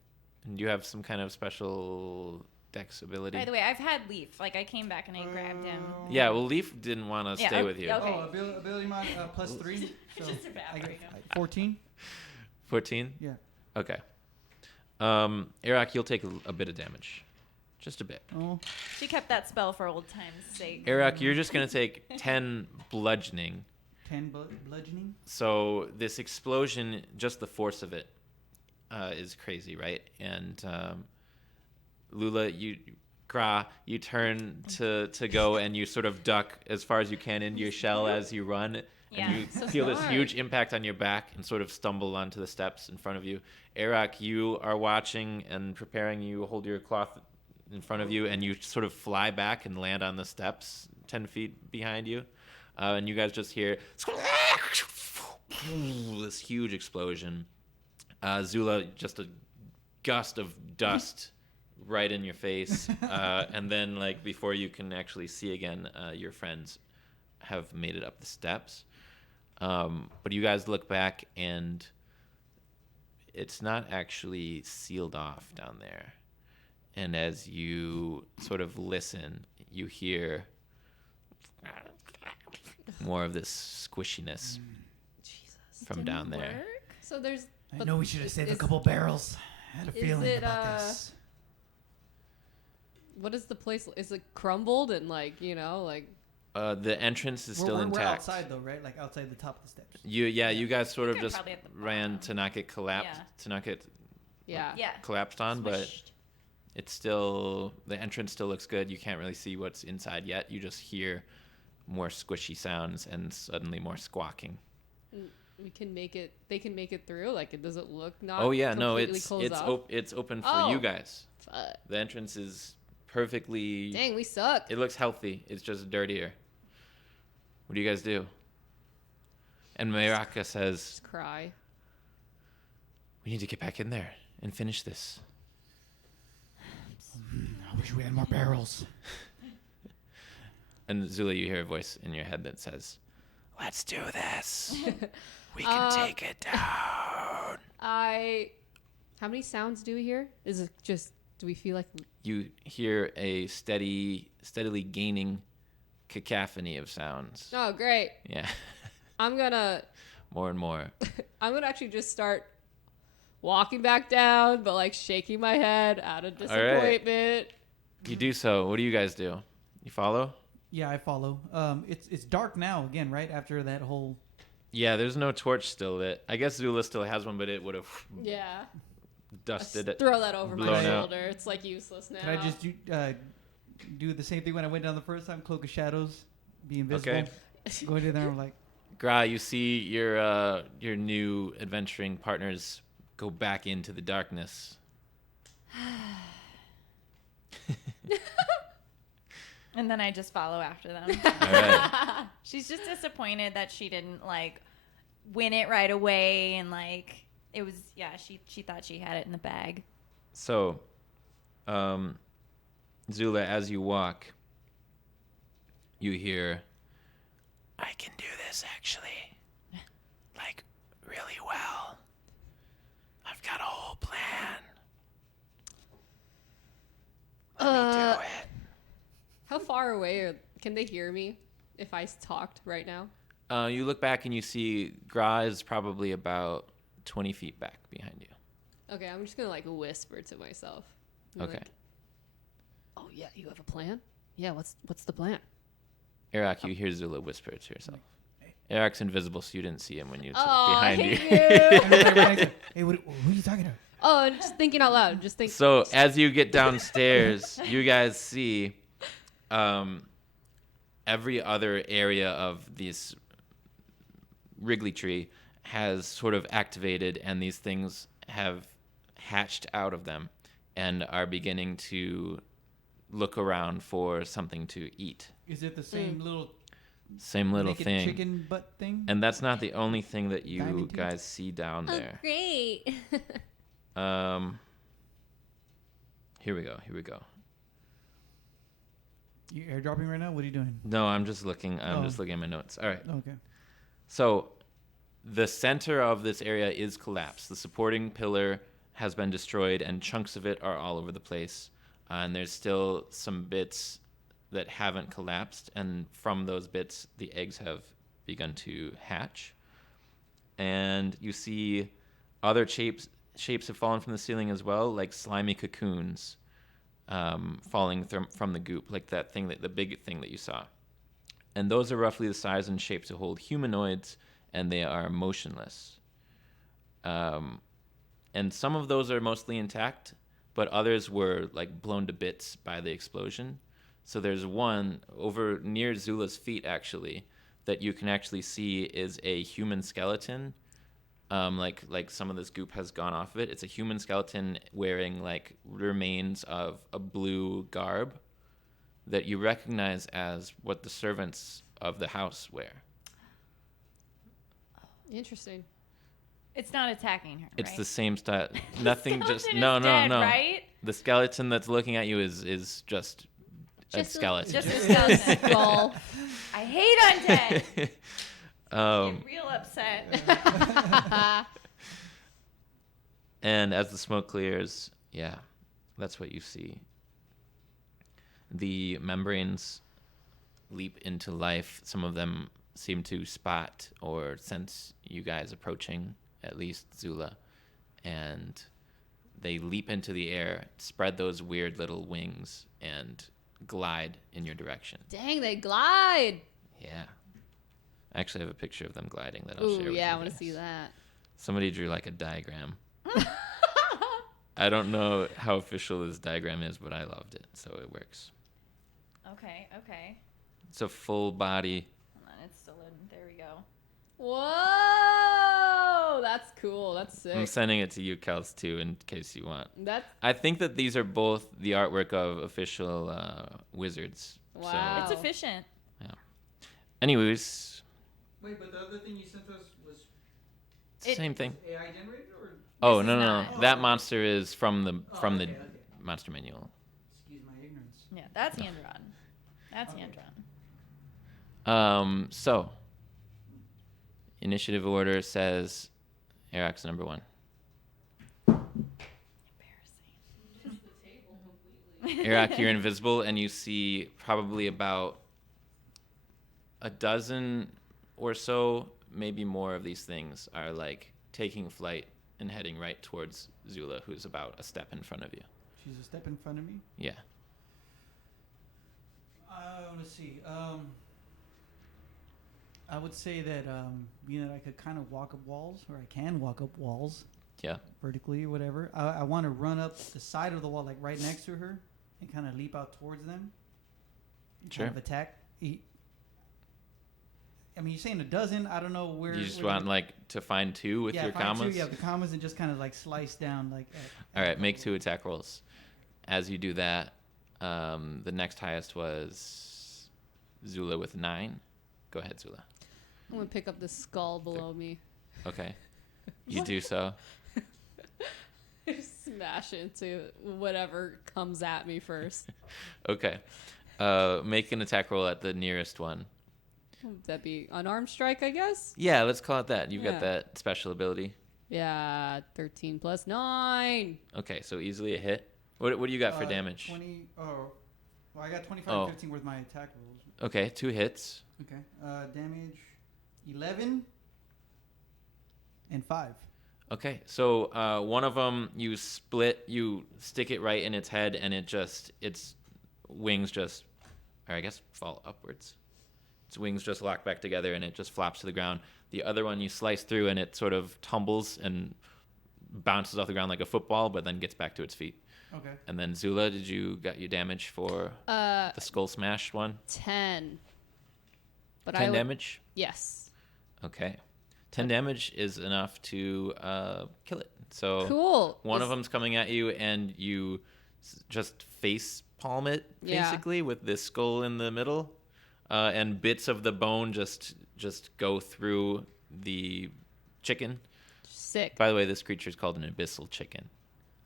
And you have some kind of special dex ability? By the way, I've had Leaf. Like I came back and I grabbed him. Yeah, well, Leaf didn't want to Yeah, stay oh, with you. yeah, okay. Oh, ability mod plus 3. So Just a bad I get right now. 14. 14? Yeah. Okay. Heirak, you'll take a bit of damage. Just a bit. Oh, She kept that spell for old times' sake. Heirak, you're just going to take 10 bludgeoning. 10 bludgeoning. So this explosion, just the force of it, is crazy, right? And Lula, you turn to go and you sort of duck as far as you can into your shell as you run, Yeah. and you So feel this smart. huge impact on your back and sort of stumble onto the steps in front of you. Heirak, you are watching and preparing. You hold your cloth in front of you, and you sort of fly back and land on the steps 10 feet behind you. And you guys just hear this huge explosion. Zula, just a gust of dust right in your face. And then, like, before you can actually see again, your friends have made it up the steps. But you guys look back, and it's not actually sealed off down there. And as you sort of listen, you hear more of this squishiness from down there. So there's. I know we should have saved a couple barrels. I had a feeling about this. What is the place? Is it crumbled and like The entrance is still We're intact. outside though, right? Like outside the top of the steps. You guys sort of You're just probably at the ran bottom. to not get collapsed, Yeah. to not get Yeah. Yeah. collapsed on, but Swished. it's still, the entrance still looks good. You can't really see what's inside yet. You just hear more squishy sounds and suddenly more squawking. We can make it. They can make it through. Like, it doesn't look not. Oh yeah, no, completely it's closed off? it's open for Oh. you guys. Fuck. The entrance is perfectly. Dang, we suck. It looks healthy. It's just dirtier. What do you guys do? And Mayuraka says, Just cry. "We need to get back in there and finish this." I wish we had more barrels. And Zula, you hear a voice in your head that says, "Let's do this. We can take it down." How many sounds do we hear? Is it just? Do we feel like? You hear a steadily gaining cacophony of sounds. Oh, great! Yeah, I'm gonna more and more. actually just start walking back down, but like shaking my head out of disappointment. You do so. What do you guys do? You follow? Yeah, I follow. It's dark now again, right after that whole. Yeah, there's no torch still lit. I guess Zula still has one, but it would have Yeah. dusted it. Throw that over my blown out. shoulder. It's like useless now. Can I just do the same thing when I went down the first time? Cloak of shadows, be invisible. Okay. Go into there. I'm like, Gra, you see your new adventuring partners go back into the darkness. And then I just follow after them. All right. She's just disappointed that she didn't like win it right away, and like it was she thought she had it in the bag. So, Zula, as you walk, you hear, "I can do this actually, like really well. I've got a whole plan. Let me do it." How far away can they hear me if I talked right now? You look back and you see Gra is probably about 20 feet back behind you. Okay, I'm just gonna like whisper to myself. Be Okay. like, oh yeah, you have a plan? Yeah, what's the plan? Heirak, you hear Zula whisper to yourself. Eric's invisible, so you didn't see him when you Oh, behind I you. hate you. hey, what are you talking about? Oh, I'm just thinking out loud. Just think. So as you get downstairs, you guys see every other area of this Wrigley tree has sort of activated, and these things have hatched out of them and are beginning to look around for something to eat. Is it the same little Same little naked thing. chicken butt thing? And that's not the only thing that you Diamond teeth? guys see down there. Great. Here we go. You airdropping right now? What are you doing? No, I'm just looking. I'm Oh. just looking at my notes. All right. Okay. So, the center of this area is collapsed. The supporting pillar has been destroyed, and chunks of it are all over the place. And there's still some bits that haven't collapsed, and from those bits, the eggs have begun to hatch. And you see other shapes have fallen from the ceiling as well, like slimy cocoons falling from the goop, like that thing, the big thing that you saw. And those are roughly the size and shape to hold humanoids, and they are motionless. And some of those are mostly intact, but others were like blown to bits by the explosion. So there's one over near Zula's feet, actually, that you can actually see is a human skeleton. Like some of this goop has gone off of it. It's a human skeleton wearing like remains of a blue garb, that you recognize as what the servants of the house wear. Interesting. It's not attacking her. It's right? the same style. Nothing. Just Skeleton no, is no, dead, no. Right? The skeleton that's looking at you is just a Just a- skeleton. Just a skeleton. Skull. I hate undead. Um, Get real upset. And as the smoke clears, yeah, that's what you see. The membranes leap into life. Some of them seem to spot or sense you guys approaching, at least Zula. And they leap into the air, spread those weird little wings, and glide in your direction. Dang, they glide. Yeah. I actually have a picture of them gliding that I'll share Ooh, with yeah, I you want to guys. see that. Somebody drew like a diagram. I don't know how official this diagram is, but I loved it, so it works. Okay. It's a full body. Hold on, it's still in. There we go. Whoa, that's cool. That's sick. I'm sending it to you, Kels, too, in case you want. That's I think that these are both the artwork of official wizards. wow. It's efficient. Anyways, Wait, but the other thing you sent us was same thing. AI generated, or? Oh, This no, is no, not. no. That monster is from the Okay. monster manual. Excuse my ignorance. Yeah, that's hand drawn. That's hand drawn. So initiative order says Heirak's number 1. Embarrassing. The table completely. Heirak, you're invisible, and you see probably about a dozen or so, maybe more of these things are like taking flight and heading right towards Zula, who's about a step in front of you. She's a step in front of me. Yeah. Let's see. I would say that being that I could kind of walk up walls, or I can walk up walls Yeah. vertically or whatever. I want to run up the side of the wall, like right next to her, and kind of leap out towards them. And Sure. Kind of attack. I mean, you're saying a dozen. I don't know where. You just where want like to find 2 with your find commas? Two, the commas, and just kind of like slice down like. All right, make 2 attack rolls. As you do that, the next highest was Zula with 9. Go ahead, Zula. I'm gonna pick up the skull below me. Okay. You do so. Smash into whatever comes at me first. Okay. Make an attack roll at the nearest one. Would that be unarmed strike, I guess? Yeah, let's call it that. You've Yeah. got that special ability. Yeah, 13 plus 9. Okay, so easily a hit. What do you got for damage? 20. Oh, well, I got 25 Oh. and 15 with my attack rolls. Okay, 2 hits. Okay. Damage 11 and 5. Okay, so one of them you stick it right in its head, and its wings just, or I guess fall upwards. Its wings just lock back together, and it just flops to the ground. The other one you slice through, and it sort of tumbles and bounces off the ground like a football, but then gets back to its feet. Okay. And then Zula, did you got your damage for the skull smashed one? 10. But 10 damage? Yes. Okay. 10 damage is enough to kill it. So Cool. one of them's coming at you, and you just face palm it, Yeah. basically, with this skull in the middle. And bits of the bone just go through the chicken. Sick. By the way, this creature is called an abyssal chicken.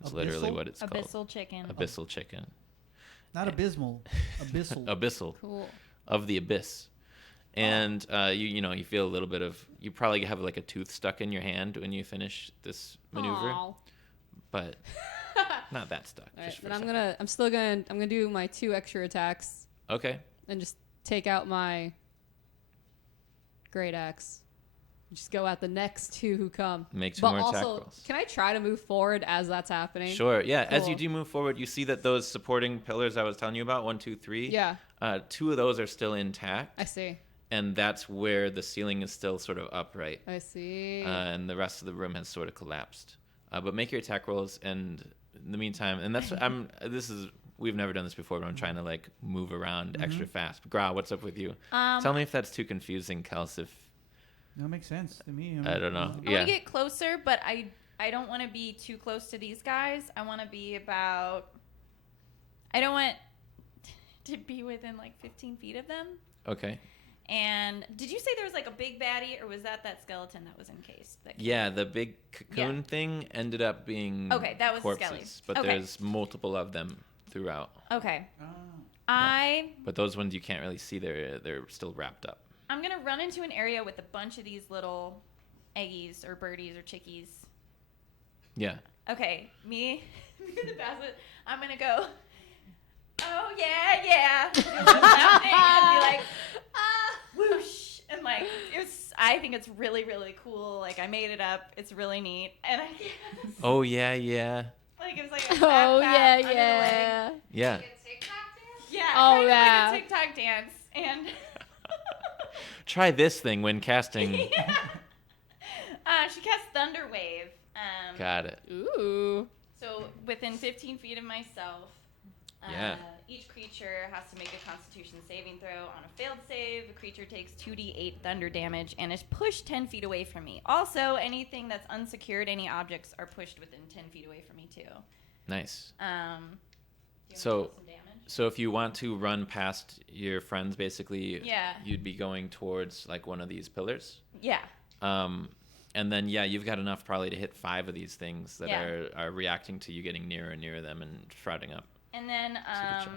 That's literally Abyssal? what it's called. Abyssal chicken. Abyssal chicken. Not abysmal. Abyssal. Abyssal. Cool. Of the abyss. And you feel a little bit of, you probably have like a tooth stuck in your hand when you finish this maneuver, Aw. but not that stuck. All right, just for then a I'm second. gonna do my 2 extra attacks Okay. and just take out my great axe. Just go at the next 2 who come. Make 2 But more attack also, rolls. can I try to move forward as that's happening? Sure. Yeah. As you Cool. do move forward, you see that those supporting pillars I was telling you about, 1, 2, 3. Yeah, 2 of those are still intact, I see. and that's where the ceiling is still sort of upright, I see. and the rest of the room has sort of collapsed. But make your attack rolls, and in the meantime, and that's we've never done this before, but I'm trying to like move around extra fast. Gra, what's up with you? Tell me if that's too confusing, Kels. If That makes sense to me. I don't know. I Yeah. want to get closer, but I don't want to be too close to these guys. I want to be about. I don't want to be within like 15 feet of them. Okay. And did you say there was like a big baddie, or was that skeleton that was encased? Yeah, the big cocoon thing ended up being that was corpses, but Okay. there's multiple of them throughout. Okay. Oh. But those ones you can't really see; they're still wrapped up. I'm gonna run into an area with a bunch of these little eggies or birdies or chickies. Yeah. Okay, me the basket. I'm gonna go. Oh yeah. Do a little laughing and be like, whoosh, and like I think it's really really cool. Like I made it up. It's really neat, and I guess. Oh yeah. Like it was like a Oh clap, yeah, under the leg. yeah. Yeah. Like a TikTok dance? Yeah. Oh, kind of yeah. like a TikTok dance, and Try this thing when casting. yeah. She cast Thunder Wave. Got it. Ooh. So within 15 feet of myself, Yeah. each creature has to make a Constitution saving throw. On a failed save, the creature takes 2d8 thunder damage and is pushed 10 feet away from me. Also, anything that's unsecured, any objects are pushed within 10 feet away from me too. Nice. Do you want So- to roll some damage? So if you want to run past your friends, basically, Yeah. you'd be going towards like one of these pillars. Yeah. And then you've got enough probably to hit 5 of these things that Yeah. are reacting to you getting nearer and nearer them and shrouding up. And then good shot.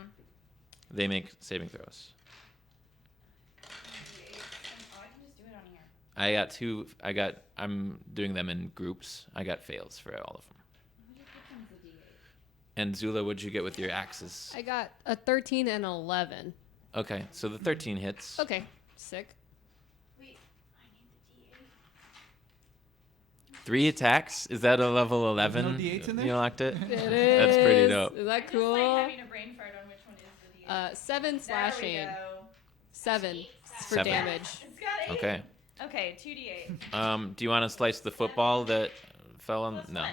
They make saving throws. oh, I can just do it on here. I'm doing them in groups. I got fails for all of them. And Zula, what'd you get with your axes? I got a 13 and 11. Okay, so the 13 hits. Okay. Sick. Wait, I need the D8. 3 attacks. Is that a level 11? no D8s in there? You locked it? It is. That's pretty dope. Is that I'm just cool? like having a brain fart on which one is the D8. 7 There we slashing. go. 7 for 7. damage. It's got 8. Okay. Okay, 2d8. Do you want to slice the football that fell on? Plus No. 1.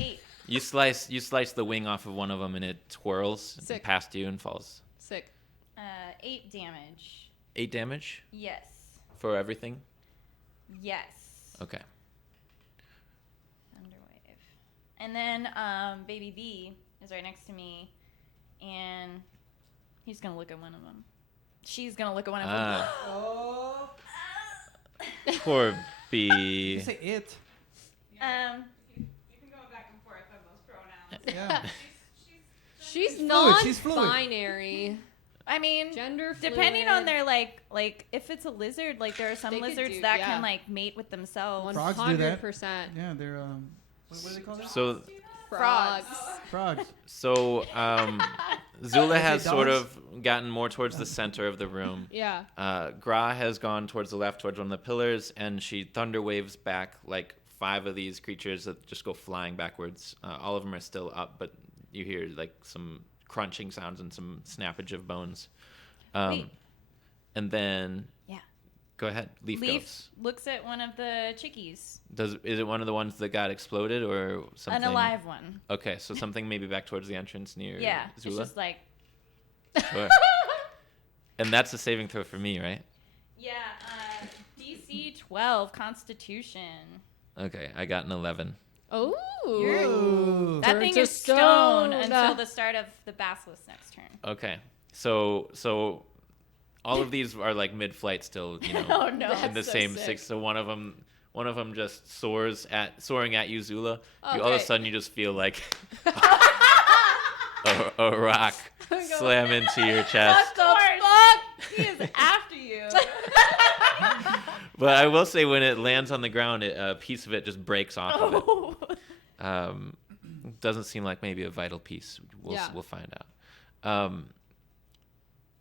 8. You slice the wing off of one of them and it twirls Sick. past you and falls. Sick. 8 damage. 8 damage Yes. for everything? Yes. Okay. Thunderwave. And then Baby B is right next to me, and he's gonna look at one of them. She's gonna look at one of them. Oh. Poor You bee. say it. Um, You can go back and forth on those pronouns. Yeah. She's fluid, she's fluid. non-binary. I mean, Gender depending fluid. on their like if it's a lizard, like there are some They could lizards do- that yeah. can like mate with themselves. Frogs do that. 100%. Yeah, they're what do they call that? So Frogs. Frogs. Zula has say sort dogs? of gotten more towards the center of the room. Yeah. Gra has gone towards the left, towards one of the pillars, and she thunder waves back like 5 of these creatures that just go flying backwards. All of them are still up, but you hear like some crunching sounds and some snappage of bones. Wait. And then, Yeah. go ahead. Leaf goes. looks at one of the chickies, Is it one of the ones that got exploded or something? an alive one. Okay, so something maybe back towards the entrance near Yeah, Zula. it's just like Sure. And that's a saving throw for me, right? yeah. DC 12 Constitution. Okay, I got an 11. Oh. Ooh. That Turn thing to is stone stone. until the start of the basilisk next turn. Okay, so all of these are like mid-flight still, you know, Oh no! in the so same sick. 6. So one of them just soaring at you, Zula. Oh, All of a great. sudden, you just feel like a rock slam into your chest. What the fuck? He is after you. But I will say, when it lands on the ground, a piece of it just breaks off of it. Oh. Doesn't seem like maybe a vital piece. We'll find out.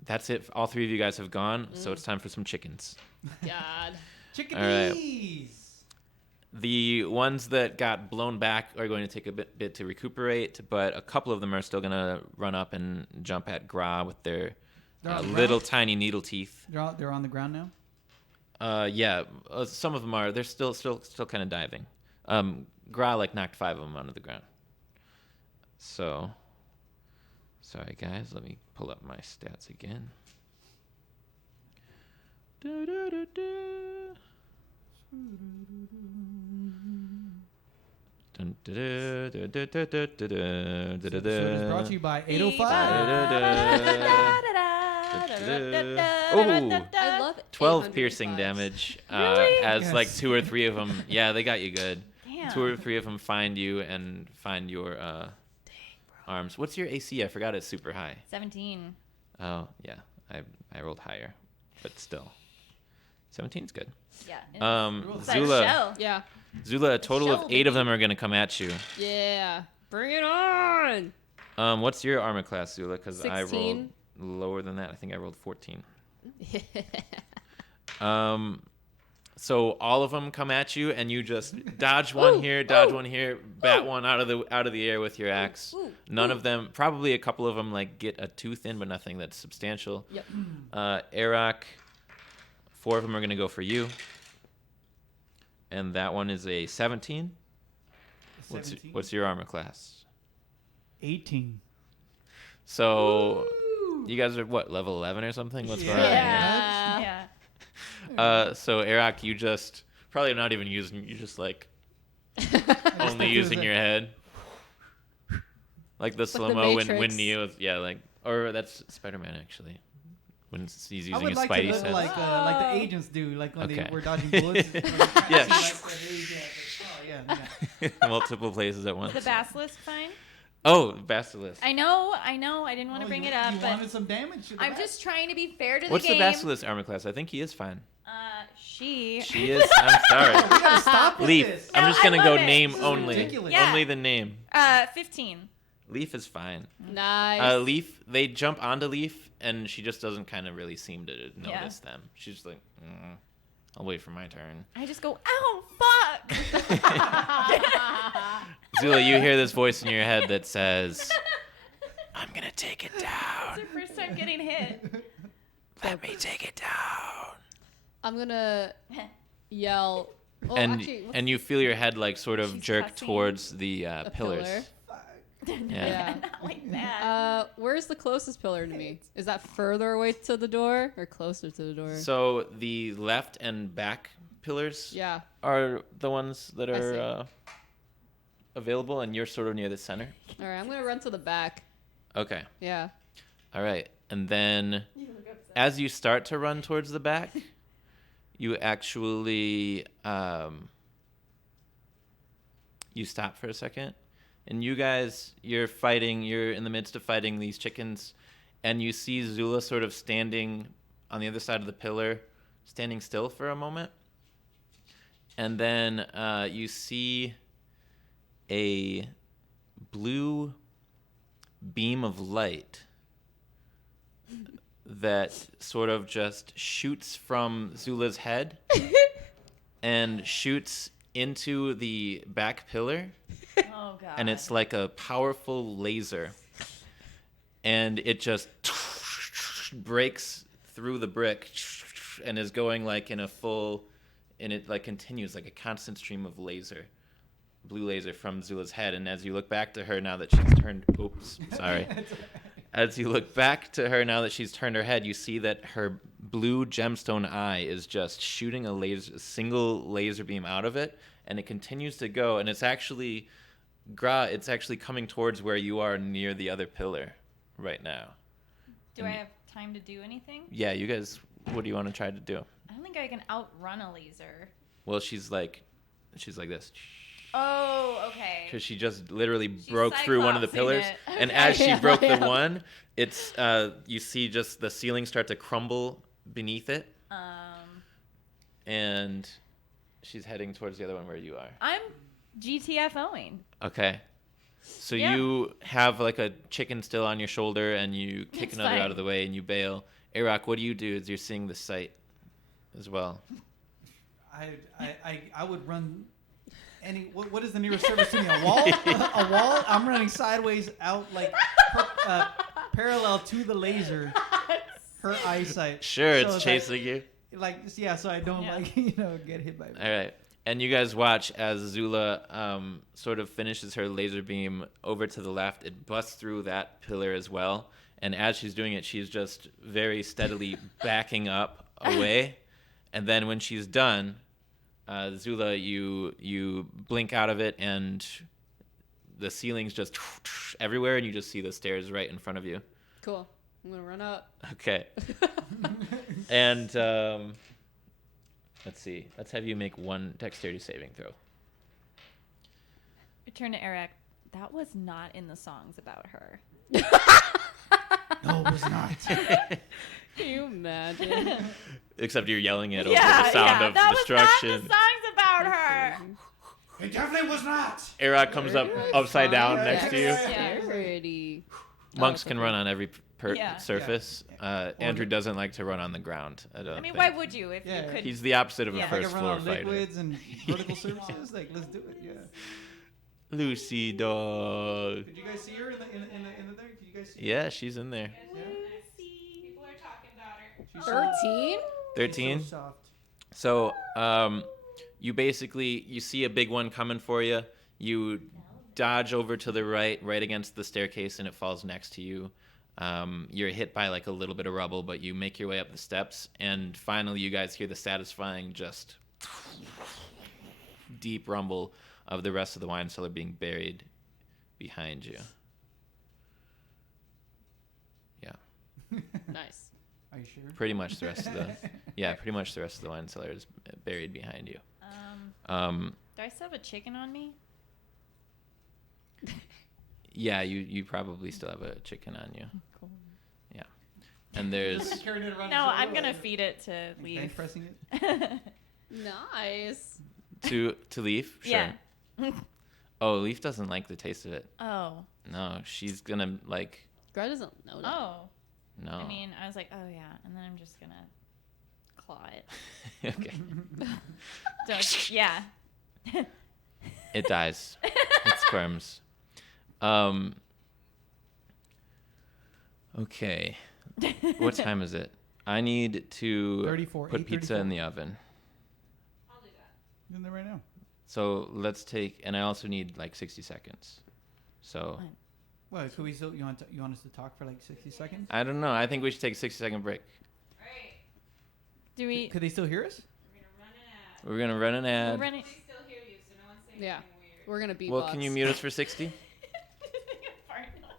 That's it. All 3 of you guys have gone, so it's time for some chickens. God. Chickadees. The ones that got blown back are going to take a bit to recuperate, but a couple of them are still going to run up and jump at Gra with their They're on the little ground? tiny needle teeth. They're on the ground now. Some of them are. They're still kind of diving. Gra like knocked 5 of them onto the ground. So, sorry guys, let me pull up my stats again. Dun, da, da, da, da, da, da, da, da, da, So it is brought to you by 805. Da, da, da. I love 12 piercing 805s. damage. Really? As like Yes. 2 or 3 of them, yeah, they got you good. Damn. 2 or 3 of them find you and find your arms. What's your AC? I forgot it's super high. 17. Oh, yeah. I rolled higher, but still. 17's good. Yeah. It's like Zula, shell. Yeah. Zula, a total of shell, 8 of baby. them are going to come at you. Yeah. Bring it on. What's your armor class, Zula? Because I rolled 16. lower than that. I think I rolled 14. So all of them come at you, and you just dodge one here, dodge one here, bat one out of the air with your axe. None of them, probably a couple of them, like get a tooth in, but nothing that's substantial. Yep. Heirak, 4 of them are gonna go for you, and that one is a 17. 17? What's your armor class? 18. So you guys are what, level 11 or something? What's going on? Yeah. Yeah. So Heirak, you just probably not even using. You just like only do using the- your head, like the the slow mo when Matrix. Neo, like, or that's Spider-Man actually, when he's I using would his like to Spidey look sense. like the agents do, like when Okay. they were dodging bullets. Yeah. Yeah. Multiple places at once. The basilisk fine? Oh, basilisk. I know. I didn't want to bring it up, You but wanted some damage. to the I'm bat. just trying to be fair to What's the the game. basilisk armor class? I think he is fine. She. She is. I'm sorry. We gotta stop with Leaf. this. I'm No, just I gonna go love it. name This is only. ridiculous. Yeah. Only the name. 15. Leaf is fine. Nice. Leaf, they jump onto Leaf, and she just doesn't kind of really seem to notice them. She's just like, I'll wait for my turn. I just go, ow, fuck. Zula, you hear this voice in your head that says, I'm going to take it down. It's her first time getting hit. Let me take it down. I'm gonna yell. Oh, And actually, what's and you feel your head like sort of She's jerk cussing. towards the a pillars. pillar? Yeah. Yeah. Not like that. Where's the closest pillar to me? Is that further away to the door or closer to the door? So the left and back pillars Yeah. are the ones that I are available, and you're sort of near the center. All right, I'm gonna run to the back. Okay. Yeah. All right. And then as you start to run towards the back, you actually you stop for a second. And you guys, you're in the midst of fighting these chickens, and you see Zula sort of standing on the other side of the pillar, standing still for a moment. And then you see a blue beam of light that sort of just shoots from Zula's head and shoots into the back pillar, Oh, God. and it's like a powerful laser, and it just breaks through the brick and is going like in a full, and it like continues like a constant stream of blue laser from Zula's head. And as you look back to her now that she's turned, as you look back to her now that she's turned her head, you see that her blue gemstone eye is just shooting a single laser beam out of it, and it continues to go. And it's actually, it's actually coming towards where you are near the other pillar right now. Do I have time to do anything? Yeah, you guys, what do you want to try to do? I don't think I can outrun a laser. Well, she's like this. Oh, okay. Because she just literally broke through one of the cyclopsing pillars, it. and Okay. as she broke the Yeah. one, it's you see just the ceiling start to crumble beneath it, and she's heading towards the other one where you are. I'm GTFOing. Okay, so Yeah. you have like a chicken still on your shoulder, and you kick It's another fine. out of the way, and you bail. Heirak, what do you do as you're seeing the sight as well? I would run any. What is the nearest service to me? A wall? A wall? I'm running sideways out like parallel to the laser. Her eyesight. Sure, So it's chasing you. So I don't Yeah. All get hit by. right. And you guys watch as Zula sort of finishes her laser beam over to the left. It busts through that pillar as well. And as she's doing it, she's just very steadily backing up away. And then when she's done, Zula, you blink out of it, and the ceiling's just everywhere, and you just see the stairs right in front of you. Cool. I'm gonna run up. Okay. And let's see. Let's have you make one dexterity saving throw. Return to Eric. That was not in the songs about her. No, it was not. Can you imagine? Except you're yelling it over the sound of that destruction. was not the songs about her. It definitely was not. Eric comes up upside down next to you. Dexterity. Monks can run on every Yeah. surface. Andrew doesn't like to run on the ground. I I mean, think. why would you if you Yeah. could? He's the opposite of a Yeah. If I first can run floor on fighter. liquids and vertical surfaces, like let's do it. Yeah. Lucy dog. Did you guys see her in the there? Did you guys see? Yeah, she's in there. People are talking about her. 13? 13. So soft. So, you basically you see a big one coming for you. You dodge over to the right against the staircase, and it falls next to you. You're hit by like a little bit of rubble, but you make your way up the steps, and finally, you guys hear the satisfying, just deep rumble of the rest of the wine cellar being buried behind you. Yeah. Nice. Are you sure? Pretty much the rest of the wine cellar is buried behind you. Do I still have a chicken on me? Yeah, you probably still have a chicken on you. Cool. Yeah. And there's Carrying it around No, his I'm arm. gonna feed it to Bench Leaf. pressing it. Nice. to Leaf. Sure. Yeah. Oh, Leaf doesn't like the taste of it. Oh. No, she's gonna like. Greg doesn't know that. Oh. No. I mean, I was like, oh yeah, and then I'm just gonna claw it. Okay. So, yeah. It dies. It squirms. Okay. What time is it? I need to 34, put pizza 8:34. in the oven. I'll do that. He's in there right now. So let's take, and I also need like 60 seconds. So Well, could we still? You want us to talk for like 60 seconds? I don't know. I think we should take a 60-second break. Alright, Do we? Could they still hear us? we're gonna run an ad. We're gonna run an We're ad. running. They still hear you, so no one's saying Yeah. anything weird. We're gonna beatbox. Well, can you mute us for 60? Fart noise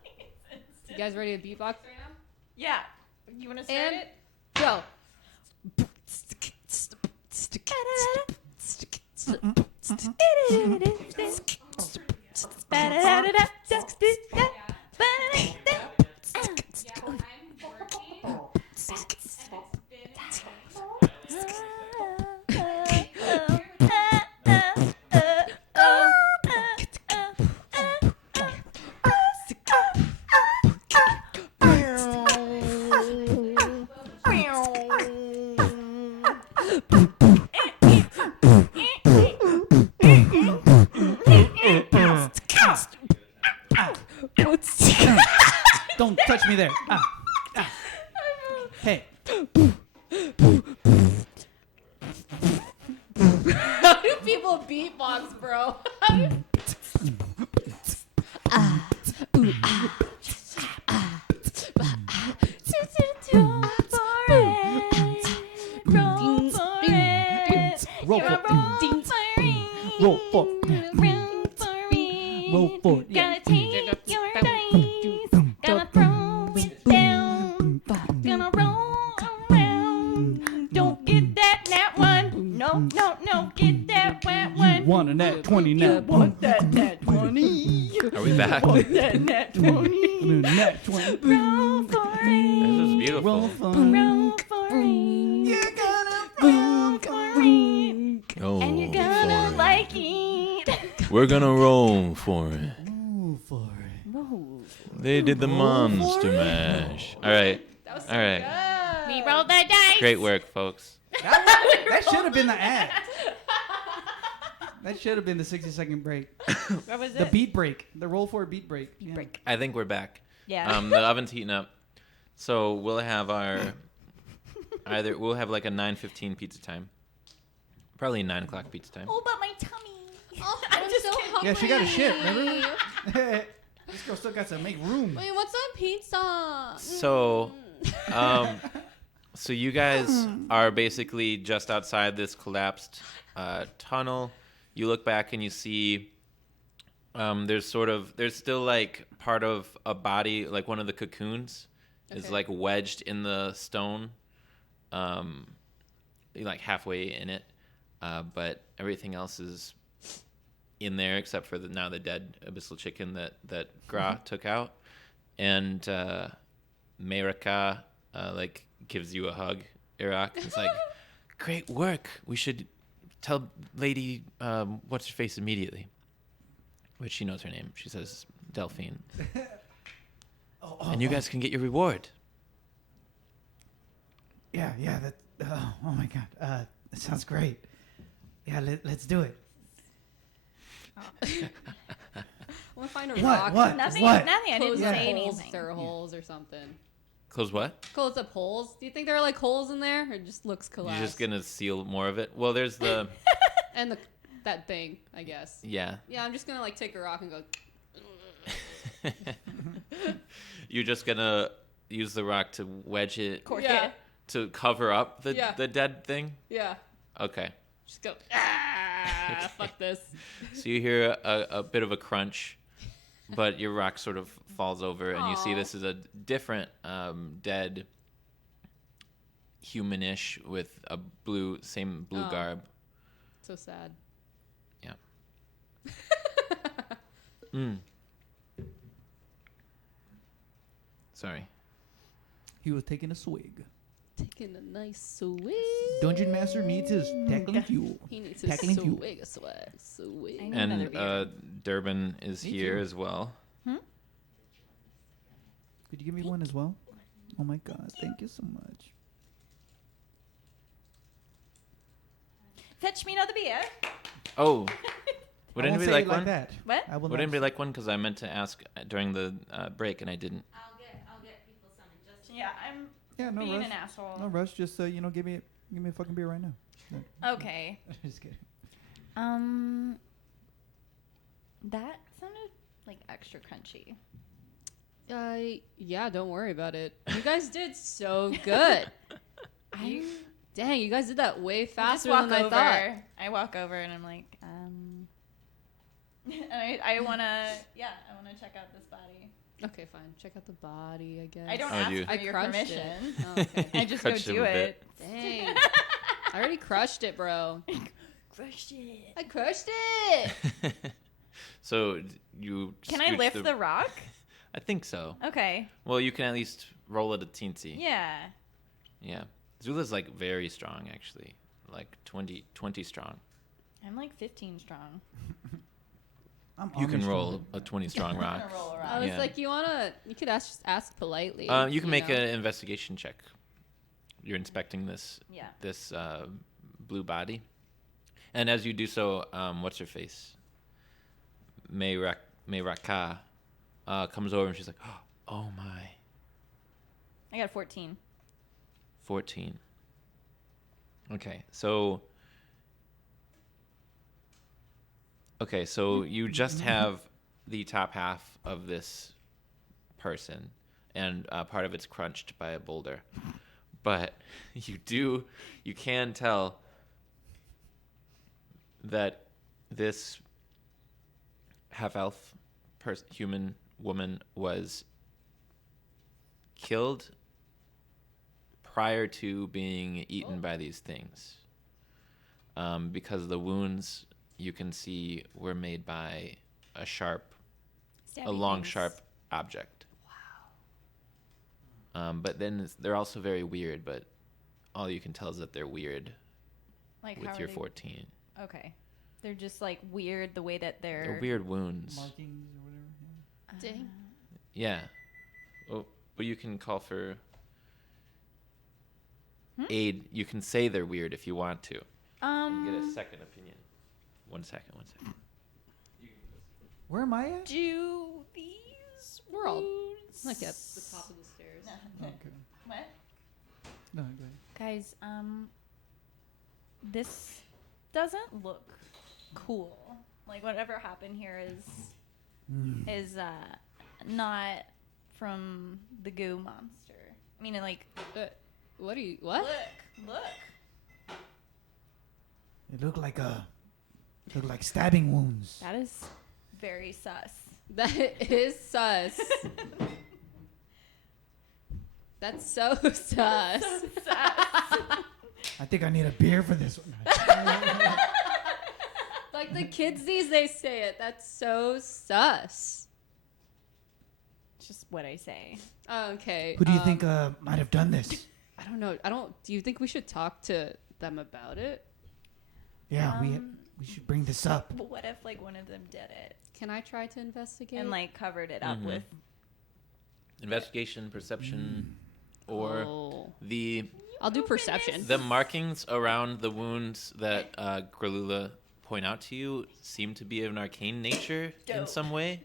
You instead. guys ready to beatbox? Right now? Yeah. You want to start And it? go. Yeah, I'm working. And it's been Don't touch me there. Hey. How do people beatbox, bro? Roll for Roll for Roll for Gotta take your dice. Gotta throw it down. Gonna roll around. Don't get that nat one. No, get that wet one. Want a nat 20 now. Want that nat 20. Are we back? Want that nat 20. Nat 20. Roll for This it. is beautiful. Roll for Roll for it. You're gonna Roll for it. Oh, And you're gonna like it. We're gonna roll for it. roll for it. They did the monster mash. All right. That was All right. good. We rolled that dice. Great work, folks. That should have been the ad. That should have been the 60-second break. What was The it? beat break. The roll for beat break. Yeah. break. I think we're back. Yeah. The oven's heating up, so we'll have our we'll have like a 9:15 pizza time, probably 9 o'clock pizza time. Oh, but my tummy. Oh, I'm I'm just so kidding. hungry. Yeah, she got a shit, remember? This girl still got to make room. Wait, what's on pizza? So, so you guys are basically just outside this collapsed tunnel. You look back and you see there's still like part of a body, like one of the cocoons is Okay. like wedged in the stone, like halfway in it, but everything else is in there except for the dead abyssal chicken that Gra took out, and Meiraka like gives you a hug. Heirak is like, great work. We should tell Lady what's her face immediately, which she knows her name. She says Delphine, and you guys can get your reward. Yeah, that. Oh my god, that sounds great. Yeah, let's do it. I want to find a What? rock. What? Nothing. What? Nothing. I didn't Close say up holes anything. if there are holes or something. Close what? Close up holes. Do you think there are like holes in there, or it just looks collapsed? You're just gonna seal more of it. Well, there's the And that thing, I guess. yeah. Yeah, I'm just gonna like take a rock and go. You're just gonna use the rock to wedge it Cork Yeah. it. to cover up the Yeah. dead thing. Yeah. Okay. Just go. Ah, fuck this. So you hear a bit of a crunch, but your rock sort of falls over, and you see Aw. this is a different dead humanish with a same blue Oh. garb. So sad. Yeah. Mm. Sorry. He was taking a swig. Taking a nice swig. Dungeon Master needs his tackling fuel. He needs his Tackling fuel. swig, a swag, swig. I need another And beer. Durban is Me here too. as well. Could you give me one as well? Oh my god, thank you so much. Fetch me another beer. Oh, would I won't anybody say like it one? like that. What? I will Would not anybody like one? Because I meant to ask during the break and I didn't. I'll get people some in just. Yeah, I'm Yeah, no being rush. an asshole. No rush. Just give me a fucking beer right now. Okay. Just kidding. That sounded like extra crunchy. Yeah, don't worry about it. You guys did so good. Dang, you guys did that way faster than I thought. I walk over and I'm like, and I wanna check out this body. Okay, fine. Check out the body, I guess. I don't Oh, ask you- for I your crushed permission. it. Oh, okay. I just go Crushed him do a bit. it. Dang. I already crushed it, bro. Crushed it. I crushed it. So you. Can I scooch lift the rock? I think so. Okay. Well, you can at least roll it a teensy. Yeah. Yeah. Zula's like very strong, actually. Like 20 strong. I'm like 15 strong. You can roll a 20 strong I'm rock. gonna roll I around. was Yeah. like, you could ask politely. You can make know? an investigation check. You're inspecting this Yeah. blue body, and as you do so, what's her face? Meiraka comes over and she's like, "Oh my, I got 14. 14." Okay, so you just have the top half of this person, and part of it's crunched by a boulder. But you can tell that this half-elf human woman was killed prior to being eaten by these things. Because the wounds you can see were made by a long, sharp object. But then they're also very weird, but all you can tell is that they're weird Like with how are your they- 14. Okay. They're just like weird the way that They're weird wounds. Markings or whatever. Yeah. Dang. Yeah. Oh, but you can call for aid. You can say they're weird if you want to. And get a second opinion. One second. Where am I at? Do these We're all wounds- like at the top of the stairs. Okay. What? No, go ahead. Guys, this doesn't look cool. Like whatever happened here is not from the goo monster. I mean, like What? look. It looked like stabbing wounds. That is very sus. That is sus. That's so sus. I think I need a beer for this one. Like the kids these days say it. That's so sus. Just what I say. Okay. Who do you think might have done this? I don't know. Do you think we should talk to them about it? Yeah, we should bring this up. But what if like one of them did it Can I try to investigate? and like covered it up with? Investigation, perception, or I'll do perception. the markings around the wounds that Gralula point out to you seem to be of an arcane nature in Dope. some way.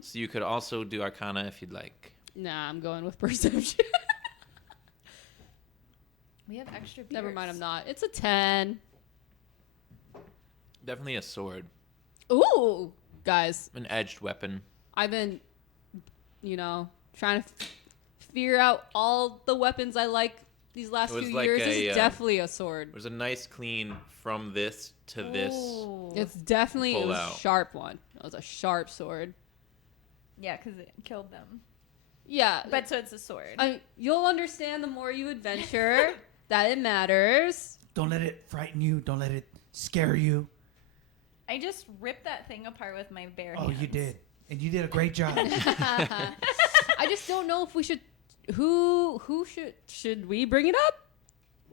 So you could also do Arcana if you'd like. Nah, I'm going with perception. We have extra beers. Never mind, I'm not. It's a 10. Definitely a sword, Ooh, guys, an edged weapon. I've been, trying to figure out all the weapons I like these last It was few like years. a, This is definitely a sword. There's a nice clean from this to this. Ooh. It's definitely Pull a out. sharp one. It was a sharp sword. Yeah, because it killed them. Yeah, But so it's a sword. you'll understand the more you adventure that it matters. Don't let it frighten you. Don't let it scare you. I just ripped that thing apart with my bare Oh, hands. you did. And you did a great job. I just don't know if we should. Who should we bring it up?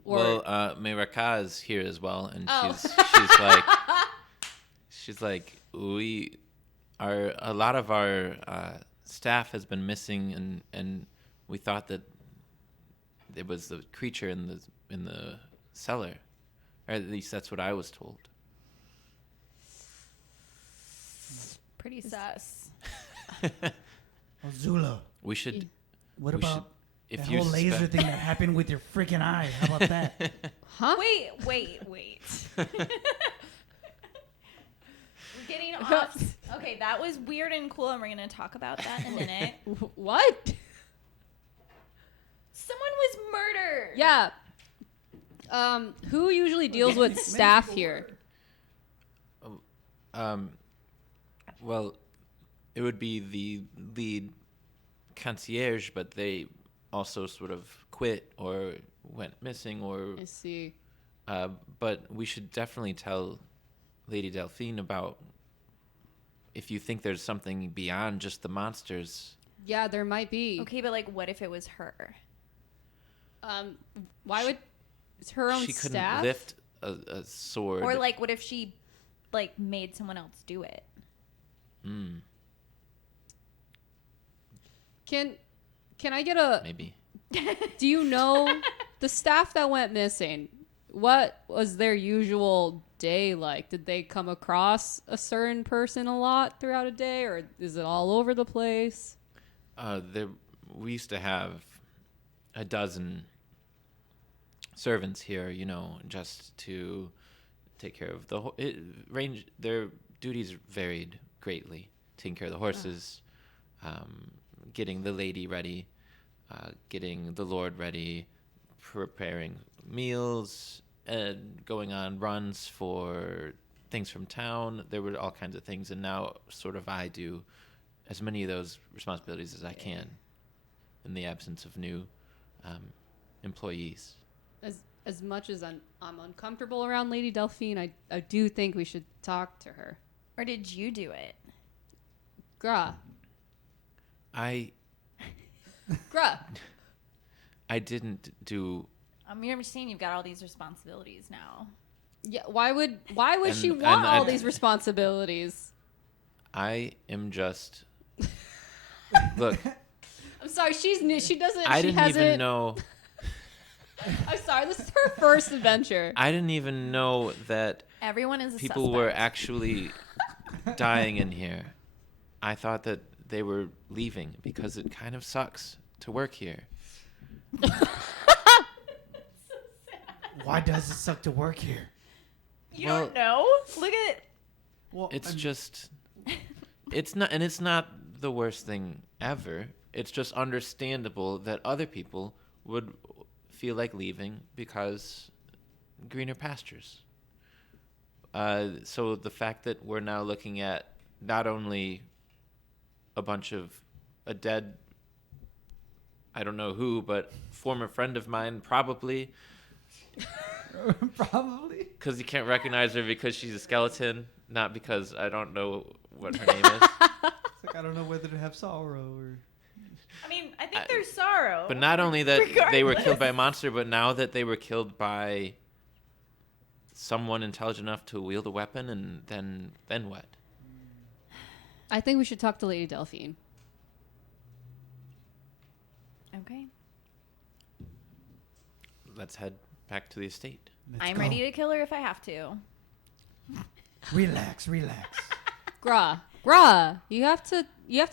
Well, Meiraka is here as well, and Oh. she's like a lot of our staff has been missing, and we thought that it was the creature in the cellar, or at least that's what I was told. Pretty sus. Oh, Zula, We should. what we about should, if that you whole laser suspect- thing that happened with your freaking eye? How about that? Huh? Wait. We're getting off. Okay, that was weird and cool, and we're going to talk about that in a minute. What? Someone was murdered. Yeah. Who usually deals with staff here? Well, it would be the lead concierge, but they also sort of quit or went missing, or. I see. But we should definitely tell Lady Delphine about if you think there's something beyond just the monsters. Yeah, there might be. Okay, but like, what if it was her? Why would it's her own She couldn't staff? lift a sword. Or like, what if she like made someone else do it? Can I get a? Maybe. Do you know the staff that went missing? What was their usual day like? Did they come across a certain person a lot throughout a day, or is it all over the place? We used to have a dozen servants here, just to take care of their duties varied greatly. Taking care of the horses, getting the lady ready, getting the lord ready, preparing meals, and going on runs for things from town. There were all kinds of things, and now sort of I do as many of those responsibilities as I can in the absence of new employees. As much as I'm uncomfortable around Lady Delphine, I do think we should talk to her. Or did you do it? Gra. I didn't do. You're saying you've got all these responsibilities now. Yeah, why would she And- want and all I- these responsibilities? I am just. Look, I'm sorry, she's new. She doesn't. I she didn't hasn't. even know. I'm sorry. This is her first adventure. I didn't even know that Everyone is a people suspect. were actually dying in here. I thought that they were leaving because it kind of sucks to work here. Why does it suck to work here? You Well- don't know? Look at it. Well, It's just. It's not the worst thing ever. It's just understandable that other people would feel like leaving because greener pastures. So the fact that we're now looking at not only a bunch of a dead I don't know who, but former friend of mine, probably. Probably. Because you can't recognize her because she's a skeleton, not because I don't know what her name is. It's like I don't know whether to have sorrow or. I mean, I think there's sorrow. But not only that they were killed by a Regardless. monster, but now that they were killed by someone intelligent enough to wield a weapon, and then what? I think we should talk to Lady Delphine. Okay. Let's head back to the estate. Let's I'm go. ready to kill her if I have to. Relax. Gra, you have to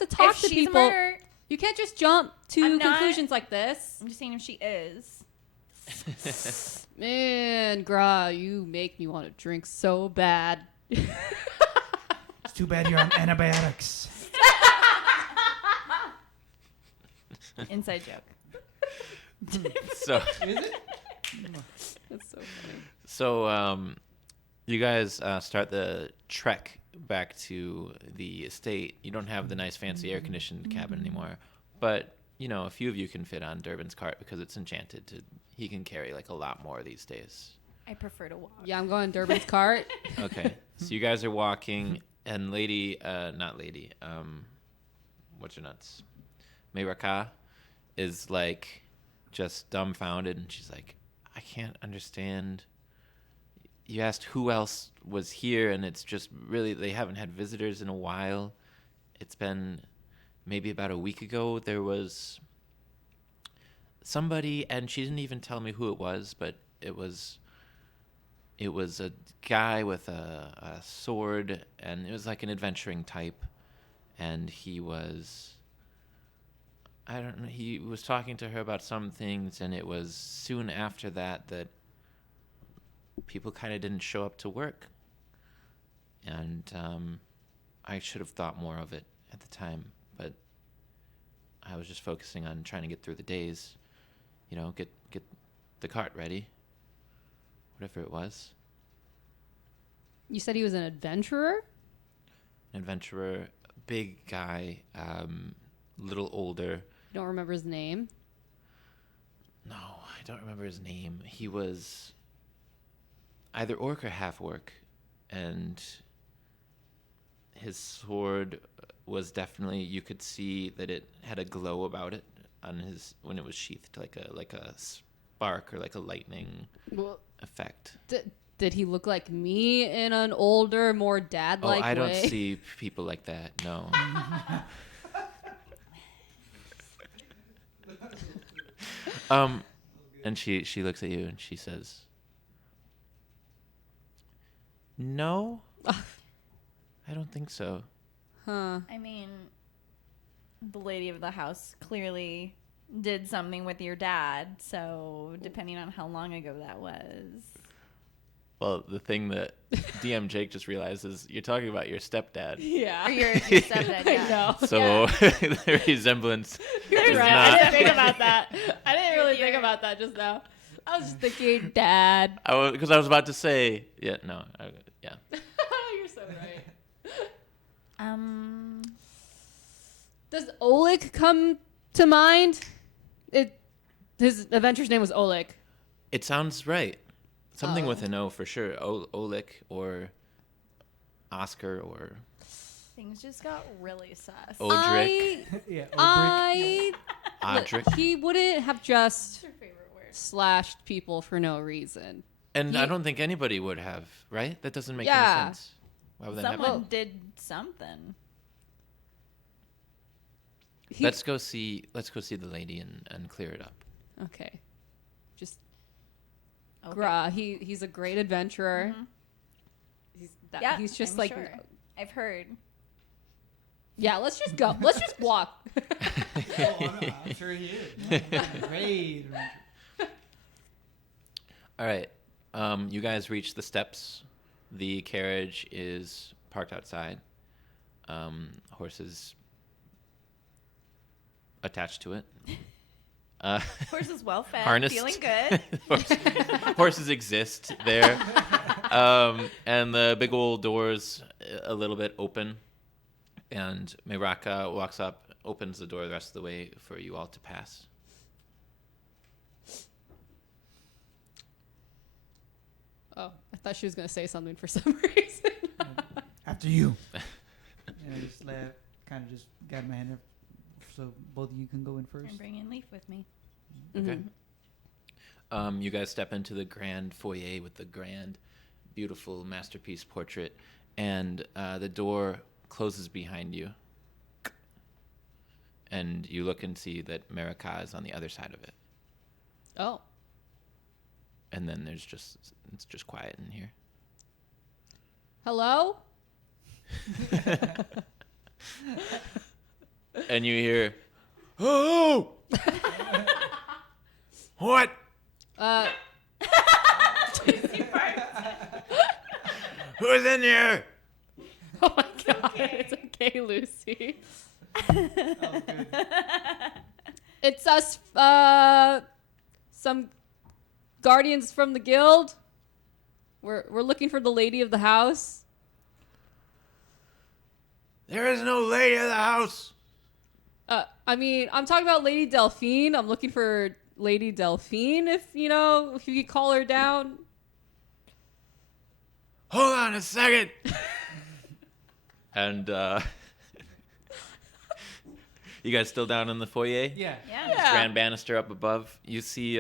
talk if to she's people. a murderer, You can't just jump to I'm not- conclusions like this. I'm just saying if she is. Man, Gra, you make me want to drink so bad. It's too bad you're on antibiotics. Inside joke. So, Is it? That's so funny. so you guys start the trek back to the estate. You don't have the nice, fancy, air-conditioned cabin anymore, but a few of you can fit on Durbin's cart because it's enchanted. He can carry like a lot more these days. I prefer to walk. Yeah, I'm going Durbin's cart. Okay, so you guys are walking, and not lady, what's your nuts? Meiraka is like just dumbfounded, and she's like, I can't understand. You asked who else was here, and it's just really, they haven't had visitors in a while. It's been maybe about a week ago. There was somebody, and she didn't even tell me who it was, but it was a guy with a sword, and it was like an adventuring type, and he was, I don't know, he was talking to her about some things, and it was soon after that people kind of didn't show up to work, and I should have thought more of it at the time, but I was just focusing on trying to get through the days, get the cart ready, whatever it was. You said he was an adventurer? An adventurer, big guy, little older. You don't remember his name? No, I don't remember his name. He was either orc or half orc, and his sword was definitely, you could see that it had a glow about it on his when it was sheathed, like a spark or like a lightning Well, effect. did he look like me in an older, more dad-like way? I don't see people like that. No. And she looks at you and she says, "No, I don't think so." Huh. I mean, the lady of the house clearly did something with your dad, so depending on how long ago that was. Well, the thing that DM Jake just realized is you're talking about your stepdad. Yeah. Or your stepdad, I yeah. know. So the resemblance You're is right. not. I didn't think about that. I didn't really think about that just now. I was just thinking, Dad. Because I was about to say, yeah. You're so right. Does Oleg come to mind? His adventure's name was Oleg. It sounds right. Something Oh. with an O for sure. Oleg or Oscar or Things just got really sus. Odric. Yeah. Odric. He wouldn't have just your favorite word? slashed people for no reason. And He- I don't think anybody would have, right? That doesn't make Yeah. any sense. Why would that Someone happen? did something. Let's go see the lady and clear it up. Okay. Just Okay. Gra. He's a great adventurer. Mhm. Yeah, he's just I'm like, sure. I've heard. yeah. Let's just go. Let's just walk. I'm sure he is. Great. All right. You guys reach the steps. The carriage is parked outside. Horses attached to it. Horse is well fed, Harnessed. feeling good. Horses exist there. And the big old doors a little bit open. And Meiraka walks up, opens the door the rest of the way for you all to pass. Oh, I thought she was gonna say something for some reason. After you. And I just kind of just got my hand up so both of you can go in first. I'm bringing Leaf with me. Okay. You guys step into the grand foyer with the grand, beautiful masterpiece portrait, and the door closes behind you. And you look and see that Marika is on the other side of it. Oh. And then it's just quiet in here. Hello? And you hear, "Oh! What? Who's in here?" Oh my god. It's okay, Lucy. It's us, some guardians from the guild. We're looking for the lady of the house. There is no lady of the house. I mean, I'm talking about Lady Delphine. I'm looking for Lady Delphine, if you could call her down. Hold on a second. And you guys still down in the foyer? Yeah. Yeah. Grand banister up above. You see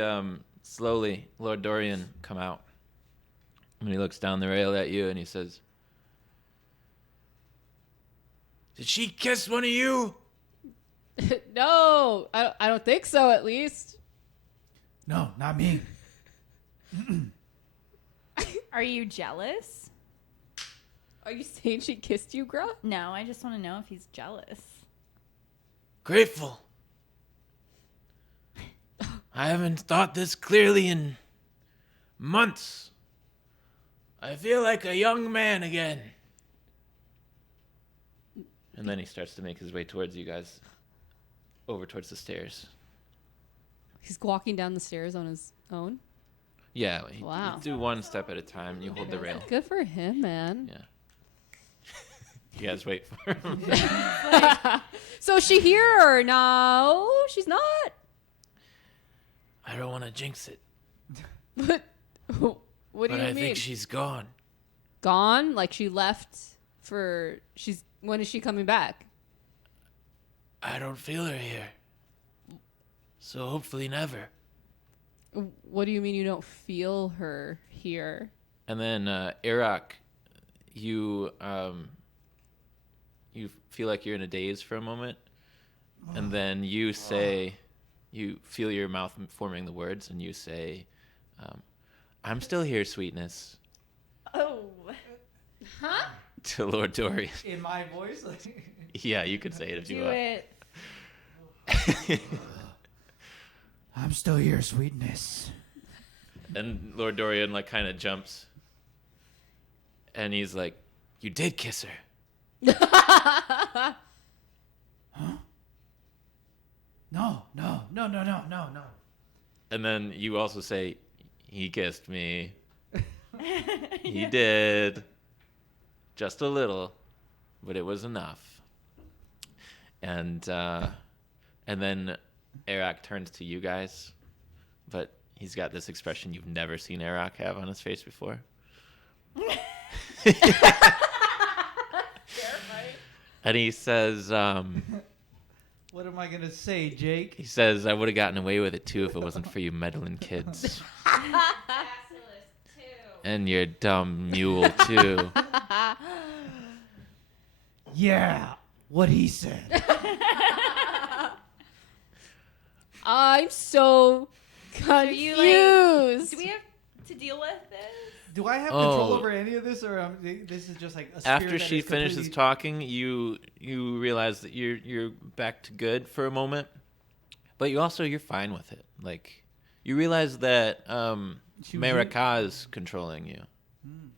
slowly Lord Dorian come out. And he looks down the rail at you and he says, "Did she kiss one of you?" No, I don't think so, at least. No, not me. Are you jealous? Are you saying she kissed you, Gra? No, I just want to know if he's jealous. Grateful. I haven't thought this clearly in months. I feel like a young man again. And then he starts to make his way towards you guys, over towards the stairs. He's walking down the stairs on his own. Yeah, Wow. you do one step at a time and you hold the rail. Good for him, man. Yeah. You guys wait for him. So is she here or no? She's not. I don't want to jinx it, What do but you I mean? think she's gone. Gone? Like she left for... When is she coming back? I don't feel her here. So hopefully never. What do you mean you don't feel her here? And then Heirak, you feel like you're in a daze for a moment, and then you say, you feel your mouth forming the words, and you say, "I'm still here, sweetness," Oh. Huh? to Lord Dorian. In my voice? Yeah, you could say it if you Do want. it. I'm still here, sweetness. And Lord Dorian kind of jumps, and he's like, "You did kiss her." No. And then you also say, "He kissed me." He did. Just a little, but it was enough. And then Heirak turns to you guys, but he's got this expression you've never seen Heirak have on his face before. And he says, What am I going to say, Jake? he says, "I would have gotten away with it too if it wasn't for you meddling kids. And your dumb mule too." Yeah, what he said. I'm so confused. you, do we have to deal with this? Do I have control Oh. over any of this, or this is just like a spirit After that she is finishes completely- talking, you realize that you're back to good for a moment, but you're fine with it. Like you realize that Marika is controlling you.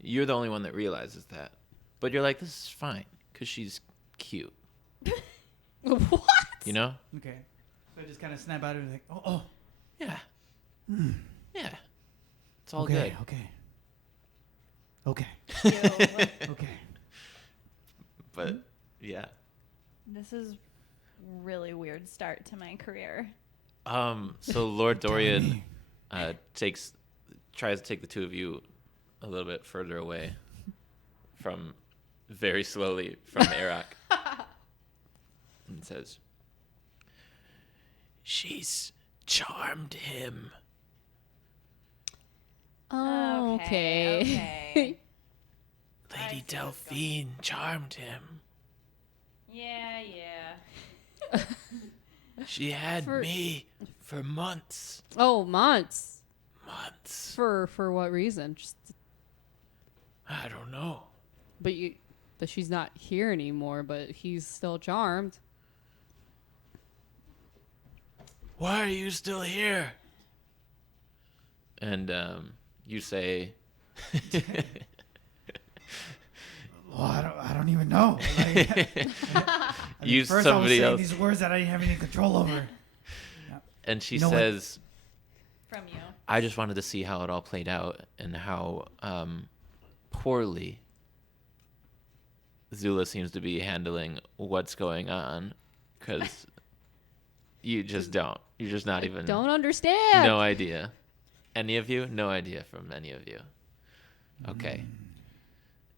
You're the only one that realizes that, but you're like, this is fine because she's cute. What? You know? Okay. So I just kind of snap out of it like, oh. Yeah. Yeah. It's all Okay, good. okay. Ew. Okay. But yeah. This is really weird start to my career. So Lord Dorian me. tries to take the two of you a little bit further away very slowly from Heirak. And says, "She's charmed him." Oh, okay. Lady Delphine charmed him. Yeah. She had me for months. Oh, months. Months. For what reason? Just, I don't know. but she's not here anymore, but he's still charmed. Why are you still here? And you say, Well, I don't even know. Like, use first I was somebody saying else. these words that I didn't have any control over. And she You know what? says, From you. I just wanted to see how it all played out and how poorly Zula seems to be handling what's going on, because you just don't. You're just not even. Don't understand. No idea. Any of you? No idea from any of you. Okay.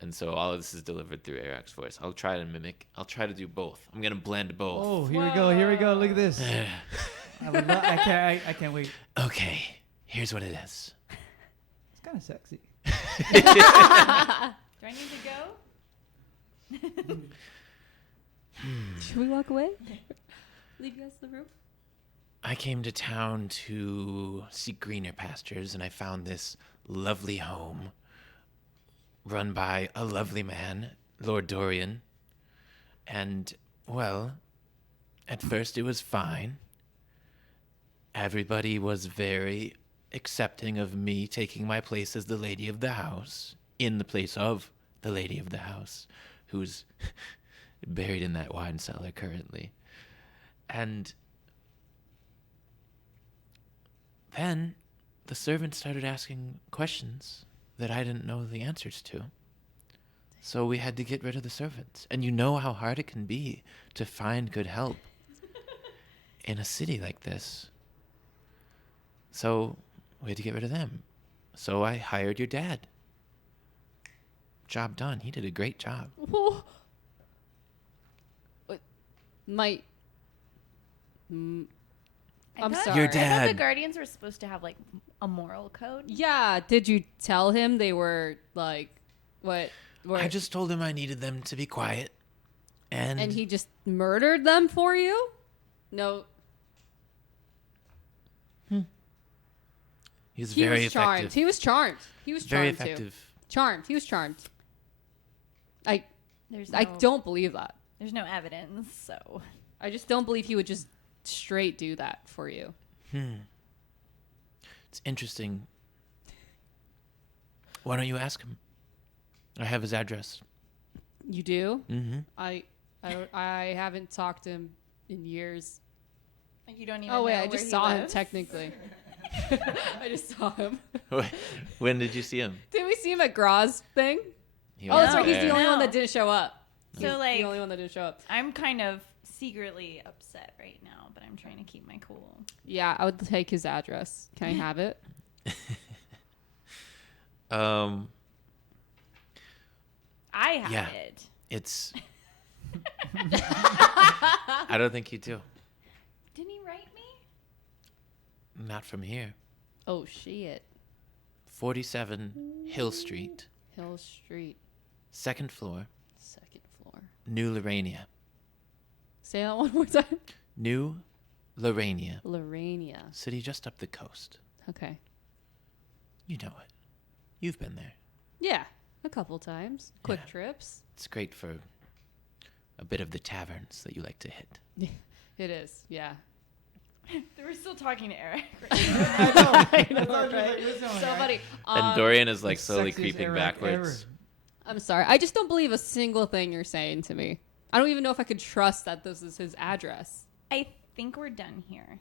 And so all of this is delivered through Heirak's voice. I'll try to mimic. I'll try to do both. I'm gonna blend both. Oh, here we go. Look at this. I can't wait. Okay. Here's what it is. It's kind of sexy. Do I need to go? Should we walk away? Leave you guys in the room? I came to town to seek greener pastures, and I found this lovely home run by a lovely man, Lord Dorian. And, well, at first it was fine. Everybody was very accepting of me taking my place as the lady of the house, in the place of the lady of the house, who's buried in that wine cellar currently. And then the servant started asking questions that I didn't know the answers to. So we had to get rid of the servants. And you know how hard it can be to find good help in a city like this. So we had to get rid of them. So I hired your dad. Job done. He did a great job. Whoa. My. I'm sorry. Your I thought dad. the Guardians were supposed to have like a moral code. Yeah. Did you tell him they were like what? I just told him I needed them to be quiet. And he just murdered them for you? No. he was He very was charmed. effective. He was charmed. He was Very charmed too. effective. Charmed. He was charmed. I There's I don't believe that. There's no evidence, so I just don't believe he would just straight do that for you. It's interesting. Why don't you ask him? I have his address. You do? Mm-hmm. I haven't talked to him in years. you don't even. Oh wait, know I where just he saw him lives? technically. I just saw him. When did you see him? Did we see him at Graw's thing? He Oh, that's wasn't right. He's the there. only one No. that didn't show up. So, He's like- the only one that didn't show up. I'm kind of secretly upset right now, but I'm trying to keep my cool. Yeah, I would take his address. Can I have it? I have Yeah. it. It's. I don't think you do. Didn't he write me? Not from here. Oh shit. 47 Hill Street, Hill Street, second floor, second floor. New Lorania. Say that one more time. New Lorania. Lorania. City just up the coast. Okay. You know it. You've been there. Yeah, a couple times. Quick Yeah. trips. It's great for a bit of the taverns that you like to hit. It is. Yeah. We're still talking to Eric. I know, right? So funny. And Dorian is like the slowly sexiest creeping Heirak backwards. I'm sorry. I just don't believe a single thing you're saying to me. I don't even know if I could trust that this is his address. I think we're done here.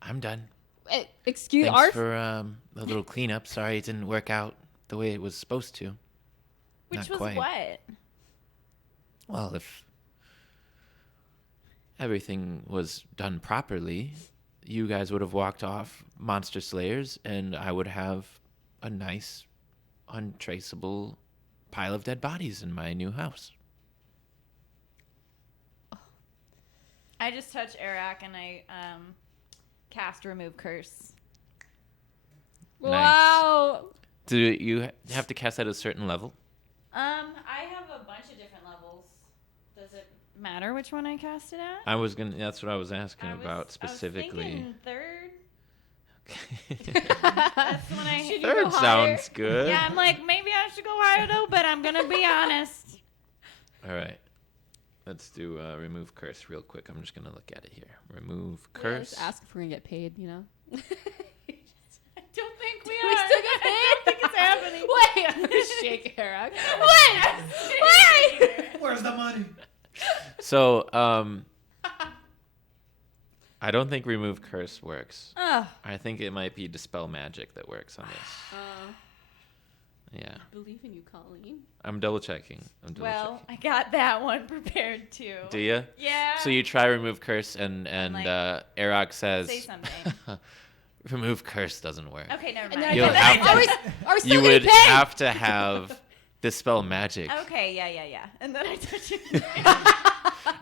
I'm done. Excuse Thanks our for the little cleanup. Sorry it didn't work out the way it was supposed to. Which Not was quite. what? Well, if everything was done properly, you guys would have walked off monster slayers, and I would have a nice untraceable pile of dead bodies in my new house. I just touch Heirak and I cast remove curse. Nice. Wow. Do you have to cast at a certain level? I have a bunch of different levels. Does it matter which one I cast it at? That's what I was asking about specifically. I was thinking third. That's when I Should you Third go higher? sounds good. Yeah, I'm like, maybe I should go higher though, but I'm gonna be honest. All right. Let's do remove curse real quick. I'm just gonna look at it here. Remove Yeah, curse. just ask if we're gonna get paid. You know. I don't think we Do are. we still get paid? I don't think it's happening. Wait, I'm gonna shake Heirak. Wait. Where's the money? So, I don't think remove curse works. Oh, I think it might be dispel magic that works on this. Yeah, Believe in you, Colleen. I'm double checking. well, I got that one prepared too. Do you? Yeah. So you try remove curse, and like, Heirak says, say something. remove curse doesn't work. Okay, never And mind. then You'll I have get, to- are we still You getting would paid? have to have dispel magic, Okay, yeah. And then I touch it.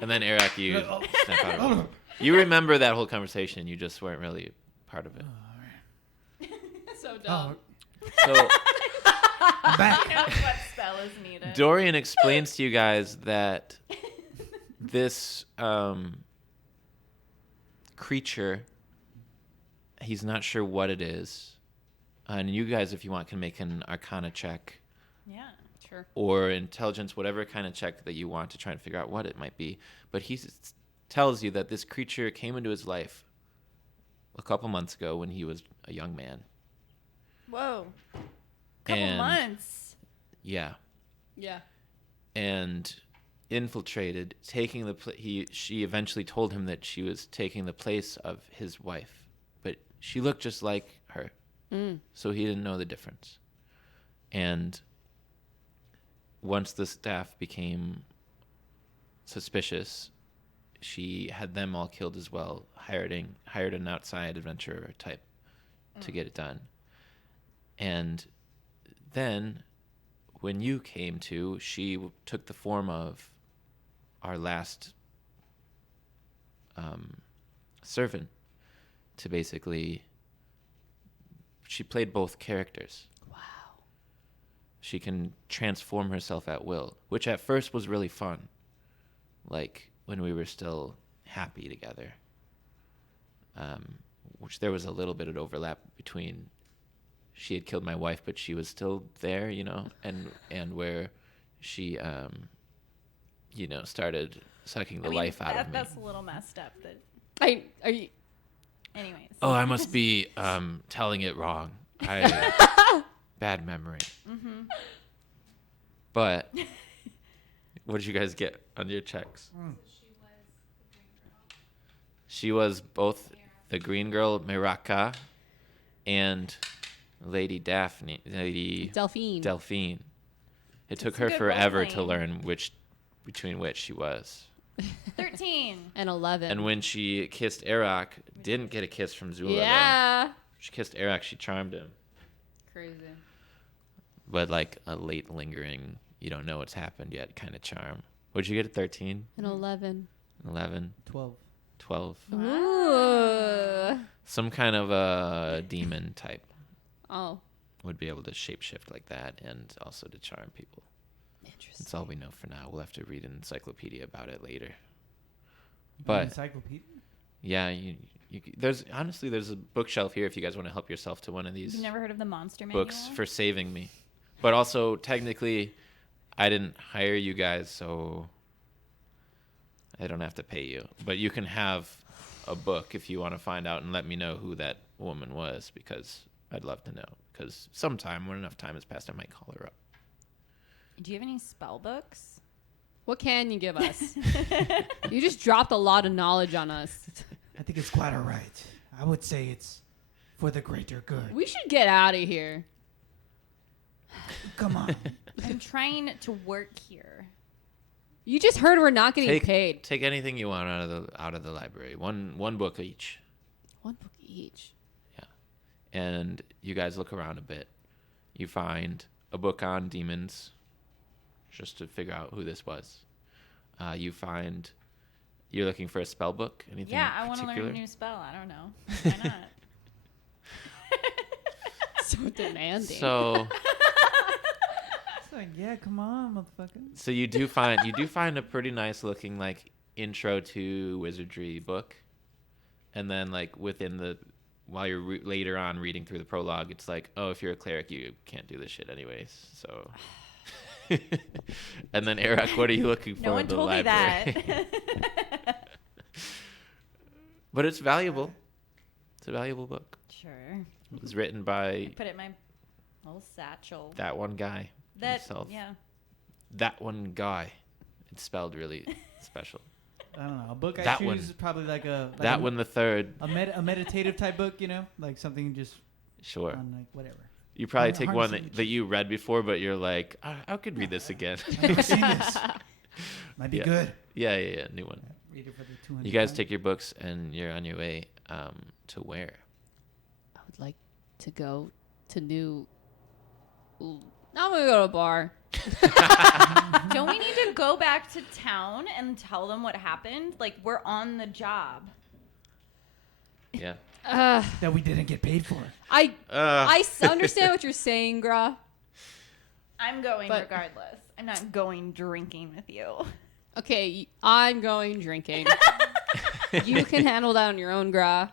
and then Heirak, you snap out of it. You remember that whole conversation. You just weren't really part of it. So dumb. So I'm back. He knows what spell is needed. Dorian explains to you guys that this creature, he's not sure what it is. And you guys, if you want, can make an Arcana check Yeah. Sure. or intelligence, whatever kind of check that you want to try and figure out what it might be. But he tells you that this creature came into his life a couple months ago when he was a young man. Whoa. Couple And- months. Yeah. Yeah. And infiltrated, taking the she eventually told him that she was taking the place of his wife, but she looked just like her, so he didn't know the difference. And once the staff became suspicious, she had them all killed as well, hired an outside adventurer type to get it done. And then when you came to, she took the form of our last servant to basically, she played both characters. Wow. She can transform herself at will, which at first was really fun. Like when we were still happy together. Which there was a little bit of overlap between she had killed my wife, but she was still there, and where she, started sucking the life out of me. That's a little messed up. Are you? Anyways. Oh, I must be telling it wrong. Bad memory. Mm-hmm. But what did you guys get on your checks? She was both the green girl Miraka and Lady Delphine. It took a her good forever role-playing. to learn between which she was. 13. And 11. And when she kissed Heirak, didn't get a kiss from Zula. though. Yeah. She kissed Heirak, she charmed him. Crazy. But like a late lingering, you don't know what's happened yet kind of charm. What'd you get at 13? And 11. 11? 12. 12? Ooh. Some kind of a demon type Oh. would be able to shapeshift like that and also to charm people. Interesting. That's all we know for now. We'll have to read an encyclopedia about it later. But Encyclopedia? yeah, there's a bookshelf here if you guys want to help yourself to one of these You've never heard of the Monster Manual? books for saving me. But also, technically, I didn't hire you guys, so I don't have to pay you. But you can have a book if you want to find out and let me know who that woman was, because I'd love to know. Because sometime, when enough time has passed, I might call her up. Do you have any spell books? What can you give us? You just dropped a lot of knowledge on us. I think it's quite all right. I would say it's for the greater good. We should get out of here. Come on. I'm trying to work here. You just heard we're not getting paid. Take anything you want out of the library. One book each. One book each. Yeah. And you guys look around a bit. You find a book on demons, just to figure out who this was. You find you're looking for a spell book. Anything? Yeah, I want to learn a new spell. I don't know. Why not? So demanding. So It's like, yeah, come on, motherfucker. so you do find a pretty nice looking like intro to wizardry book, and then like while you're later on reading through the prologue, it's like, oh, if you're a cleric, you can't do this shit anyways. So, and then Heirak, what are you looking for No one in the told me library? that. But it's valuable. It's a valuable book. Sure. It was written by Put it in my little satchel. that one guy himself. Yeah. That one guy. It's spelled really special. I don't know. A book I That choose one. is probably like That one, the third. a meditative type book, you know, like something just Sure. on like whatever. You probably Har- take one harnessing that you read before, but you're like, I could read this again. I've never seen this. Might be Yeah. good. Yeah, new one. Read it for the 200. You guys take your books and you're on your way to where? I would like to go to New. I'm gonna go to a bar. Don't we need to go back to town and tell them what happened? Like, we're on the job. Yeah. that we didn't get paid for. I understand what you're saying, Gra. I'm going But- regardless. I'm not going drinking with you. Okay, I'm going drinking. You can handle that on your own, Gra.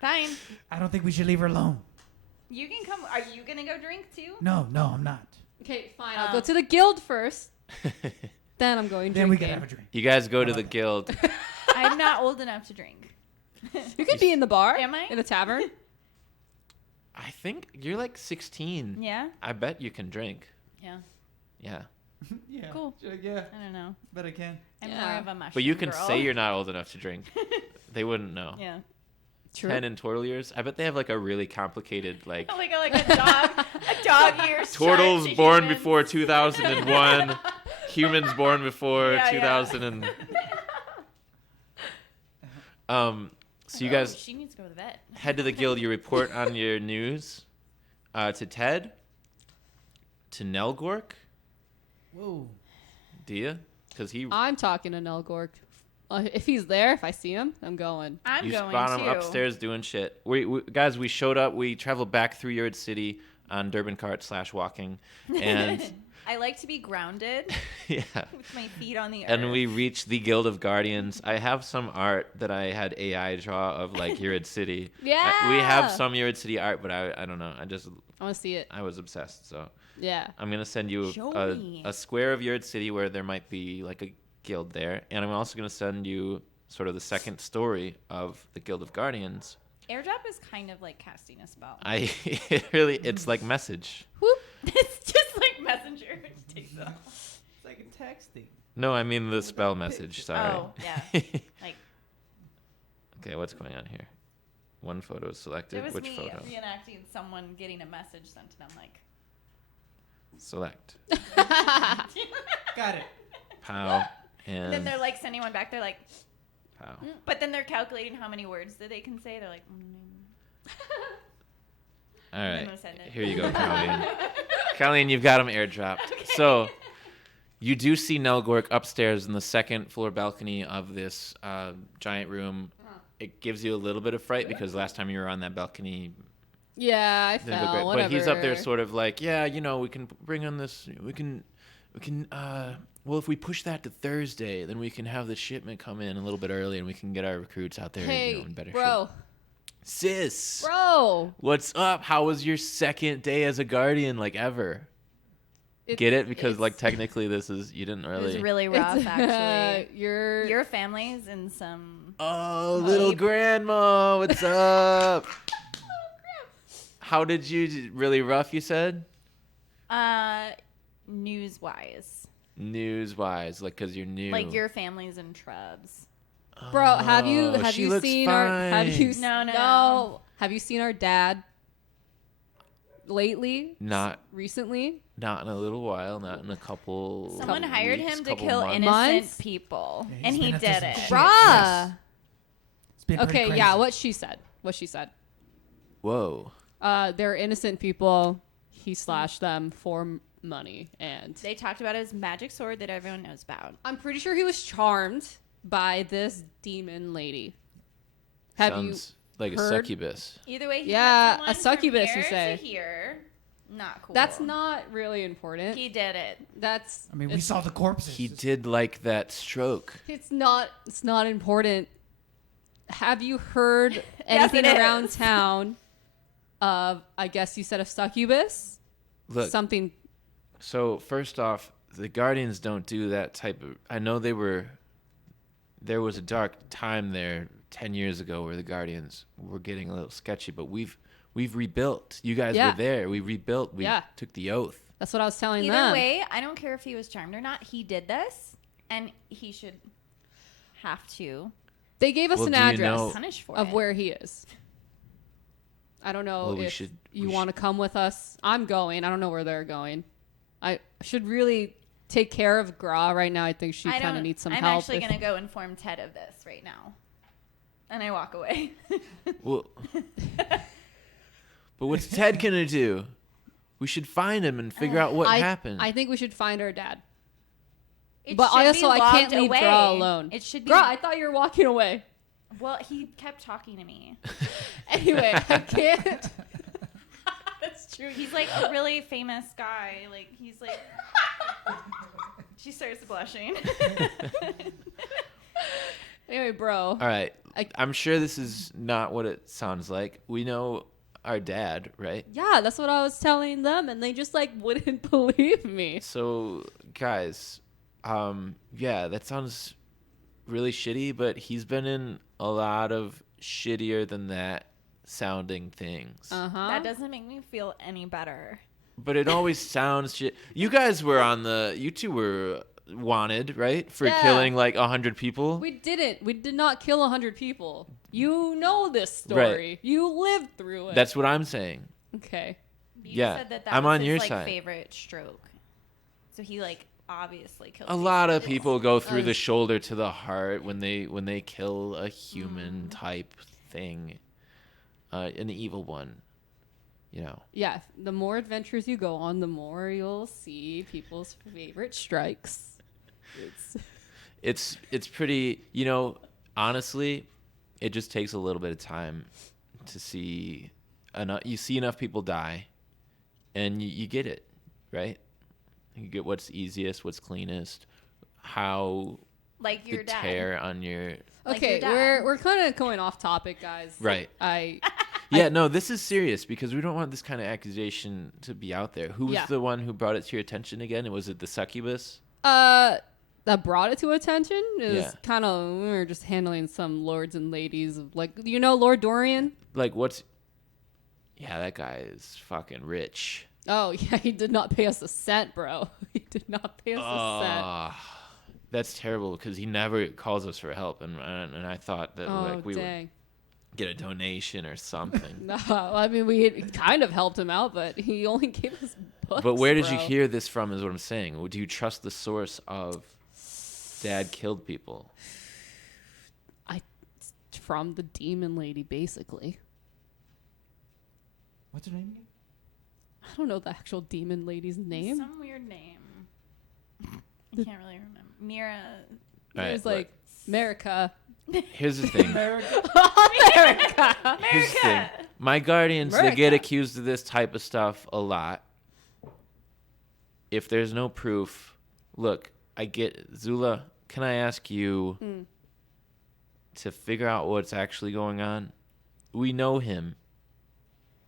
Fine. I don't think we should leave her alone. You can come. Are you going to go drink too? No, I'm not. Okay, fine. I'll go to the guild first. Then I'm going Then drinking. we can have a drink. You guys go How to about the that? guild. I'm not old enough to drink. You can be in the bar. Am I? In the tavern. I think you're like 16. Yeah? I bet you can drink. Yeah. Yeah. Yeah. Cool. Yeah, I don't know. but I can. I'm Yeah. more of a mushroom But you can girl. say you're not old enough to drink. They wouldn't know. Yeah. True. 10 and turtle years. I bet they have like a really complicated like Like a dog. A dog ear. turtles chart to born humans. before 2001, humans born before Yeah, 2000 and so you Oh, guys she needs to go to the vet. head to the guild. You report on your news to Ted, to Nelgork. Whoa. Do you? Because he I'm talking to Nelgork. If he's there, if I see him, I'm going. I'm you going spot him too. upstairs doing shit. Guys, we showed up. We traveled back through Yurid City on Durban cart / walking, and I like to be grounded yeah. with my feet on the earth. And we reached the Guild of Guardians. I have some art that I had AI draw of like Yurid City. Yeah. We have some Yurid City art, but I don't know. I want to see it. I was obsessed. So Yeah. I'm gonna send you Show me. a square of Yurid City where there might be like a guild there, and I'm also gonna send you sort of the second story of the Guild of Guardians. Airdrop is kind of like casting a spell. It's like message. Whoop. It's just like messenger. It takes it off. It's like a texting. No, I mean the spell message. Sorry. Oh, yeah. Like, Okay, what's going on here? One photo is selected. it was Which me photo? reenacting someone getting a message sent, and I'm like, Select. Got it. Pow. and And then they're like sending one back. They're like, pow. but then they're calculating how many words that they can say. They're like, All I'm right. gonna send it. Here you go, Colleen. Colleen, you've got him airdropped. So you do see Nelgork upstairs in the second floor balcony of this giant room. It gives you a little bit of fright because last time you were on that balcony, Yeah, I it didn't go fell. great. Whatever. But he's up there sort of like, yeah, we can bring on this. We can. Well, if we push that to Thursday, then we can have the shipment come in a little bit early, and we can get our recruits out there, Hey, in better bro. shape. Sis, Bro. what's up? How was your second day as a guardian, like ever? Get it? Because like technically, this is you didn't it really. was really rough, actually. You're Your family's in some. Oh, little grandma, what's up? How did you really rough? You said News-wise, news wise, like because you're new. like your family's in trubs. Bro, have you Oh, she looks seen our fine. No. Have you seen our dad lately? Not Recently? in a little while, not in a couple. Someone couple hired weeks, him to couple kill months. innocent Months? people, Yeah, he's and he been up to did some it. shit. Bruh. Yes. It's been pretty Okay, crazy. yeah, what she said. Whoa. They're innocent people. he slashed them for money, and They talked about his magic sword that everyone knows about. I'm pretty sure he was charmed by this demon lady. Have Sounds like heard? a succubus. Either way, he Yeah, got a someone succubus, from you here say. to here. Not cool. That's not really important. He did it. That's. I mean, we it's- saw the corpses. He did like that stroke. It's not important. Have you heard anything it around is. town of, I guess you said, a succubus? Look, Something. so first off, the Guardians don't do that type of. I know there was a dark time there 10 years ago where the Guardians were getting a little sketchy, but we've rebuilt. You guys Yeah. were there. We rebuilt. We Yeah. took the oath. That's what I was telling Either them. way, I don't care if he was charmed or not. He did this, and he should have to They gave us Well, an do you address know- punish for of it. where he is. I don't know Well, we if should- you we want to come with us. I'm going. I don't know where they're going. I should really take care of Gra right now. I think she I kind of don't- needs some I'm help. actually if- going to go inform Ted of this right now. And I walk away. Well, but what's Ted gonna do? We should find him and figure out what happened. I think we should find our dad. It But should be also, I can't logged leave away. Gra alone. It should be. Gra, I thought you were walking away. Well, he kept talking to me. Anyway, I can't. That's true. He's like a really famous guy. Like, he's like. She starts blushing. Anyway, bro. All right. I- I'm sure this is not what it sounds like. We know our dad, right? Yeah, that's what I was telling them, and they just like wouldn't believe me. So, guys, yeah, that sounds really shitty, but he's been in a lot of shittier than that sounding things. Uh-huh. That doesn't make me feel any better. But it always sounds shit. You guys were you two were wanted, right? For Yeah. killing like 100 people. We didn't. We did not kill 100 people. You know this story. You lived through it. That's what I'm saying. okay. You Yeah, said that I'm was on his, your like, side. favorite stroke. So he like obviously killed A lot of people. people go through the shoulder to the heart when they kill a human type thing, an evil one. You know. Yeah, the more adventures you go on, the more you'll see people's favorite strikes. It's pretty, you know, honestly, it just takes a little bit of time to see enough. You see enough people die, and you get it, right? You get what's easiest, what's cleanest, how like the your dad. tear on your Like Okay, your dad. we're kind of going off topic, guys. Right. Yeah, no, this is serious because we don't want this kind of accusation to be out there. Who was Yeah. the one who brought it to your attention again? Was it the succubus? That brought it to attention is Yeah. kind of we were just handling some lords and ladies of like Lord Dorian. Like, what's... Yeah, that guy is fucking rich. Oh yeah, he did not pay us a cent, bro. He did not pay us a cent. That's terrible because he never calls us for help, and I thought that Oh like we would dang. get a donation or something. No, I mean we had kind of helped him out, but he only gave us books. But where did you bro. hear this from? Is what I'm saying. Do you trust the source of Dad killed people? From the demon lady, basically. What's her name again? I don't know the actual demon lady's name. Some weird name. I can't really remember. Mira. All It right, was like America. look, here's the thing. America. Here's the thing. My guardians, they get America. accused of this type of stuff a lot. If there's no proof, look, I get Zula. Can I ask you to figure out what's actually going on? We know him.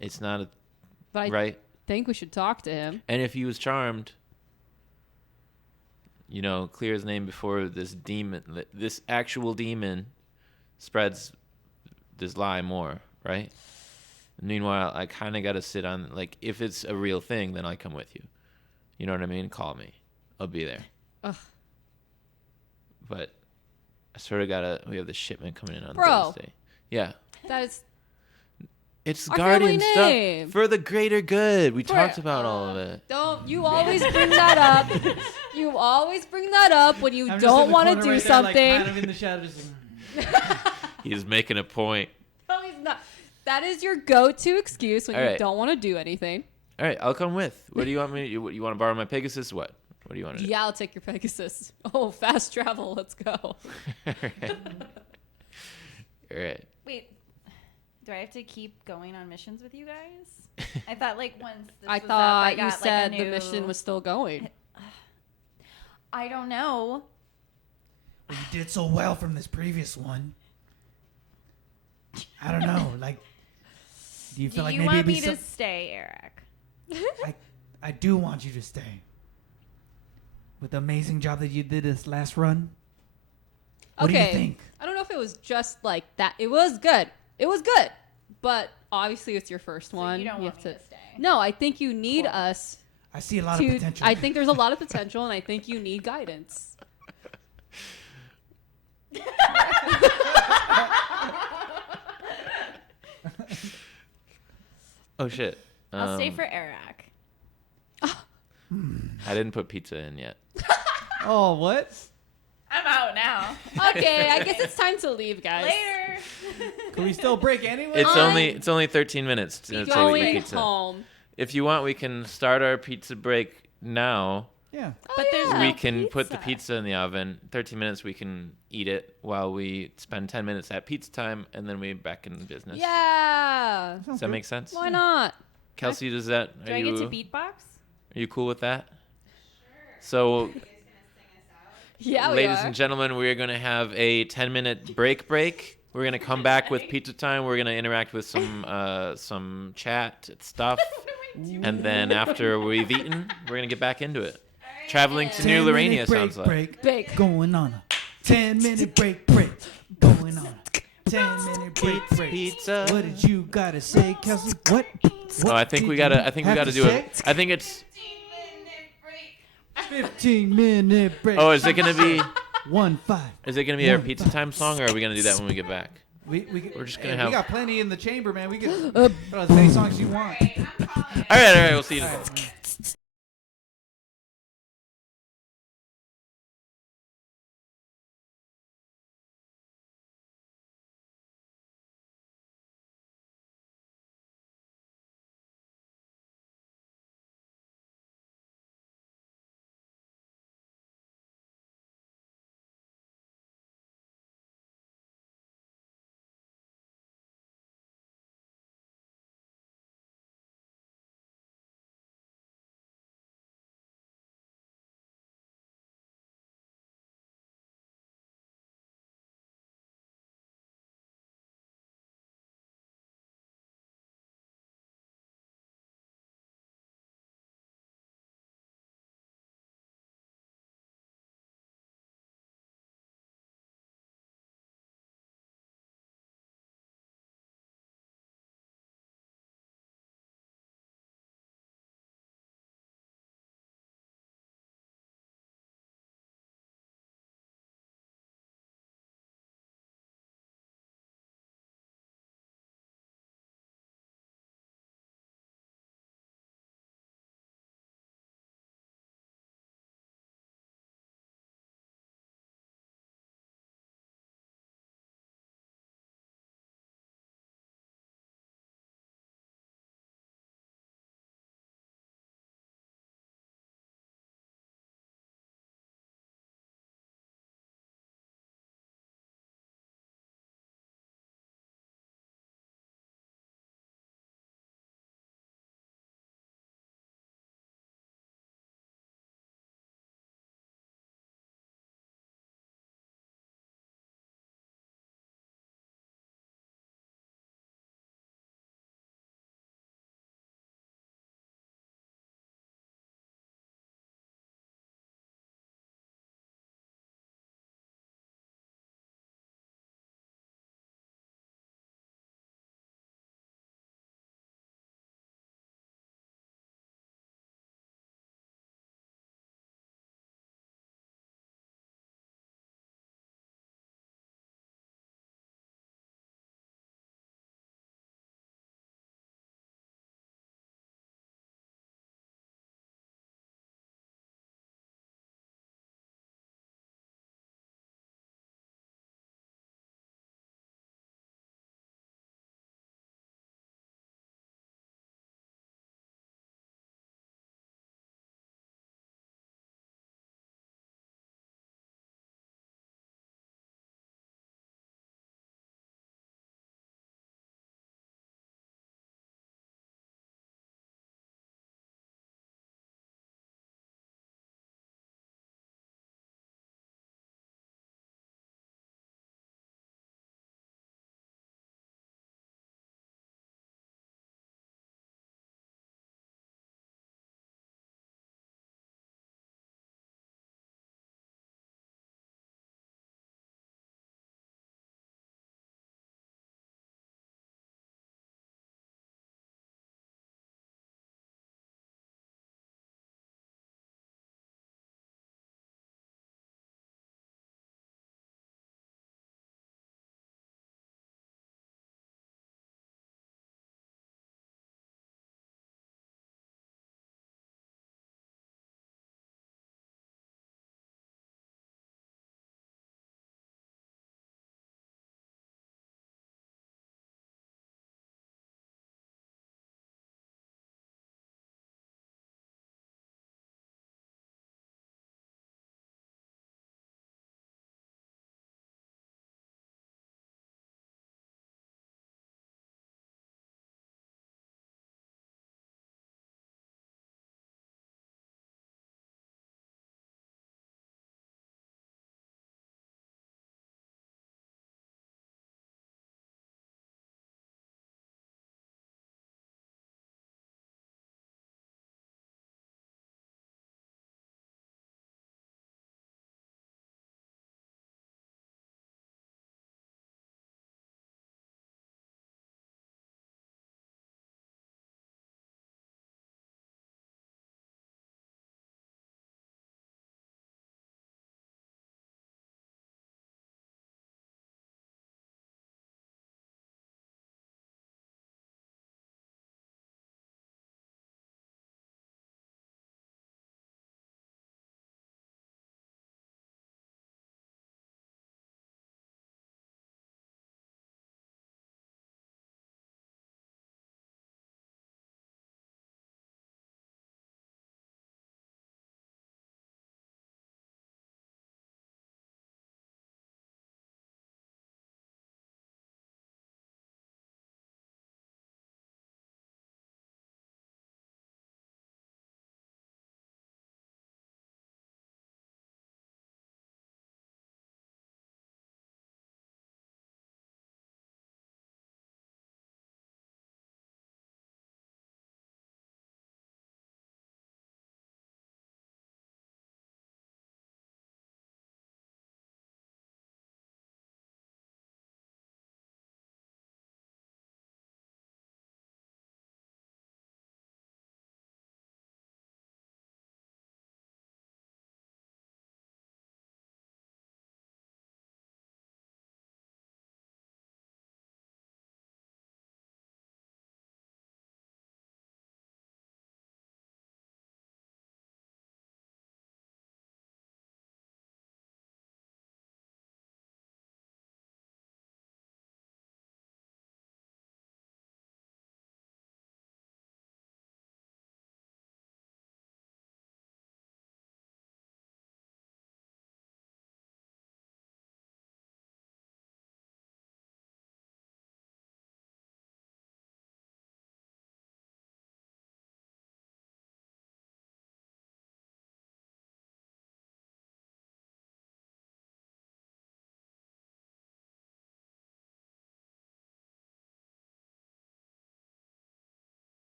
It's not a But I right. think we should talk to him. And if he was charmed, clear his name before this demon, this actual demon, spreads this lie more, right? Meanwhile, I kind of got to sit on, like, if it's a real thing, then I come with you. You know what I mean? Call me. I'll be there. Ugh. But I sort of we have the shipment coming in on Bro. Thursday. Yeah. That is It's Our guardian family stuff name. for the greater good. We talked about all of it. don't you always bring that up. You always bring that up when you I'm just don't in the want to corner do right there, like, something. kind of in the shadow, just like, He's making a point. No, he's not. That is your go-to excuse when All you right. don't want to do anything. All right, I'll come with. What do you want me? You want to borrow my Pegasus? What do you want to do? Yeah, I'll take your Pegasus. Oh, fast travel. Let's go. All right. Wait, do I have to keep going on missions with you guys? I thought like once this I was thought up, I you got, said like, a the mission new- was still going. I don't know. Well, you did so well from this previous one. I don't know. Like, do you Do feel like you maybe want it'd be me to stay, Eric? I do want you to stay. With the amazing job that you did this last run. What do you think? I don't know if it was just like that. It was good. It was good. But obviously it's your first one. you don't want have me to to stay? No, I think you need us I see a lot of to potential. I think there's a lot of potential and I think you need guidance. Oh shit. I'll stay for Eric. I didn't put pizza in yet. Oh, what? I'm out now. Okay, I guess it's time to leave, guys. Later. Can we still break anyway? It's only 13 minutes until we eat Going pizza. home. If you want, we can start our pizza break now. Yeah. But there's We no can put the pizza. pizza in the oven. 13 minutes, we can eat it while we spend 10 minutes at pizza time, and then we're back in business. Yeah. Does that make sense? Why not? Kelsey, does that? Do I get to beatbox? Are you cool with that? So, Yeah, we ladies are. and gentlemen, we're going to have a 10-minute break. We're going to come back with pizza time. We're going to interact with some chat stuff. And then after we've eaten, we're going to get back into it. Traveling to New 10-minute Lorania sounds like. Break. Going on a 10-minute break. Going on a 10-minute break. Pizza. What did you gotta say, Kelsey? What? Oh, I think we got to do it. I think it's 15-minute break. Oh, is it going to be 1-5. Is it going to be our pizza time song, or are we going to do that when we get back? We're just gonna We have- got plenty in the chamber, man. We can put as many songs as you want. All right, we'll see you.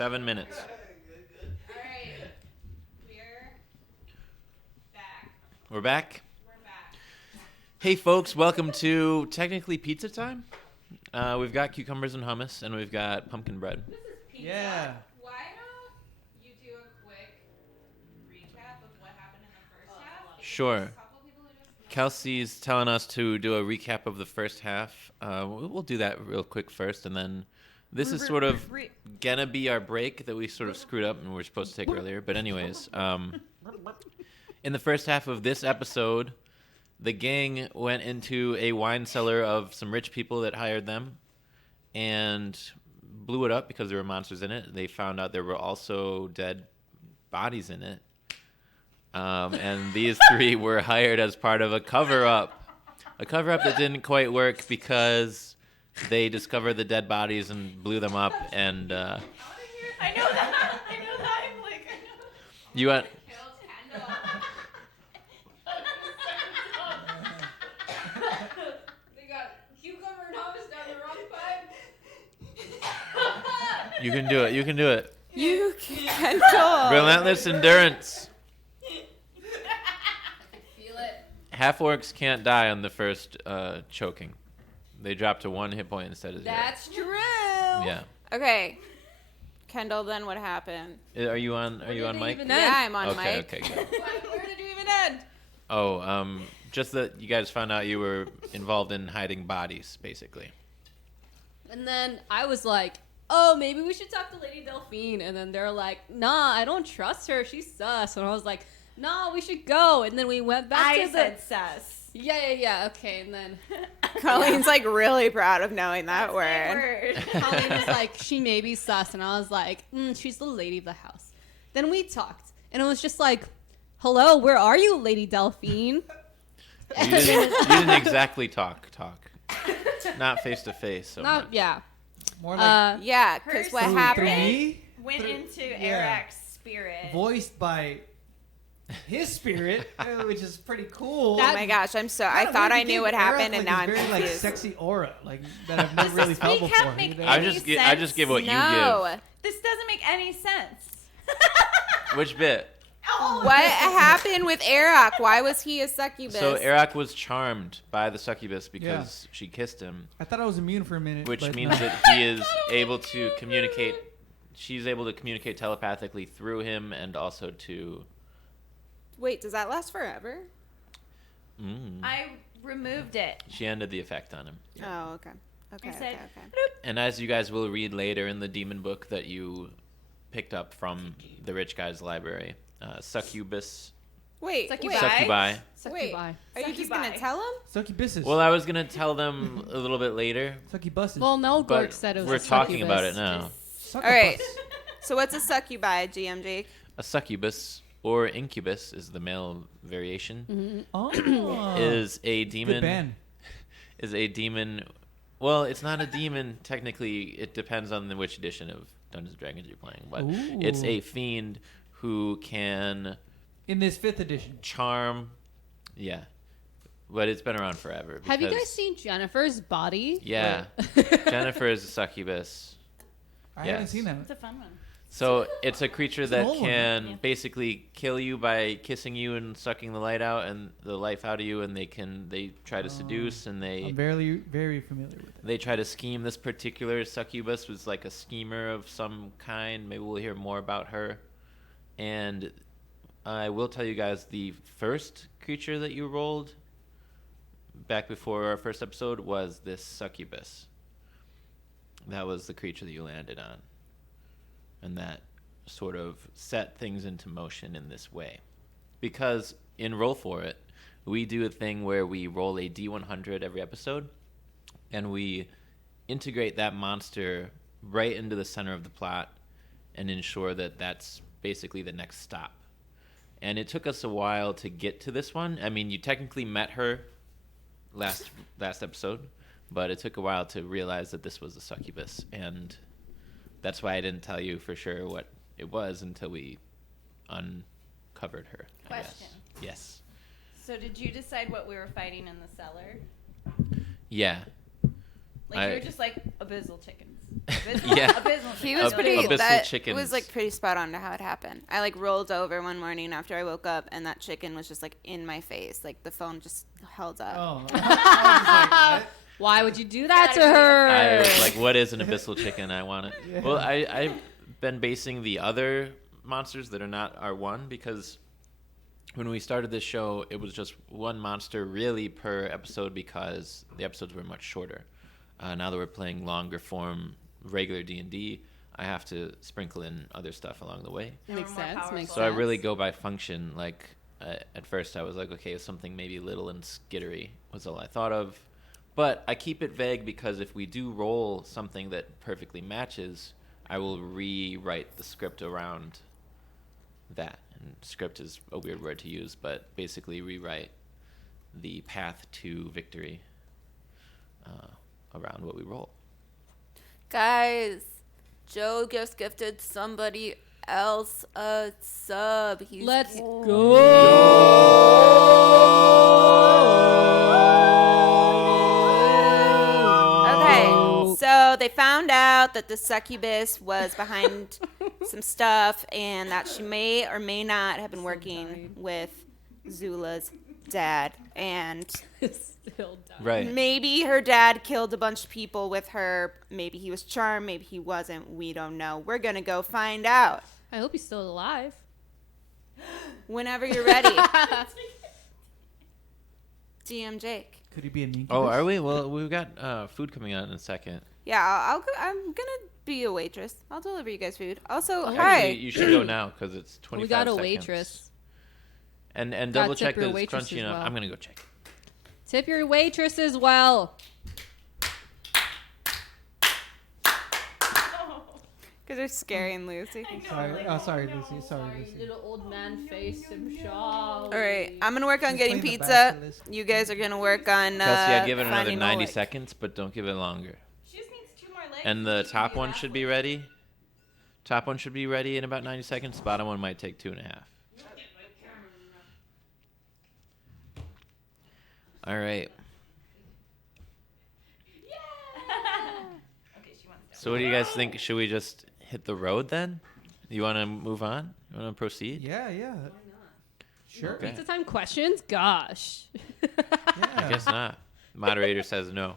7 minutes. Alright. We're back. We're back. We're back. Hey, folks. Welcome to technically pizza time. We've got cucumbers and hummus, and we've got pumpkin bread. This is pizza. Yeah. Why don't you do a quick recap of what happened in the first half? Sure. There's a couple people who just Kelsey's telling us to do a recap of the first half. We'll do that real quick first, and then this is sort of gonna be our break that we sort of screwed up and we were supposed to take earlier. But anyways, in the first half of this episode, the gang went into a wine cellar of some rich people that hired them and blew it up because there were monsters in it. They found out there were also dead bodies in it. And these three were hired as part of a cover-up. A cover-up that didn't quite work because they discovered the dead bodies and blew them up. And I know that. I'm like, you went... Kills Kendall. They got cucumber and hummus down the wrong pipe. You can do it. You can do it. You Kendall. Relentless endurance. Feel it. Half-orcs can't die on the first choking. They drop to 1 hit point instead of 0. that's true. Yeah. Okay. Kendall, then what happened? Are you on? Are you on mic? even Yeah, I'm on Okay. mic. Okay. Go. Where did you even end? Oh, just that you guys found out you were involved in hiding bodies, basically. And then I was like, oh, maybe we should talk to Lady Delphine. And then they're like, nah, I don't trust her. She's sus. And I was like, nah, we should go. And then we went back I to the... said sus. Yeah. Okay, and then Colleen's like really proud of knowing that That's word. my word. Colleen was like, she may be sus. And I was like, she's the lady of the house. Then we talked. And it was just like, hello, where are you, Lady Delphine? You didn't exactly talk. Not face to face. So much. Yeah. More like Yeah, because what Through- through happened? me, Went into yeah. Heirak's spirit. voiced by his spirit, which is pretty cool. Oh my gosh, I thought I knew what happened, and now I'm very confused. like sexy aura, like that I've never really felt recap before. make you know? any I just give what you No. This doesn't make any sense. give. Which bit? What happened with Heirak? Why was he a succubus? So Heirak was charmed by the succubus because she kissed him, I thought I was immune for a minute, which but means no. that he is able to communicate. She's able to communicate telepathically through him, and also to. Wait, does that last forever? I removed it. She ended the effect on him. Oh, okay. Okay, I said, okay. And as you guys will read later in the demon book that you picked up from the rich guy's library, succubus, Wait, Succubi. wait. succubi. Wait, are you just Succubi. gonna tell him? Succubuses. Well, I was gonna tell them a little bit later, Succubuses. Well, no, Gork but said it was we're a talking about it succubus. now. Succubus. All right. So what's a succubi, GM Jake? A succubus or incubus is the male variation. Oh. Is a Good demon. band. Is a demon. Well, it's not a demon technically. It depends on which edition of Dungeons and Dragons you're playing, but it's a Ooh. fiend who can In this 5th edition. charm. Yeah, but it's been around forever. Have you guys because- seen Jennifer's body? Yeah, Jennifer is a succubus. I haven't Yes. seen that. It's a fun one. So it's a creature an that old one. can Yeah. basically kill you by kissing you and sucking the light out and the life out of you, and they try to seduce, and I'm very familiar with it. they try to scheme. This particular succubus was like a schemer of some kind. Maybe we'll hear more about her. And I will tell you guys, the first creature that you rolled back before our first episode was this succubus. That was the creature that you landed on. And that sort of set things into motion in this way. Because in Roll For It, we do a thing where we roll a D100 every episode, and we integrate that monster right into the center of the plot and ensure that that's basically the next stop. And it took us a while to get to this one. I mean, you technically met her last episode, but it took a while to realize that this was a succubus, and that's why I didn't tell you for sure what it was until we uncovered her. I guess. Question. Yes. So did you decide what we were fighting in the cellar? Yeah. Like you were just like abyssal chickens. Yeah. Abysmal. He was Ab- pretty. abyssal That chickens. was like pretty spot on to how it happened. I like rolled over one morning after I woke up, and that chicken was just like in my face. Like the phone just held up. Oh. I was like, what? Why would you do that to her? I was like, what is an abyssal chicken? I want it. Yeah. Well, I've been basing the other monsters that are not R1 because when we started this show, it was just one monster really per episode because the episodes were much shorter. Now that we're playing longer form regular D&D, I have to sprinkle in other stuff along the way. Makes More sense. powerful. Makes So I sense. really go by function. Like at first I was like, okay, something maybe little and skittery was all I thought of. But I keep it vague because if we do roll something that perfectly matches, I will rewrite the script around that. And script is a weird word to use, but basically rewrite the path to victory around what we roll. Guys, Joe just gifted somebody else a sub. Let's Okay, so they found out that the succubus was behind some stuff and that she may or may not have been working with Zula's dad. And Still dumb. Right. maybe her dad killed a bunch of people with her. Maybe he was charmed. Maybe he wasn't. We don't know. We're going to go find out. I hope he's still alive. Whenever you're ready. DM Jake. Could he be an incubus? Oh, are we? Well, we've got food coming out in a second. Yeah, I'm gonna be a waitress. I'll deliver you guys food. Also, Actually, hi. you should go now because it's 25 We got a seconds. waitress. And Gotta double tip check your that it's waitress crunchy as enough. well. I'm going to go check. Tip your waitress as well. Because they're scaring Lucy. Sorry. Oh, sorry, Lucy. Sorry, Lucy. Little old man face him All right, I'm gonna work on She's getting playing the pizza. basilisk. You guys are gonna work on. Kelsey, I give it another finding 90 Oleg. seconds, but don't give it longer. She just needs 2 more legs. And the She can top be one that should be way. ready. Top one should be ready in about 90 seconds. The bottom one might take 2.5. All right. Okay, she wants to. So what do you guys think? Should we just hit the road then? You want to move on? You want to proceed? Yeah. Sure. Okay. Pizza time questions? Gosh. I guess not. Moderator says no.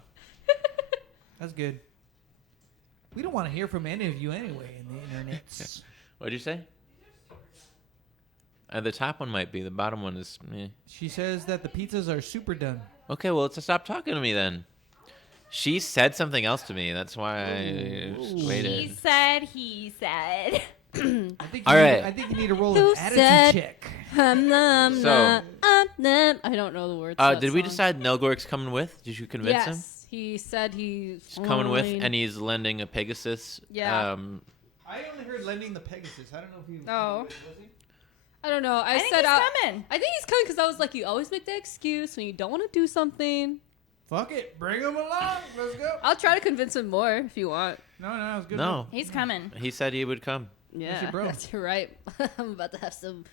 That's good. We don't want to hear from any of you anyway in the internet. What'd you say? The top one might be. The bottom one is meh. She says that the pizzas are super done. Okay, well, let's stop talking to me then. She said something else to me. That's why I just He waited. said, he said. I think. All right. I think you need to roll Who an attitude said- check. So- I don't know the words. to that Did we song. decide Nelgorik's coming with? Did you convince him? Yes. He said he's He's coming with, fine. and he's lending a Pegasus. Yeah. I only heard lending the Pegasus. I don't know if you. Oh. Was he? I don't know. I think said he's I coming. think he's coming because I was like, you always make the excuse when you don't want to do something. Fuck it, bring him along. Let's go. I'll try to convince him more if you want. No, it's good. No, He's coming. he said he would come. Yeah, your bro. that's right. I'm about to have some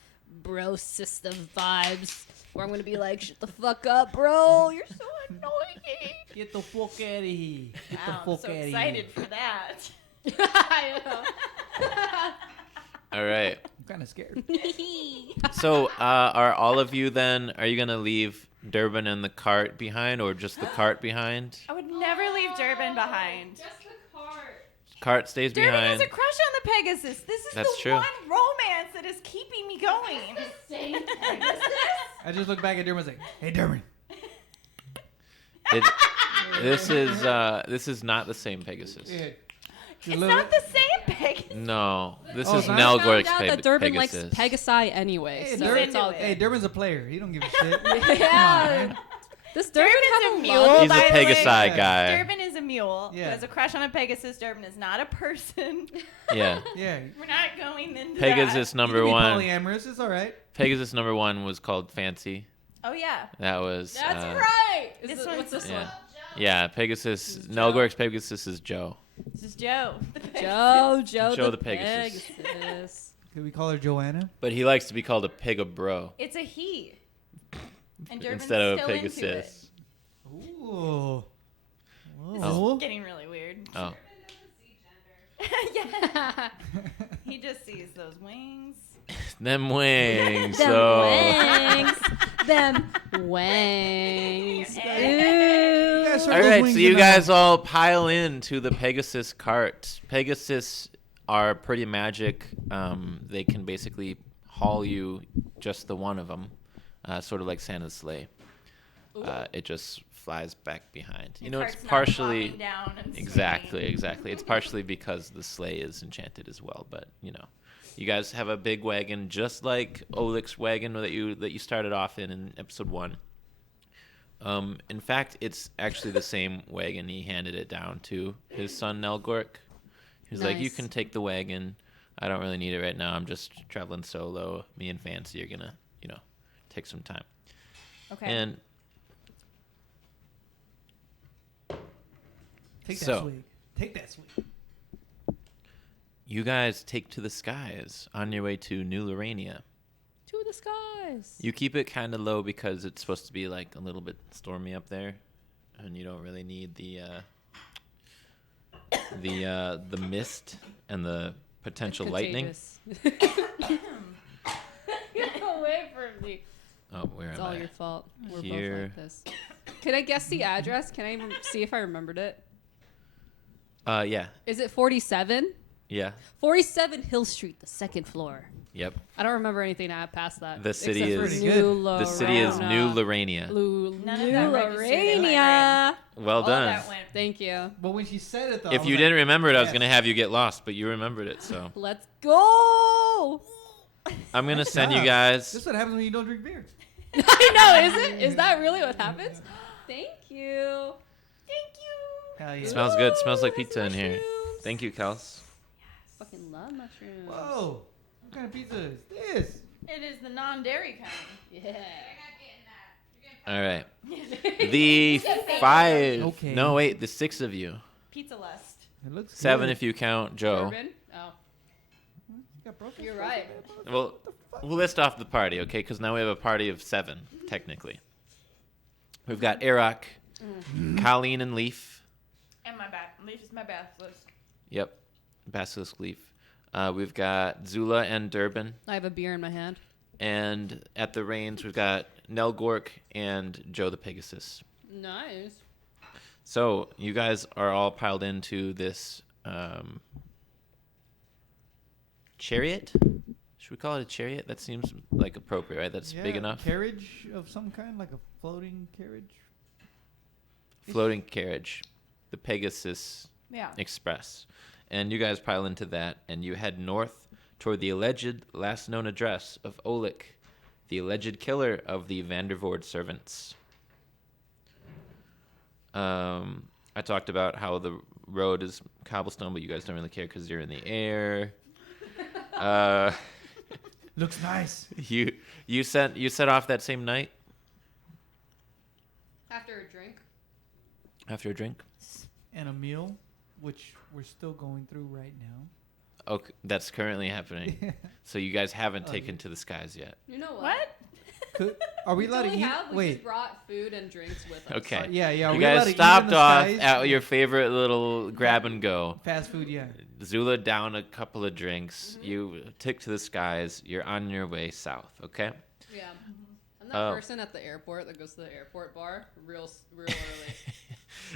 bro system vibes where I'm gonna be like, shut the fuck up, bro. You're so annoying. Get the fuck out of here. Get the Wow, I'm fuck so out of excited here. for that. I know. All right. I'm kind of scared. So, are all of you then? Are you gonna leave Durbin and the cart behind, or just the cart behind? I would never leave Durbin behind. Just the cart. Cart stays Durbin behind. has a crush on the Pegasus. This is That's the true. one romance that is keeping me going. Same I just look back at Durban and say, "Hey, Durban." This is not the same Pegasus. Yeah. It's not the same Pegasus. No, this Oh, is it's not? Nelgorik's Found out that Durbin likes Pegasus. Pegasi anyway, Hey, so Durbin- it's all into good. Hey, Durban's a player. He don't give a shit. Come on, Yeah. man. Does Durbin Durbin's have a a mule. mug? He's a by the way, Pegasi guy. Durbin is a mule Yeah. who has a crush on a Pegasus. Durbin is not a person. Yeah, Yeah. We're not going into Pegasus that. number You can be one. polyamorous. It's all right. Pegasus number one was called Fancy. Oh yeah. That was. That's uh, right. This one's- What's this Yeah. one? Yeah, Pegasus. Nelgorik's Pegasus is Joe. This is Joe. the Pegasus. Joe Joe the the Pegasus. Pegasus. Could we call her Joanna? But he likes to be called a pig of bro It's a he. And Durbin's instead of a still into it. Pegasus. Ooh. This Whoa. is getting really weird. Oh. Yeah. He just sees those wings. Them wings. Them So wangs. Them wangs. Ooh. guys all those right, wings so in you the- guys all pile into the Pegasus cart. Pegasus are pretty magic. They can basically haul you, just the one of them, sort of like Santa's sleigh. It just flies back behind. You know, it's Cart's not partially flopping down and exactly. It's partially because the sleigh is enchanted as well. But you know, you guys have a big wagon, just like Oleg's wagon that you started off in episode 1. In fact, it's actually the same wagon. He handed it down to his son Nelgork. He's like, "You Nice. can take the wagon. I don't really need it right now. I'm just traveling solo. Me and Fancy are gonna, take some time." Okay. And Take that So- swig. Take that swig. you guys take to the skies on your way to New Lorania. To the skies. You keep it kind of low because it's supposed to be like a little bit stormy up there, and you don't really need the mist and the potential lightning. Get away from me. Oh, where It's am all I? your fault. We're Here. both like this. Can I guess the address? Can I see if I remembered it? Yeah, Is it 47? yeah, 47 Hill Street, the second floor. yep. I don't remember anything past that. The city except for is- Pretty good. The city is New Lorania. None of New that registered in my Lorania. Well All done. that went. Thank you. But when she said it, though, If you didn't remember it, I was gonna have you get lost, but you remembered it, so Let's go. I'm gonna send you job. guys. This is what happens when you don't drink beer. I know, is it? Is that really what happens? Thank you. Thank you. Hell yeah. Smells good. Smells like Ooh, pizza in here. mushrooms. Thank you, Kels. Fucking love mushrooms. Whoa. What kind of pizza is this? It is the non-dairy kind. Yeah. All right. The 5. Okay. No, wait. The 6 of you. Pizza lust. It looks 7 good. if you count Joe. Bourbon? Oh, Got broken you're stuff right. in there. Well, we'll list off the party, okay? Because now we have a party of 7, technically. We've got Heirak, Colleen, and Leaf. And my bath. This is my bath list. Yep. Basilisk Leaf. We've got Zula and Durban. I have a beer in my hand. And at the reins, we've got Nelgork and Joe the Pegasus. Nice. So you guys are all piled into this chariot. Should we call it a chariot? That seems like appropriate, right? That's big Yeah, enough. Carriage of some kind, like a floating carriage. Floating carriage, the Pegasus Yeah. Express. And you guys pile into that, and you head north toward the alleged last known address of Oleg, the alleged killer of the Vandervoort servants. I talked about how the road is cobblestone, but you guys don't really care because you're in the air. Looks nice. You set off that same night After a drink. after a drink. And a meal, which we're still going through right now. Okay, that's currently happening. So you guys haven't Oh, taken yeah. to the skies yet. You know what? What? Are we It's allowed to only eat? have, we Wait. just brought food and drinks with us. Okay. Yeah. Are You we allowed guys to eat in stopped the off skies? at your favorite little grab and go. Fast food, yeah. Zula down a couple of drinks. You took to the skies. You're on your way south. Okay. Yeah. I'm that Oh. person at the airport that goes to the airport bar real early.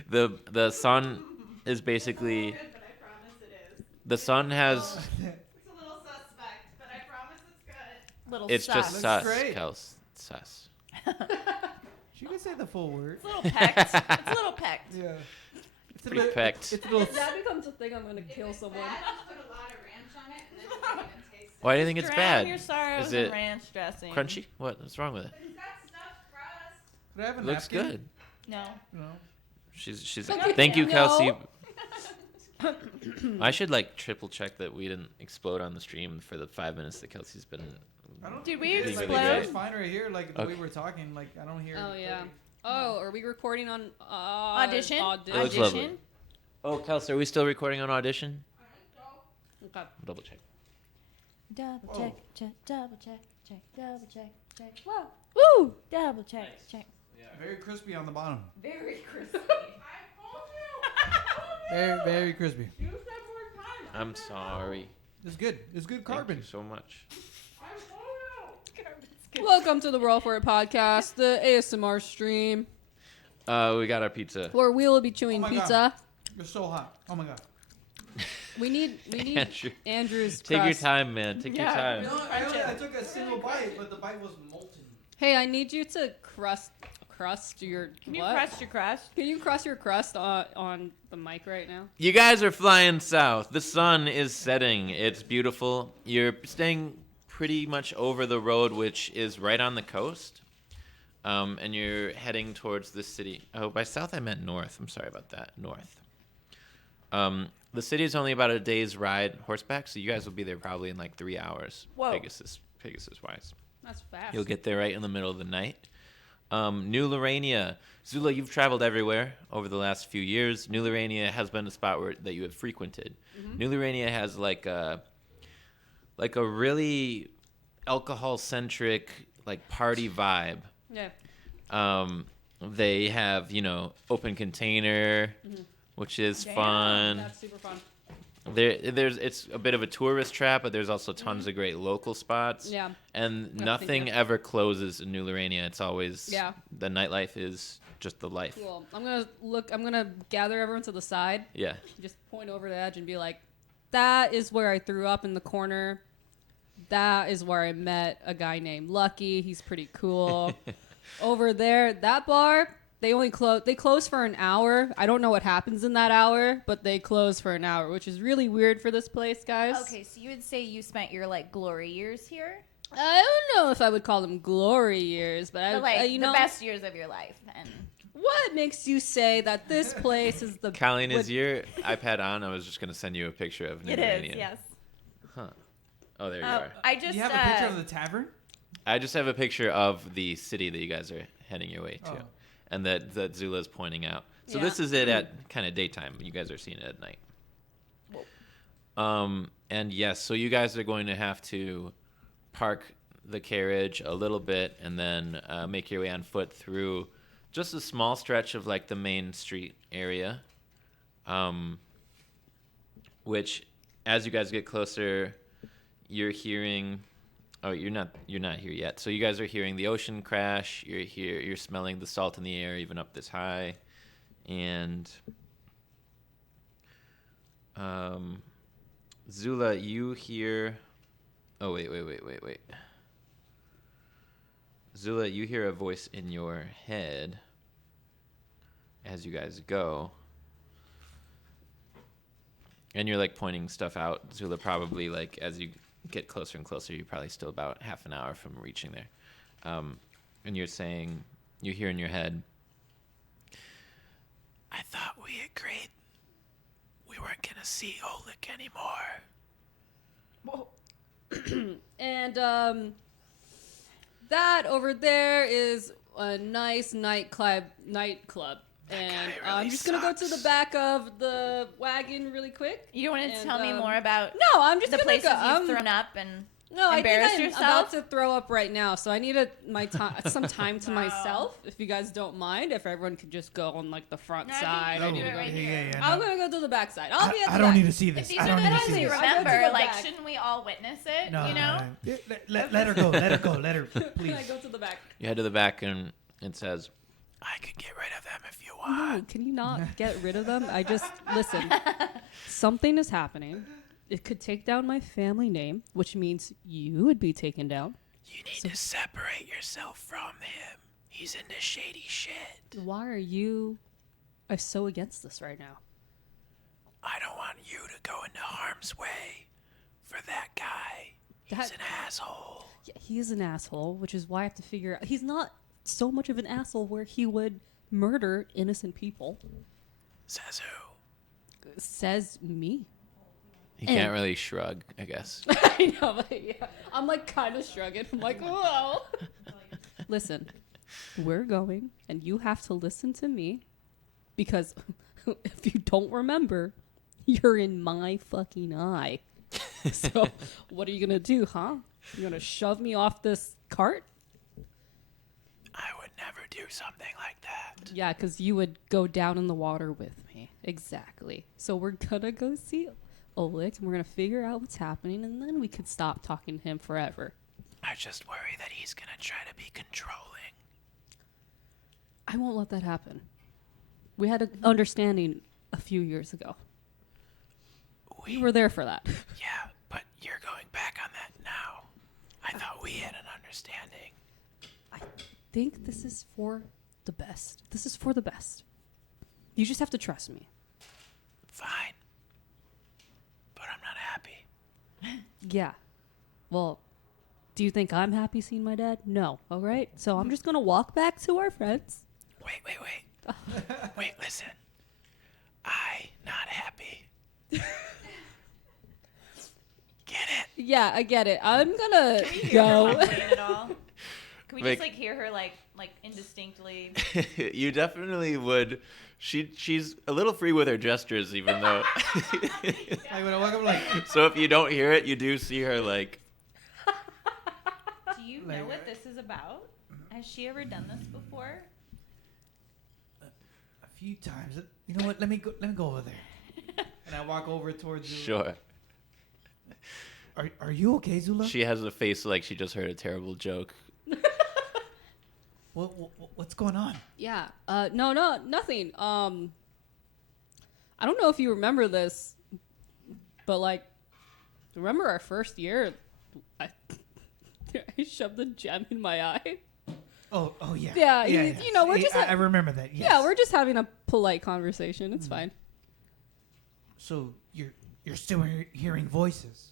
The sun is basically Good, but I promise it is. the sun has. It's a little suspect, but I promise it's good. Little It's sus. just sus, great. Kels. Sus. You can say the full word. It's a little pecked. It's a little pecked. Yeah. It's a Pretty bit- pecked. It's a little. If that becomes a thing, I'm gonna kill someone. Bad, just put a lot of ranch on it and then you don't even taste it. Why do you think it's Drown bad? your sorrows Is in it ranch dressing. crunchy? What's wrong with it? But it's got stuffed crust. Could I have a Looks napkin? good. No. No. She's. Okay, Thank you, no. Kelsey. I should like triple check that we didn't explode on the stream for the 5 minutes that Kelsey's been. I don't Did think we did. explode? Like, it's fine right here. Like the Okay. way we're talking. Like I don't hear. Oh any yeah. clicking. Oh, are we recording on Audition? It looks Audition? lovely. Oh, Kelsey, are we still recording on audition? Okay. Double check. Double Whoa. check, check, double check, check, double check, check. Whoa. Woo! Double check, check. Very crispy on the bottom. Very crispy. I told you. Very, very crispy. You said more time. I'm sorry. It's good. It's good carbon. Thank you so much. Welcome to the Roll For It podcast, the ASMR stream, We got our pizza. where we will be chewing my pizza. God. It's so hot. Oh my God. We need Andrew. Andrew's Take your crust. time, man. Take your time. I took a single bite, but the bite was molten. Hey, I need you to crust your Can you what? crust your crust? Can you crust your crust on the mic right now? You guys are flying south. The sun is setting. It's beautiful. You're staying pretty much over the road, which is right on the coast. And you're heading towards the city. Oh, by south I meant north. I'm sorry about that. North. The city is only about a day's ride horseback, so you guys will be there probably in like 3 hours. Whoa. Pegasus wise. That's fast. You'll get there right in the middle of the night. New Lorania. Zula, you've traveled everywhere over the last few years. New Lorania has been a spot that you have frequented. Mm-hmm. New Lorania has like a really alcohol-centric like party vibe. Yeah. They have, open container, which is fun. That's super fun. It's a bit of a tourist trap, but there's also tons of great local spots. Yeah. And Yeah, nothing yeah. ever closes in New Lorania. It's always Yeah. the nightlife is just the life. Cool. I'm gonna gather everyone to the side. Yeah. Just point over the edge and be like, that is where I threw up in the corner. That is where I met a guy named Lucky. He's pretty cool. Over there, that bar, they close for an hour. I don't know what happens in that hour, but they close for an hour, which is really weird for this place, guys. Okay, so you would say you spent your like glory years here, I don't know if I would call them glory years, but but like the the best years of your life. And What makes you say that this place is the Colleen, is would- your iPad on? I was just going to send you a picture of New it Lorania. is, yes. Huh. Oh, there you are. I just You have a picture of the tavern? I just have a picture of the city that you guys are heading your way to, Oh. and that Zula's pointing out. So Yeah. this is it at kind of daytime. You guys are seeing it at night. And yes, so you guys are going to have to park the carriage a little bit and then make your way on foot through just a small stretch of like the main street area, which as you guys get closer, you're hearing. Oh, you're not here yet. So you guys are hearing the ocean crash. You're smelling the salt in the air even up this high, and Zula, you hear. Oh wait. Zula, you hear a voice in your head as you guys go. And you're like pointing stuff out. Zula, probably like as you get closer and closer, you're probably still about half an hour from reaching there. And you're saying, you hear in your head, I thought we agreed we weren't going to see Oleg anymore. And that over there is a nice nightclub. And guy really I'm just gonna go to sucks. the back of the wagon really quick. you don't want to And, tell me more about No, I'm just the gonna places go. you've thrown up and No, I embarrassed think I'm yourself? about to throw up right now, so I need some time to myself. If you guys don't mind, if everyone could just go on like the front No, I think side. you I should need do to it go. right here. I'm gonna go to the back side. I'll be at the I don't back. need to see this. If these I are don't the need to things see we this. I'll go to remember, the like, back. shouldn't we all witness it? No, you know? no. Let her go. Let her go. Let her, Can please. I go to the back? You head to the back and it says, I can get rid of them if you want. No, can you not get rid of them? I just listen. Something is happening. It could take down my family name, which means you would be taken down. You need to separate yourself from him. He's into shady shit. Why are you so against this right now? I don't want you to go into harm's way for that guy. He's That- an asshole. Yeah, he is an asshole, which is why I have to figure out. He's not so much of an asshole where he would murder innocent people. Says who? Says me. He And- can't really shrug, I guess. I know, but yeah. I'm like kind of shrugging. I'm like, whoa. Listen, we're going, and you have to listen to me because if you don't remember, you're in my fucking eye. So, what are you going to do, huh? You're going to shove me off this cart? I would never do something like that. Yeah, because you would go down in the water with me. Exactly. So, we're going to go see Oleg, and we're gonna figure out what's happening, and then we could stop talking to him forever. I just worry that he's gonna try to be controlling. I won't let that happen. We had an understanding a few years ago. We were there for that. Yeah, but you're going back on that now. I thought we had an understanding. I think this is for the best. This is for the best. You just have to trust me. Fine. But I'm not happy. Yeah. Well, do you think I'm happy seeing my dad? No. All right. So I'm just going to walk back to our friends. Wait. Wait, listen. I not happy. Get it? Yeah, I get it. I'm going to Can we hear her go. complain at all? Can we Like- just like hear her like indistinctly? You definitely would. She's a little free with her gestures, even though. Like when I walk up, like, So if you don't hear it, you do see her like. Do you know what this is about? Has she ever done this before? a few times. You know what? Let me go over there. And I walk over towards Zula. Sure. Are you okay, Zula? She has a face like she just heard a terrible joke. What's going on? Yeah. No, nothing. I don't know if you remember this, but like, remember our first year? I shoved the gem in my eye. Oh yeah. Yeah, you know, we're just I remember that. Yes. Yeah, we're just having a polite conversation. It's fine. So you're still hearing voices.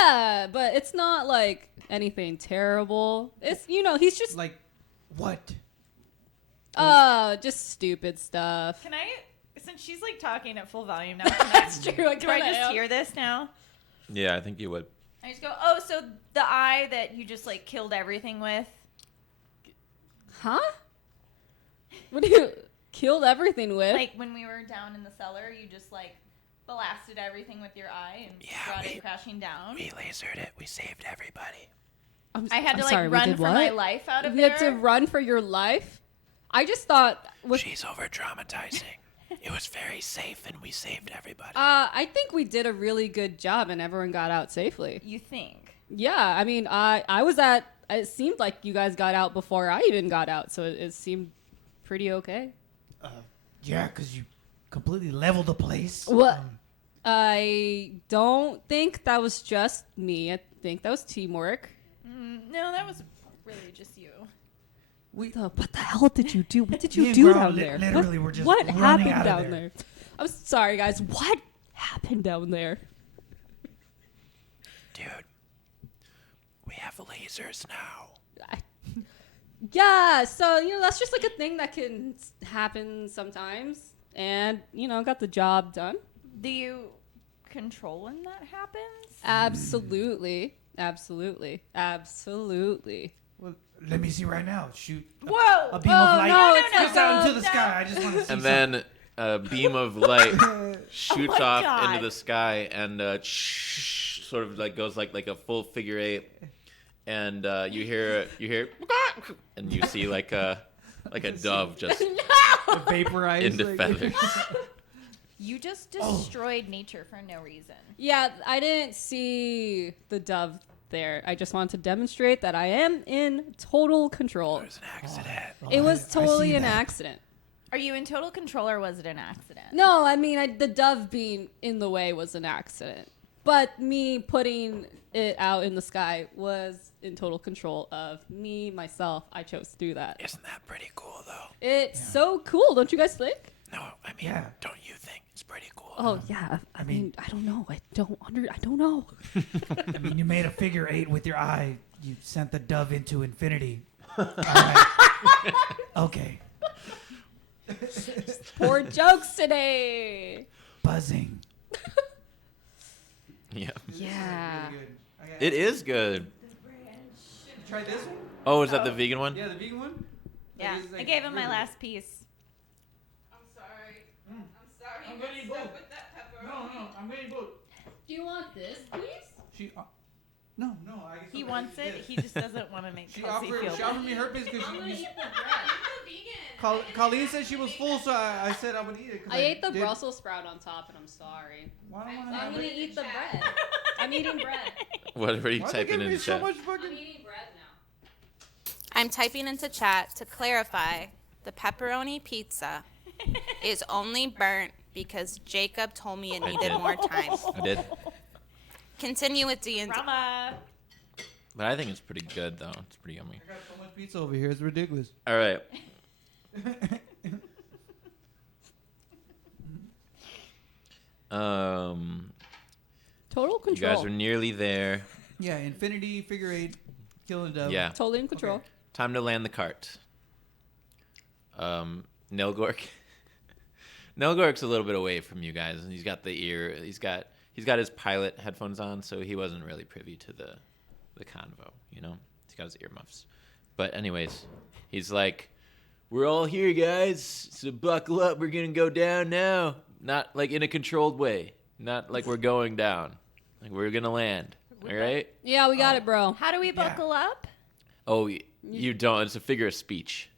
Yeah, but it's not like anything terrible. It's he's just Like what? just stupid stuff. Can I? Since she's like talking at full volume now, that's true. Do I just hear this now? Yeah, I think you would. I just go, oh, so the eye that you just like killed everything with. Huh? What do you killed everything with? Like when we were down in the cellar, you just like blasted everything with your eye and brought it crashing down. We lasered it. We saved everybody. I had to like sorry, we run did for what? my life out of You there. had to run for your life? I just thought She's over dramatizing. It was very safe, and we saved everybody. I think we did a really good job and everyone got out safely. You think? Yeah, I mean, I was at. It seemed like you guys got out before I even got out, so it seemed pretty okay. Yeah, because you completely leveled the place. What? I don't think that was just me. I think that was teamwork. No, that was really just you. What the hell did you do? What did Me you and do Grau down there? literally were just what running happened out of down there. there? I'm sorry, guys. What happened down there? Dude, we have lasers now. Yeah, so that's just like a thing that can happen sometimes, and got the job done. Do you control when that happens? Absolutely. Well, let me see right now. Shoot. Whoa! A beam of light. no, Shoots out into the sky. I just want to see. And then a beam of light shoots my off God. into the sky and sort of like goes like a full figure eight. And you hear, and you see like a dove just vaporize into feathers. You just destroyed nature for no reason. Yeah, I didn't see the dove there. I just wanted to demonstrate that I am in total control. It was an accident. It was I totally see an that. accident. Are you in total control or was it an accident? No, I mean, the dove being in the way was an accident. But me putting it out in the sky was in total control of me, myself. I chose to do that. Isn't that pretty cool, though? It's so cool, don't you guys think? No, I mean, Yeah. don't you think it's pretty cool? Oh, yeah. I mean, I don't know. I don't know. I mean, you made a figure eight with your eye. You sent the dove into infinity. All right. Okay. Poor jokes today. Buzzing. Yeah. Yeah. It is good. Try this one? Oh, is that the vegan one? Yeah, the vegan one? Yeah, I gave him my last piece. I'm sorry. I'm sorry I'm you gonna got eat stuck both. with that pepperoni. No, I'm getting both. Do you want this, please? She, no, I guess He wants it. He just doesn't want to make She Kelsey offered, feel she bad. offered me her piece because I'm gonna she. eat the bread. You're the vegan. Colleen said she was full, so I said I would eat it. 'cause I ate the did- Brussels sprout on top, and I'm sorry. Why do I wanna I'm have gonna it? eat the bread. I'm eating bread. What are you Why are they typing giving in me the so chat? much I'm fucking... eating bread now. I'm typing into chat to clarify the pepperoni pizza is only burnt because Jacob told me it I needed did. more time. I did. Continue with D&D. Drama. But I think it's pretty good, though. It's pretty yummy. I got so much pizza over here. It's ridiculous. All right. Total You control. guys are nearly there. Yeah, infinity, figure eight, kill a dove. Yeah. Totally in control. Okay. Time to land the cart. Nelgork. Nelgork's a little bit away from you guys, and he's got the ear. He's got his pilot headphones on, so he wasn't really privy to the convo. You know, he's got his earmuffs. But anyways, he's like, "We're all here, guys. So buckle up. We're gonna go down now. Not like in a controlled way. Not like we're going down. Like we're gonna land. All right." Yeah, we got it, bro. How do we buckle up? Oh, you don't. It's a figure of speech.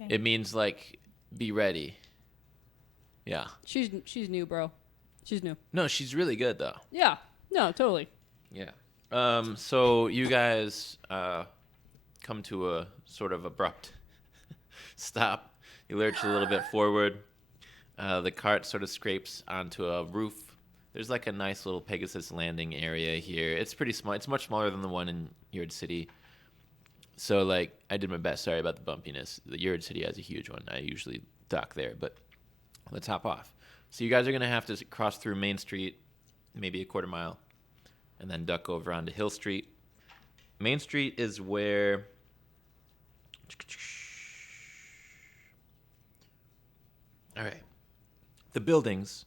Okay. It means like be ready. Yeah. She's new, bro. She's new. No, she's really good though. Yeah. No, totally. Yeah. So you guys come to a sort of abrupt stop. You lurch a little bit forward. The cart sort of scrapes onto a roof. There's like a nice little Pegasus landing area here. It's pretty small. It's much smaller than the one in Yurid City. So like I did my best. Sorry about the bumpiness. The Yurid City has a huge one. I usually dock there, but let's hop off. So you guys are gonna have to cross through Main Street, maybe a quarter mile, and then duck over onto Hill Street. Main Street is where all right. The buildings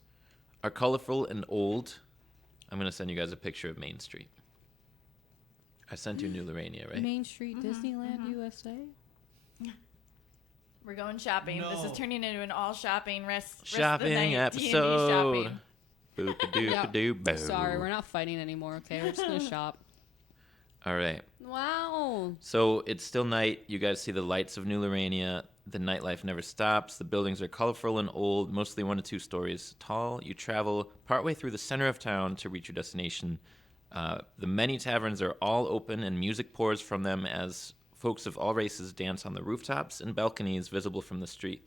are colorful and old. I'm going to send you guys a picture of Main Street. I sent you New Lorania, right? Main Street, Disneyland, USA. We're going shopping. This No. is turning into an all shopping rest of the Shopping night, episode. D&D shopping. Boop-a-doop-a-doo-boo. Sorry, we're not fighting anymore, okay? We're just gonna shop. All right. Wow. So it's still night. You guys see the lights of New Lorania. The nightlife never stops. The buildings are colorful and old, mostly 1 to 2 stories tall. You travel partway through the center of town to reach your destination. The many taverns are all open, and music pours from them as folks of all races dance on the rooftops and balconies visible from the street.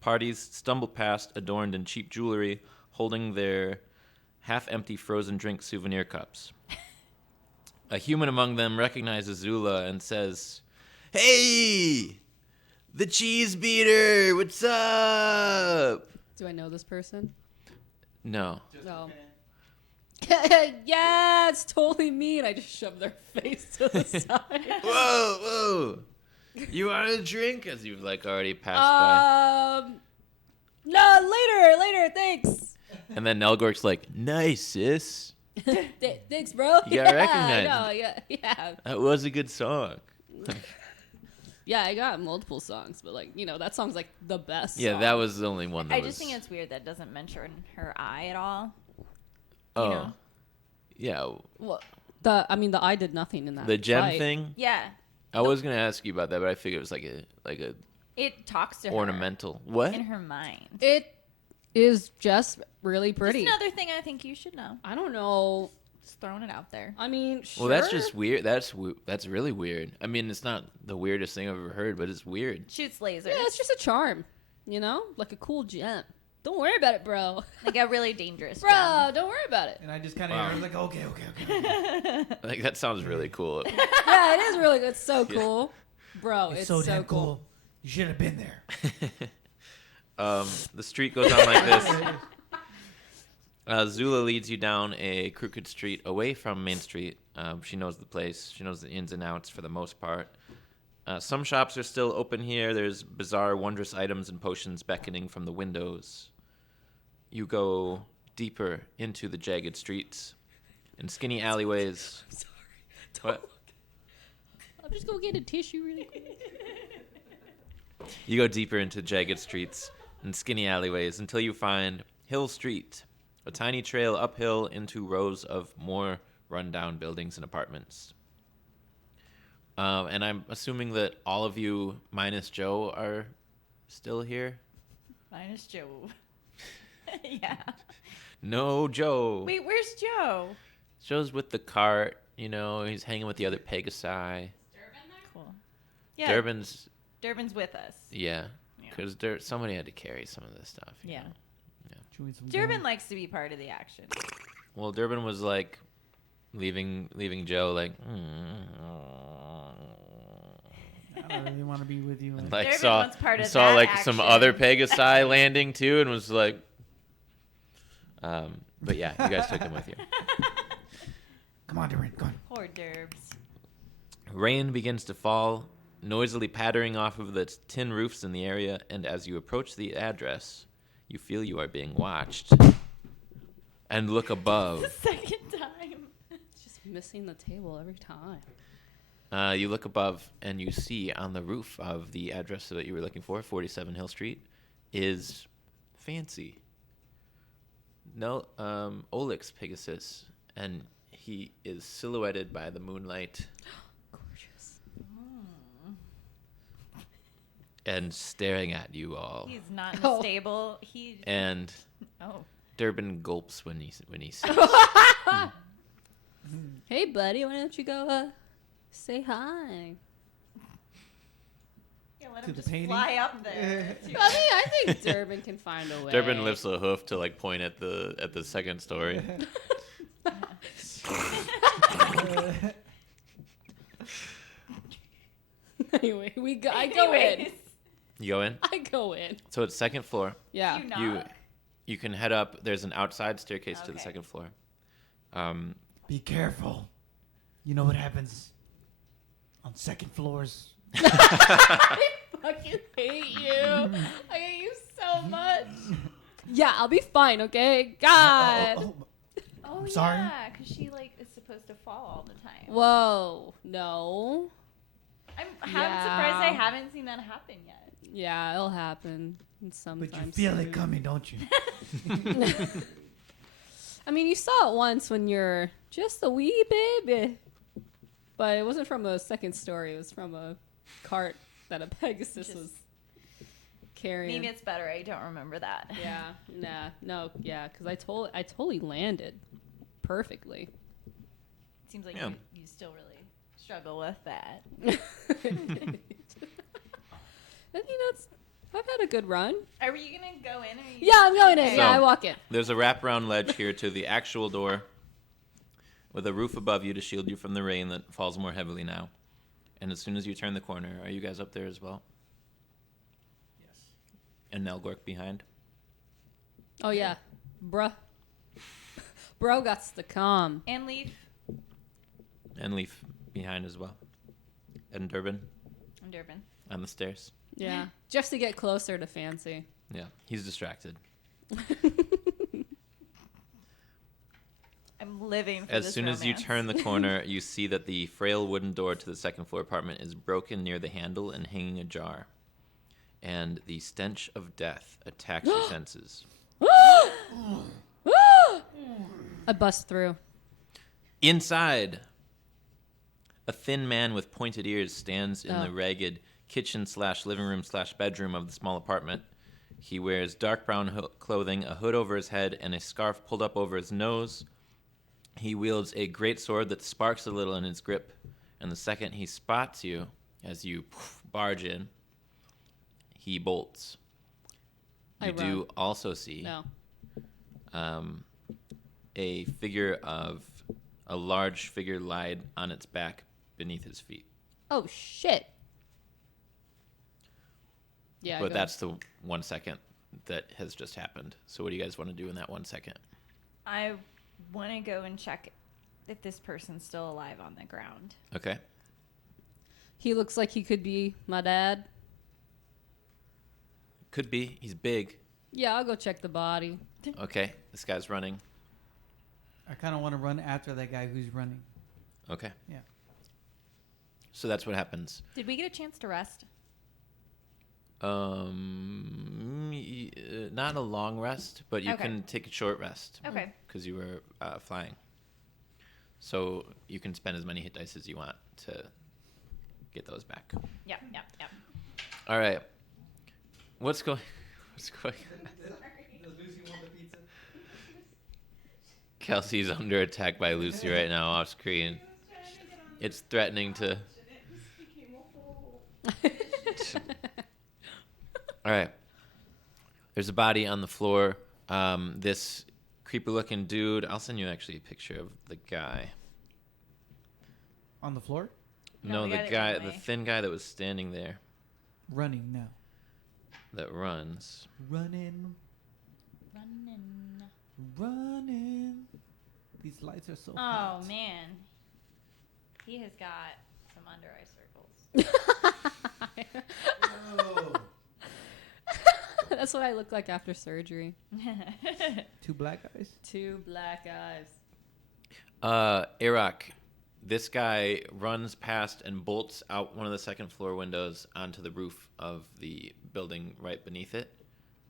Parties stumble past, adorned in cheap jewelry, holding their half-empty frozen drink souvenir cups. A human among them recognizes Zula and says, "Hey! The cheese beater! What's up?" Do I know this person? No. No. Yeah, it's totally me, and I just shoved their face to the side. Whoa! You want a drink? As you've like already passed No, later, thanks. by. And then Nelgork's like, "Nice, sis. Thanks, bro. You got recognized. No, yeah. That was a good song." Yeah, I got multiple songs, but like, that song's like the best. Yeah, song. that was the only one that I was. just think it's weird that doesn't mention her eye at all. Oh. know. Yeah. Well, the I did nothing in that. The gem fight. thing. Yeah. I was gonna ask you about that, but I figured it was like a It talks to ornamental. her What? in her mind. It is just really pretty. Just another thing I think you should know. I don't know. Just throwing it out there. I mean, sure. Well, that's just weird. That's really weird. I mean, it's not the weirdest thing I've ever heard, but it's weird. Shoots lasers. Yeah, it's just a charm. Like a cool gem. Don't worry about it, bro. Like a really dangerous Bro, gem. don't worry about it. And I just kind of Wow. was like, okay. Like that sounds really cool. Yeah, it is really good. It's so cool. Bro, it's so damn cool. You should have been there. The street goes on like this. Zula leads you down a crooked street away from Main Street. She knows the place. She knows the ins and outs for the most part. Some shops are still open here. There's bizarre, wondrous items and potions beckoning from the windows. You go deeper into the jagged streets and skinny alleyways. I'm sorry. What? I'm just gonna get a tissue really quick. You go deeper into jagged streets and skinny alleyways until you find Hill Street, a tiny trail uphill into rows of more rundown buildings and apartments. And I'm assuming that all of you minus Joe are still here. Minus Joe. Yeah. No Joe. Wait, where's Joe? Joe's with the cart. You know, he's hanging with the other Pegasi. Cool. Yeah. Durbin's with us. yeah, Yeah. because somebody had to carry some of this stuff. you Yeah. know. Chewing some Durbin gum. likes to be part of the action. Well, Durbin was like leaving Joe like. I don't really want to be with you. Like Durbin saw wants part of saw that like some action. other Pegasi landing too, and was like, but yeah, you guys took him with you. Come on, Durbin, go on. Poor Durbs. Rain begins to fall, noisily pattering off of the tin roofs in the area, and as you approach the address, you feel you are being watched. And look above. The second time. Just missing the table every time. You look above, and you see on the roof of the address that you were looking for, 47 Hill Street, is Fancy. No, Olix Pegasus, and he is silhouetted by the moonlight. Gorgeous. And staring at you all. He's not in the stable. And Oh. Durbin gulps when he sees. Hey, buddy, why don't you go say hi? Yeah, let To him the just painting? fly up there. I mean, I think Durbin can find a way. Durbin lifts a hoof to like point at the second story. Anyway, I go in. Anyways, You go in. I go in. So it's second floor. Yeah. You knock. You can head up. There's an outside staircase to the Okay. second floor. Be careful. You know what happens on second floors. I fucking hate you. I hate you so much. Yeah, I'll be fine, okay? God. Oh, sorry. yeah, because she is supposed to fall all the time. Whoa. No. I'm Yeah. surprised I haven't seen that happen yet. Yeah, it'll happen sometime But you feel soon. it coming, don't you? I mean, you saw it once when you're just a wee baby. But it wasn't from a second story. It was from a cart that a Pegasus Just- was carrying. Maybe it's better. I don't remember that. Yeah, because I totally landed perfectly. Seems like Yeah. you still really struggle with that. I mean, I've had a good run. Are you going to go in? Or you Yeah, I'm going in. Okay. Yeah, So- I walk in. There's a wraparound ledge here to the actual door, with a roof above you to shield you from the rain that falls more heavily now. And as soon as you turn the corner, are you guys up there as well? Yes. And Nelgork behind. Oh yeah, bruh. Bro got to come. And Leaf. And Leaf behind as well. And Durbin And Durbin. on the stairs. Yeah, just to get closer to Fancy. Yeah, he's distracted. I'm living for As this soon as you romance. turn the corner, you see that the frail wooden door to the second floor apartment is broken near the handle and hanging ajar. And the stench of death attacks your senses. I bust through. Inside, a thin man with pointed ears stands in Oh. the ragged kitchen/living room/bedroom of the small apartment. He wears dark brown clothing, a hood over his head, and a scarf pulled up over his nose. He wields a great sword that sparks a little in his grip, and the second he spots you as you barge in, he bolts. I You do run. also see No. a figure of a large figure lied on its back beneath his feet. Oh shit. Yeah. But go. that's the 1 second that has just happened. So what do you guys want to do in that 1 second? I want to go and check if this person's still alive on the ground. Okay. He looks like he could be my dad. Could be. He's big. Yeah, I'll go check the body. Okay. This guy's running. I kind of want to run after that guy who's running. Okay. Yeah. So that's what happens. Did we get a chance to rest? Not a long rest, but you Okay. can take a short rest Okay. because you were flying. So you can spend as many hit dice as you want to get those back. Yep. All right. What's going? Kelsey's under attack by Lucy right now off screen. It's threatening to. All right. There's a body on the floor. This creepy-looking dude. I'll send you actually a picture of the guy. On the floor? No, No, we the got it guy, right the away. thin guy that was standing there, Running now. that runs. Running. These lights are so hot. Oh man, he has got some under eye circles. Oh. That's what I look like after surgery. 2 black eyes. 2 black eyes. Heirak, this guy runs past and bolts out one of the second floor windows onto the roof of the building right beneath it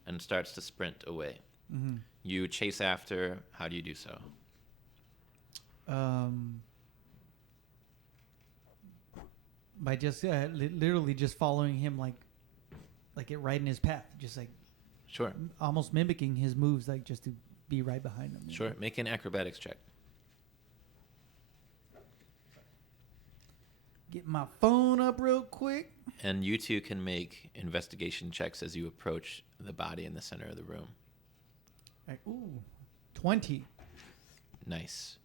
and starts to sprint away. Mm-hmm. You chase after. How do you do so? By just literally just following him, like it right in his path, just like Sure. almost mimicking his moves, like just to be right behind him. Sure. Make an acrobatics check. Get my phone up real quick. And you two can make investigation checks as you approach the body in the center of the room. Like, ooh, 20. Nice.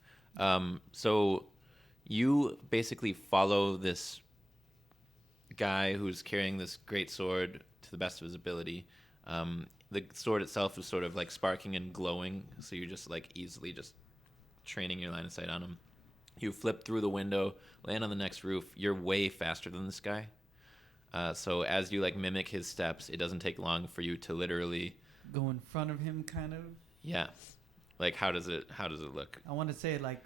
So you basically follow this guy who's carrying this great sword to the best of his ability. The sword itself is sort of like sparking and glowing, so you're just like easily just training your line of sight on him. You flip through the window, land on the next roof. You're way faster than this guy. So as you like mimic his steps, it doesn't take long for you to literally Go in front of him, kind of. Yeah. Like how does it look? I want to say like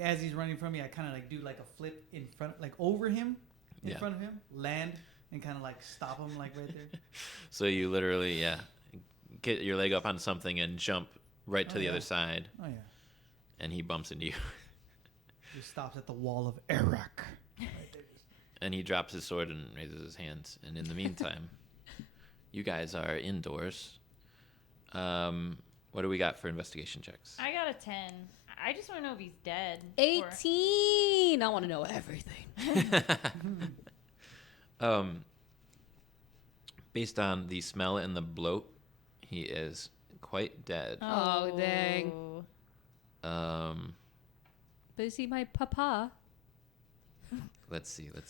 as he's running from me, I kind of like do like a flip in front, like over him, in Yeah. front of him, land, and kind of like stop him like right there. So you literally, get your leg up on something and jump right to Oh, the yeah. other side, Oh yeah. and he bumps into you. He stops at the wall of Heirak. And he drops his sword and raises his hands. And in the meantime, you guys are indoors. What do we got for investigation checks? I got a 10. I just want to know if he's dead. 18. I want to know everything. Based on the smell and the bloat, he is quite dead. Oh, dang. But is he my papa? let's see. No,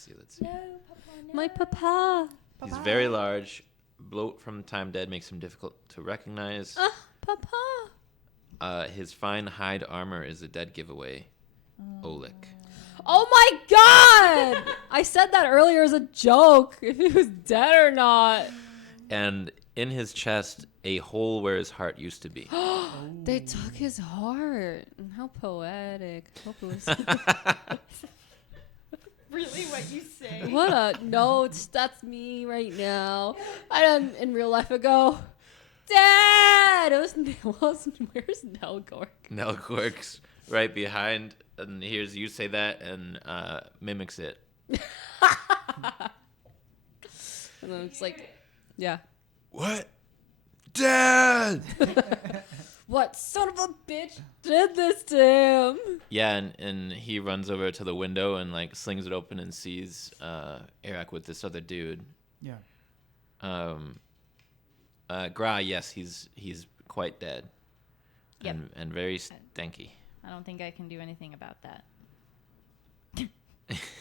Papa, no. My papa. He's very large. Bloat from time dead makes him difficult to recognize. Papa. His fine hide armor is a dead giveaway. Oleg. Oh my god! I said that earlier as a joke. If he was dead or not. And in his chest, a hole where his heart used to be. They took his heart. How poetic. Hopeless. Really what you say? What a note. That's me right now. I done in real life ago. Dad! It wasn't. Where's Nelgork? Nelgork's right behind, and hears you say that and mimics it. And then it's like, yeah. What? Dad! What son of a bitch did this to him? Yeah, and he runs over to the window and like slings it open and sees Heirak with this other dude. Yeah. Gra, yes, he's quite dead. Yep. And very stanky. I don't think I can do anything about that.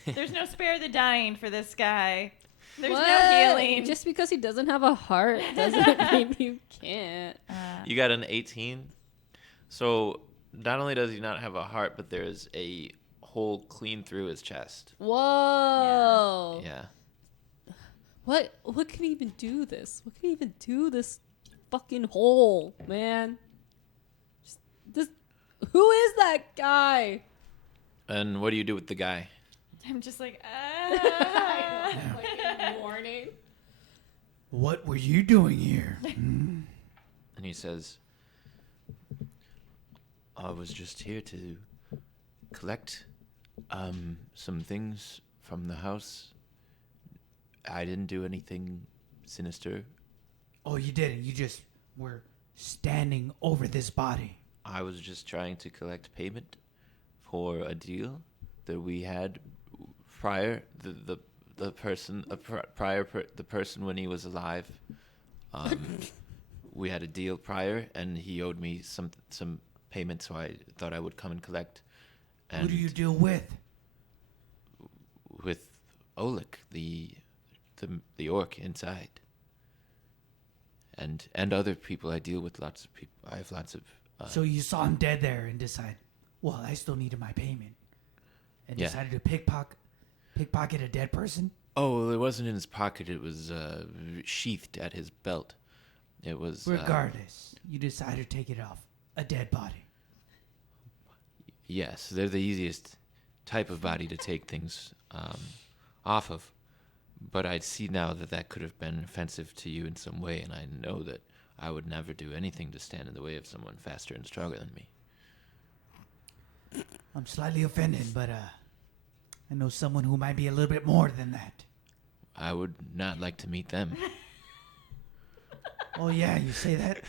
There's no spare the dying for this guy. There's What? no healing. Just because he doesn't have a heart doesn't mean you can't. You got an 18. So not only does he not have a heart, but there's a hole clean through his chest. Whoa. Yeah. What can even do this? What can even do this fucking hole, man? Who is that guy? And what do you do with the guy? I'm just like, Fucking warning. What were you doing here? And he says, I was just here to collect some things from the house I didn't do anything sinister. Oh, you didn't. You just were standing over this body. I was just trying to collect payment for a deal that we had prior. The person the person when he was alive. We had a deal prior, and he owed me some payment, so I thought I would come and collect. And Who do you deal with? with Oleg, the orc inside, and other people I deal with. Lots of people. I have lots of. So you saw him dead there and decided, well, I still needed my payment, and Yeah. decided to pickpocket a dead person. Oh, it wasn't in his pocket. It was sheathed at his belt. It was. Regardless, you decided to take it off a dead body. Yes, they're the easiest type of body to take things off of. But I see now that could have been offensive to you in some way, and I know that I would never do anything to stand in the way of someone faster and stronger than me. I'm slightly offended, but I know someone who might be a little bit more than that. I would not like to meet them. Oh yeah, you say that,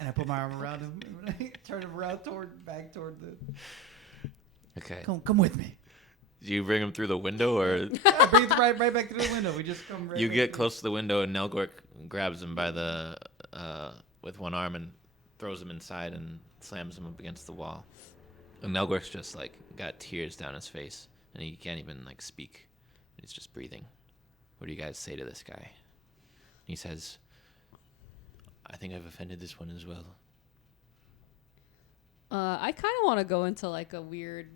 and I put my arm around him, and I turn him around back toward the. Okay. Come with me. Do you bring him through the window, or Yeah, bring it right back through the window. We just come. Right you back get through. close to the window and Nelgork grabs him by the with one arm and throws him inside and slams him up against the wall. And Nelgork's just like got tears down his face, and he can't even like speak. He's just breathing. What do you guys say to this guy? He says, "I think I've offended this one as well." I kind of want to go into like a weird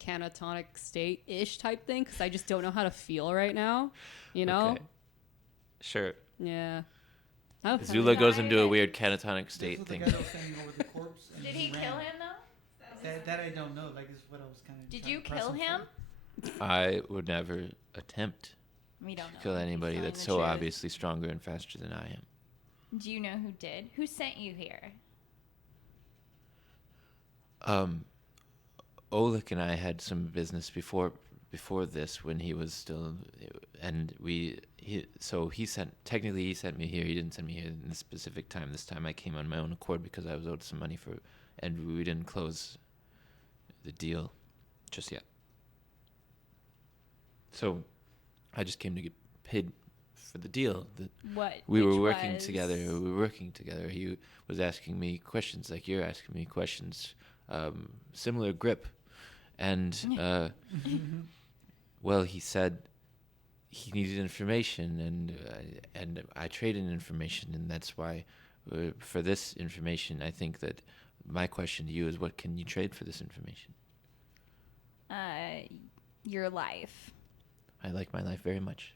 catatonic state-ish type thing because I just don't know how to feel right now. You know? Okay. Sure. Yeah. Okay. Zula goes into a weird catatonic state thing. The guy that was standing over the corpse. And Did he kill ran. him though? That I don't know. Like, this is what I was kind of. Did you kill him? I would never attempt We don't to know. kill He's anybody telling that's the so truth. obviously stronger and faster than I am. Do you know who did? Who sent you here? Oleg and I had some business before this when he was still, and he sent me here. He didn't send me here in this specific time. This time I came on my own accord because I was owed some money and we didn't close the deal just yet. So I just came to get paid for the deal. We were working together. He was asking me questions like you're asking me questions. Similar grip. And, well, he said he needed information, and I traded information, and that's why for this information, I think that my question to you is, what can you trade for this information? Your life. I like my life very much.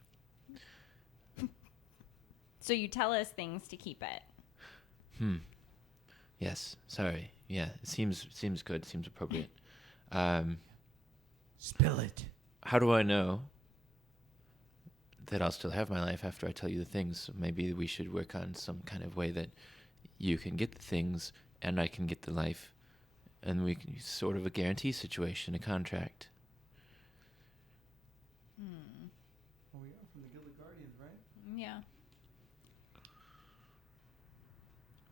So you tell us things to keep it. Yes. Sorry. Yeah. It seems good. Seems appropriate. Spill it. How do I know that I'll still have my life after I tell you the things? Maybe we should work on some kind of way that you can get the things and I can get the life, and we can sort of a guarantee situation, a contract. Oh, we are from the Guild of Guardians, right? Yeah.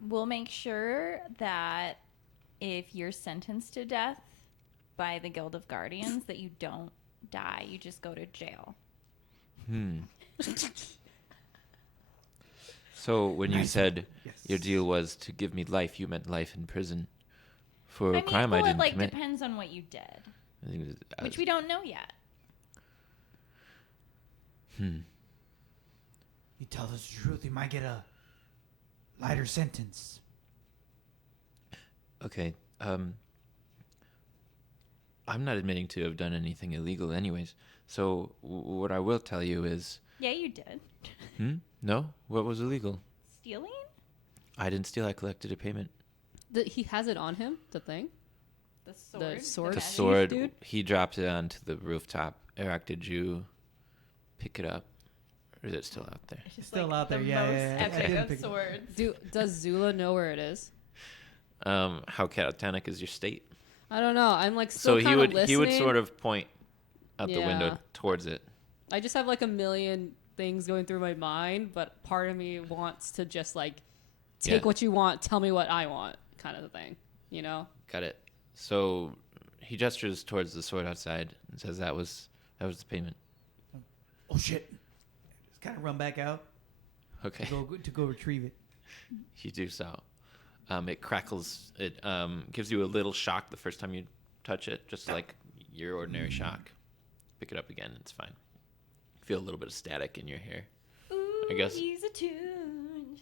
We'll make sure that if you're sentenced to death by the Guild of Guardians, that you don't die. You just go to jail. So when you Nice. said Yes. your deal was to give me life, you meant life in prison for a I mean, crime I well, didn't it like commit. depends on what you did, I think it was- which we don't know yet. You tell us the truth, you might get a lighter sentence. Okay. I'm not admitting to have done anything illegal anyways. So what I will tell you is, Yeah, you did. no? What was illegal? Stealing? I didn't steal. I collected a payment. He has it on him, the thing. The sword. sword? The That sword, dude? he dropped it onto the rooftop. Heirak, did you pick it up? Or is it still out there? It's just Still like out there, the yeah, most yeah, yeah. I epic didn't of pick it up. swords. Does Zula know where it is? How catatonic is your state? I don't know. I'm like still So listening. he would sort of point out the Yeah. window towards it. I just have like a million things going through my mind, but part of me wants to just like take Yeah. what you want, tell me what I want, kind of thing. You know? Got it. So he gestures towards the sword outside and says that was the payment. Oh shit! Just kind of run back out Okay. to go retrieve it. You do so. It crackles. It gives you a little shock the first time you touch it, just like your ordinary shock. Pick it up again. It's fine. Feel a little bit of static in your hair. Ooh, I guess. he's attuned.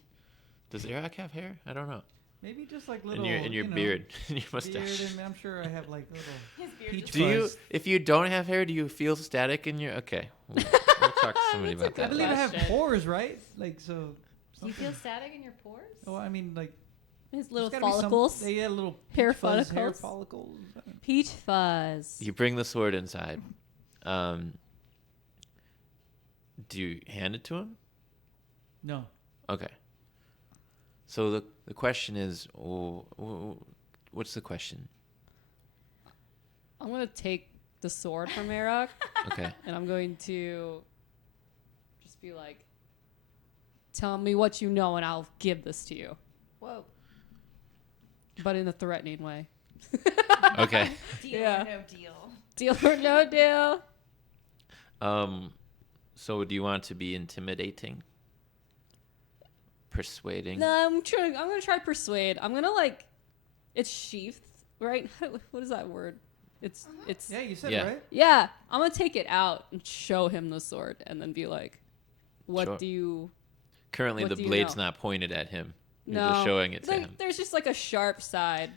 Does Heirak have hair? I don't know. Maybe just like little In your you know, beard, in your mustache. beard, and I'm sure I have like little. His beard Peach just Do you? fuzz. If you don't have hair, do you feel static in your? Okay, we'll talk to somebody about I that. believe I have question. pores, right? Like so. Do you something- feel static in your pores? Oh, I mean, like His little there's gotta be some- follicles. yeah, little Hair peach fuzz, hair follicles. follicles. Peach fuzz. You bring the sword inside. Do you hand it to him? No. Okay. So the question is, what's the question? I'm going to take the sword from Heirak, Okay. and I'm going to just be like, tell me what you know, and I'll give this to you. Whoa. But in a threatening way. Okay. Deal Yeah. or no deal? Deal or no deal? So do you want to be intimidating? Persuading? No, I'm going to try persuade. I'm going to like, it's sheathed, right? What is that word? It's Yeah, you said Yeah. it right. yeah. I'm going to take it out and show him the sword and then be like, what Sure. do you... Currently, What the do you blade's know? not pointed at him. You're No. just showing it to Like, him. there's just like a sharp side.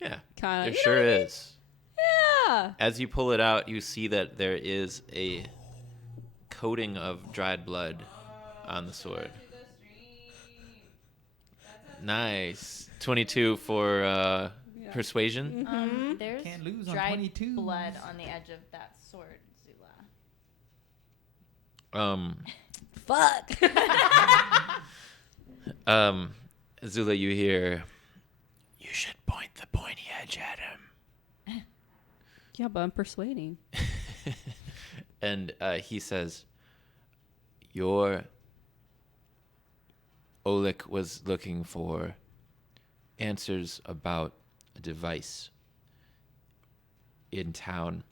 Yeah. Kind of. There sure is. Yeah. As you pull it out, you see that there is a coating of dried blood on the sword. Nice. 22 for persuasion. There's Can't lose on dried 22. blood on the edge of that sword, Zula. Fuck. Zula, you hear, you should point the pointy edge at him. Yeah, but I'm persuading. And he says, your Oleg was looking for answers about a device in town.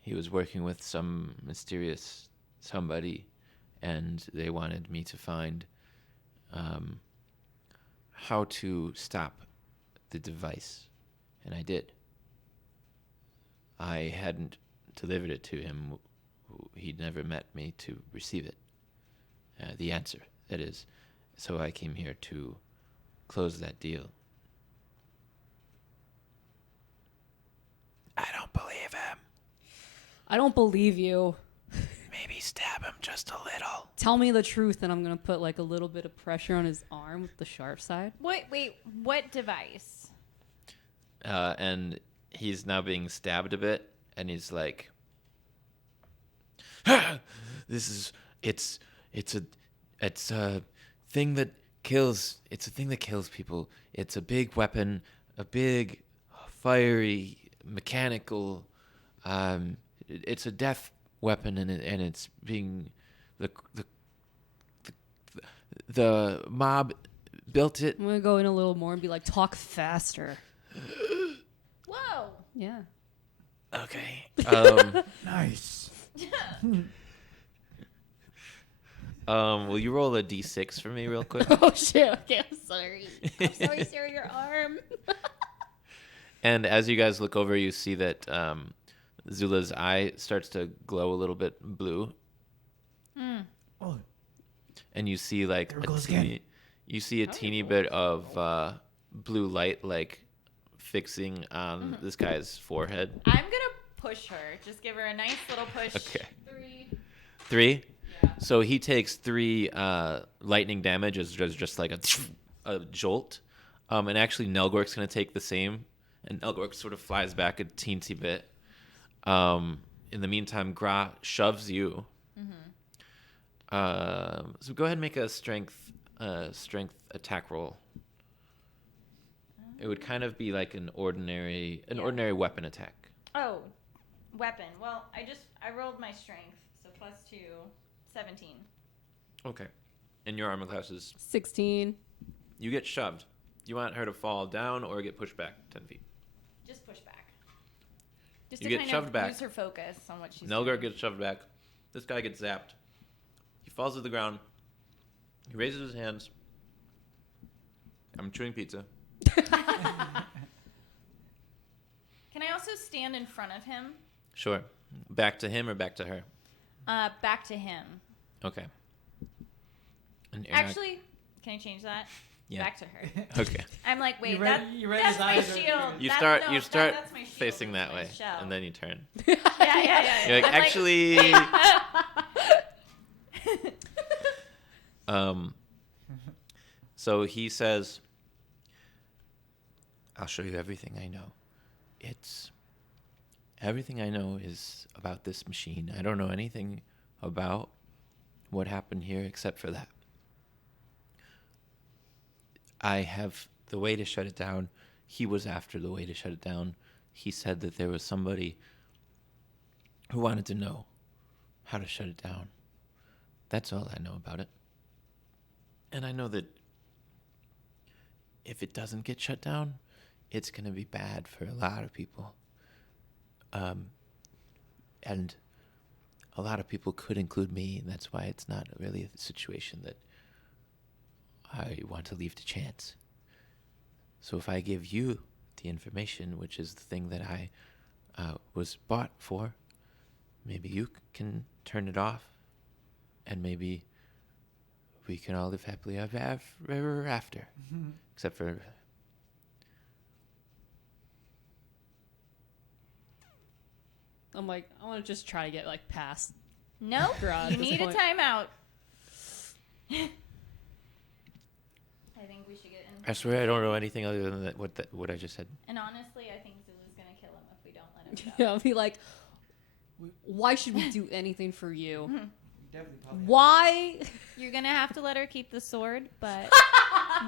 He was working with some mysterious somebody, and they wanted me to find how to stop the device, and I did. I hadn't delivered it to him. He'd never met me to receive it. The answer, that is. So I came here to close that deal. I don't believe him. I don't believe you. Maybe stab him just a little. Tell me the truth, and I'm gonna put like a little bit of pressure on his arm with the sharp side. Wait, what device? And he's now being stabbed a bit, and he's like, it's a thing that kills. It's a thing that kills people. It's a big weapon, a big, fiery, mechanical. It's a death weapon, and it's being the mob built it. I'm gonna go in a little more and be like, talk faster. Whoa. Yeah. Okay. Nice. Will you roll a d6 for me real quick? Oh shit. Okay, I'm sorry. I'm sorry, Sarah, your arm. And as you guys look over, you see that Zula's eye starts to glow a little bit blue, Oh, and you see like There it goes again. you see a teeny bit of blue light like fixing on this guy's forehead. I'm gonna push her. Just give her a nice little push. Okay. 3. 3. So he takes 3 lightning damage as just like a jolt, and actually Nelgork's gonna take the same, and Nelgork sort of flies back a teensy bit. In the meantime, Gra shoves you. So go ahead and make a strength attack roll. It would kind of be like an ordinary weapon attack. Oh, weapon. Well, I rolled my strength, so +2, 17. Okay. And your armor class is 16. you get shoved. You want her to fall down or get pushed back 10 feet? Just push back. Just You to get kind shoved of back. lose her focus on what she's Nelgar doing. gets shoved back. This guy gets zapped. He falls to the ground. He raises his hands. I'm chewing pizza. Can I also stand in front of him? Sure. Back to him or back to her? Back to him. Okay. And Heirak- Actually, can I change that? Yeah. Back to her. Okay. I'm like, wait, You read- you read that's his my eyes right shield. there. You That's- start no, you start that's my shield. facing That's that my way, shell. and then you turn. yeah. You're like, I'm actually. So he says, "I'll show you everything I know. Everything I know is about this machine. I don't know anything about what happened here except for that. I have the way to shut it down. He was after the way to shut it down. He said that there was somebody who wanted to know how to shut it down. That's all I know about it. And I know that if it doesn't get shut down, it's going to be bad for a lot of people. And a lot of people could include me, and that's why it's not really a situation that I want to leave to chance. So if I give you the information, which is the thing that I was bought for, maybe you can turn it off, and maybe we can all live happily ever after. Except for... I'm like, I want to just try to get like past. No, Grad you at this need a point. timeout. I think we should get in. I swear I don't know anything other than what I just said. And honestly, I think Zula's gonna kill him if we don't let him go. Yeah, I'll be like, why should we do anything for you? Definitely probably. Why? You're gonna have to let her keep the sword, but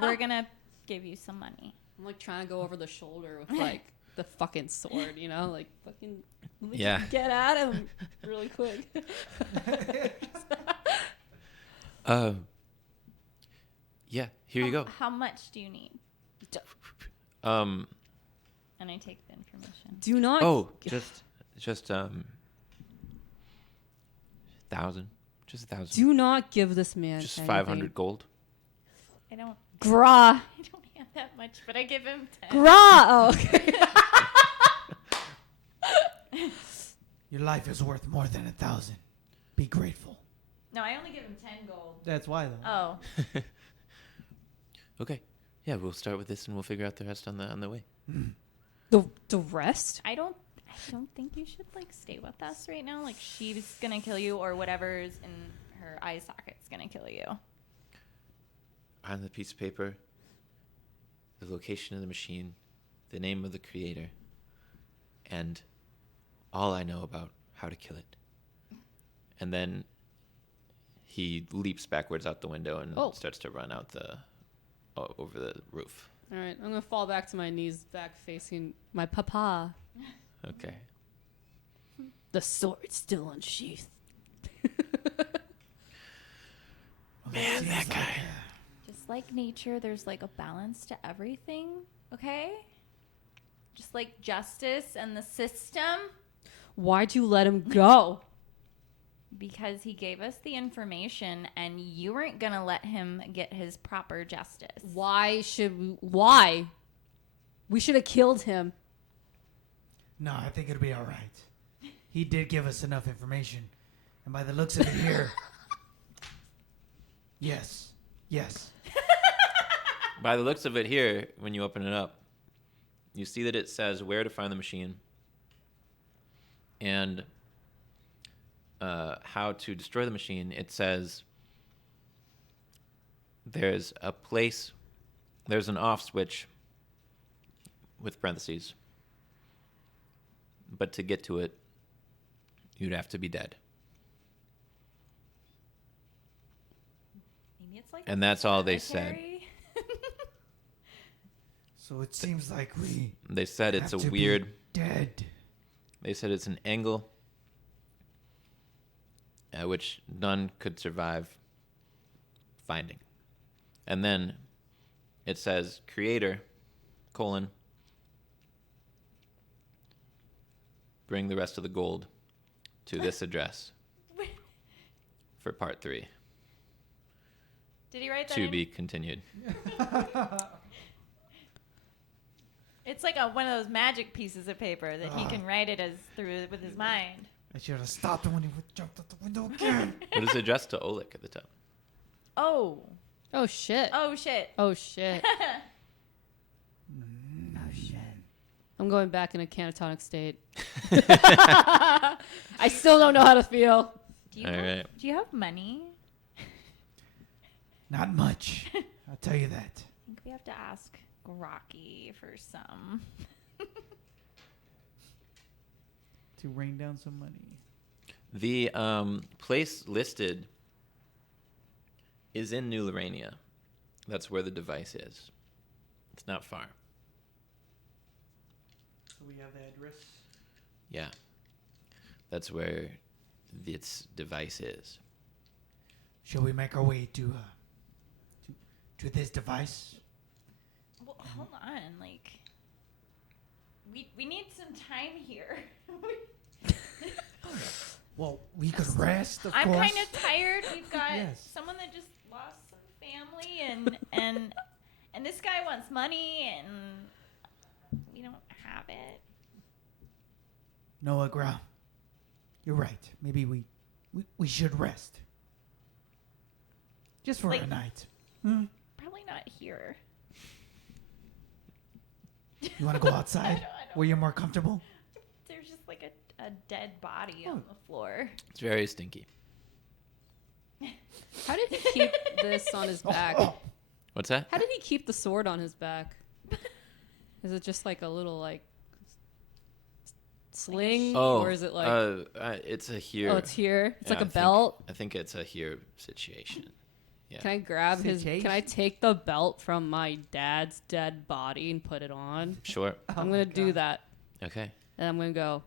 we're gonna give you some money. I'm like trying to go over the shoulder with like the fucking sword, you know, like fucking let me Yeah. get at him really quick. Yeah, here you go. How much do you need? Um, And I take the information. Do not. oh, just 1,000. Just 1,000. Do not give this man Just anything. 500 gold. I don't Gra. have that much, but I give him 10. Gra. Oh, okay. Your life is worth more than 1,000. Be grateful. No, I only give him 10 gold. That's why, though. Oh. Okay. Yeah, we'll start with this and we'll figure out the rest on the way. The rest? I don't think you should like stay with us right now. Like she's gonna kill you or whatever's in her eye socket's gonna kill you. On the piece of paper, the location of the machine, the name of the creator, and all I know about how to kill it. And then he leaps backwards out the window and starts to run out over the roof. All right, I'm gonna fall back to my knees, back facing my papa. Okay. The sword's still unsheathed. Man, that guy. Just like nature, there's like a balance to everything, okay? Just like justice and the system. Why'd you let him go? Because he gave us the information and you weren't gonna let him get his proper justice. Why should we? Why? We should have killed him. No, I think it'll be all right. He did give us enough information. And by the looks of it here... Yes. By the looks of it here, when you open it up, you see that it says where to find the machine and how to destroy the machine. It says there's an off switch with parentheses, but to get to it, you'd have to be dead. Maybe it's like And that's all they said. military. So it seems like we They said it's a have to be weird... dead. They said it's an angle, which none could survive finding. And then it says, creator, bring the rest of the gold to this address for part 3. Did he write that To in? be continued. It's like one of those magic pieces of paper that he can write it with his mind. I should have stopped him when he jumped out the window again. It is addressed to Oleg at the top. Oh. Oh shit. Oh, shit. Oh shit. I'm going back in a catatonic state. I still don't know how to feel. Do you, All have, right. do you have money? Not much. I'll tell you that. I think we have to ask Rocky for some. To rain down some money. The place listed is in New Lorania. That's where the device is. It's not far. So we have the address. Yeah. That's where its device is. Shall we make our way to this device? Well, hold on. Like, we need some time here. Well, we could rest, of I'm course. kind of tired. We've got Yes. someone that just lost some family, and this guy wants money, and we don't have it. Noah Grau, you're right. Maybe we should rest. Just for a Like- night. Probably not here. You want to go outside I don't- where you're more comfortable? There's just like a dead body on the floor. It's very stinky. How did he keep this on his back? What's that? How did he keep the sword on his back? Is it just like a little like sling, or is it like? It's a here. Oh, it's here. It's Yeah, like a I think- belt. I think it's a here situation. Yeah. Can I grab his? Situation? Can I take the belt from my dad's dead body and put it on? Sure. I'm gonna do that, Okay. and I'm gonna go.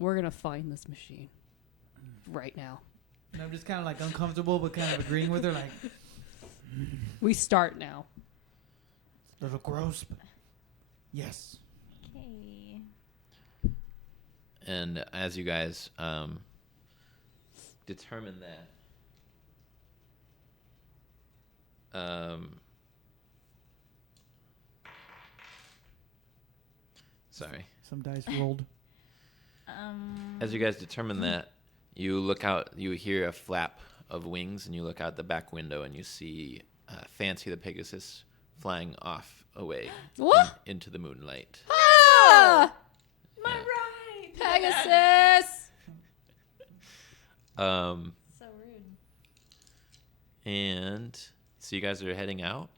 We're gonna find this machine right now. And I'm just kind of like uncomfortable, but kind of agreeing with her, like We start now. a little gross, but yes. Okay. And as you guys determine that, sorry. Some dice rolled. As you guys determine that, you look out, you hear a flap of wings, and you look out the back window, and you see Fancy the Pegasus flying off away What? into the moonlight. Ah! My Yeah. ride. Pegasus. So rude. And so you guys are heading out?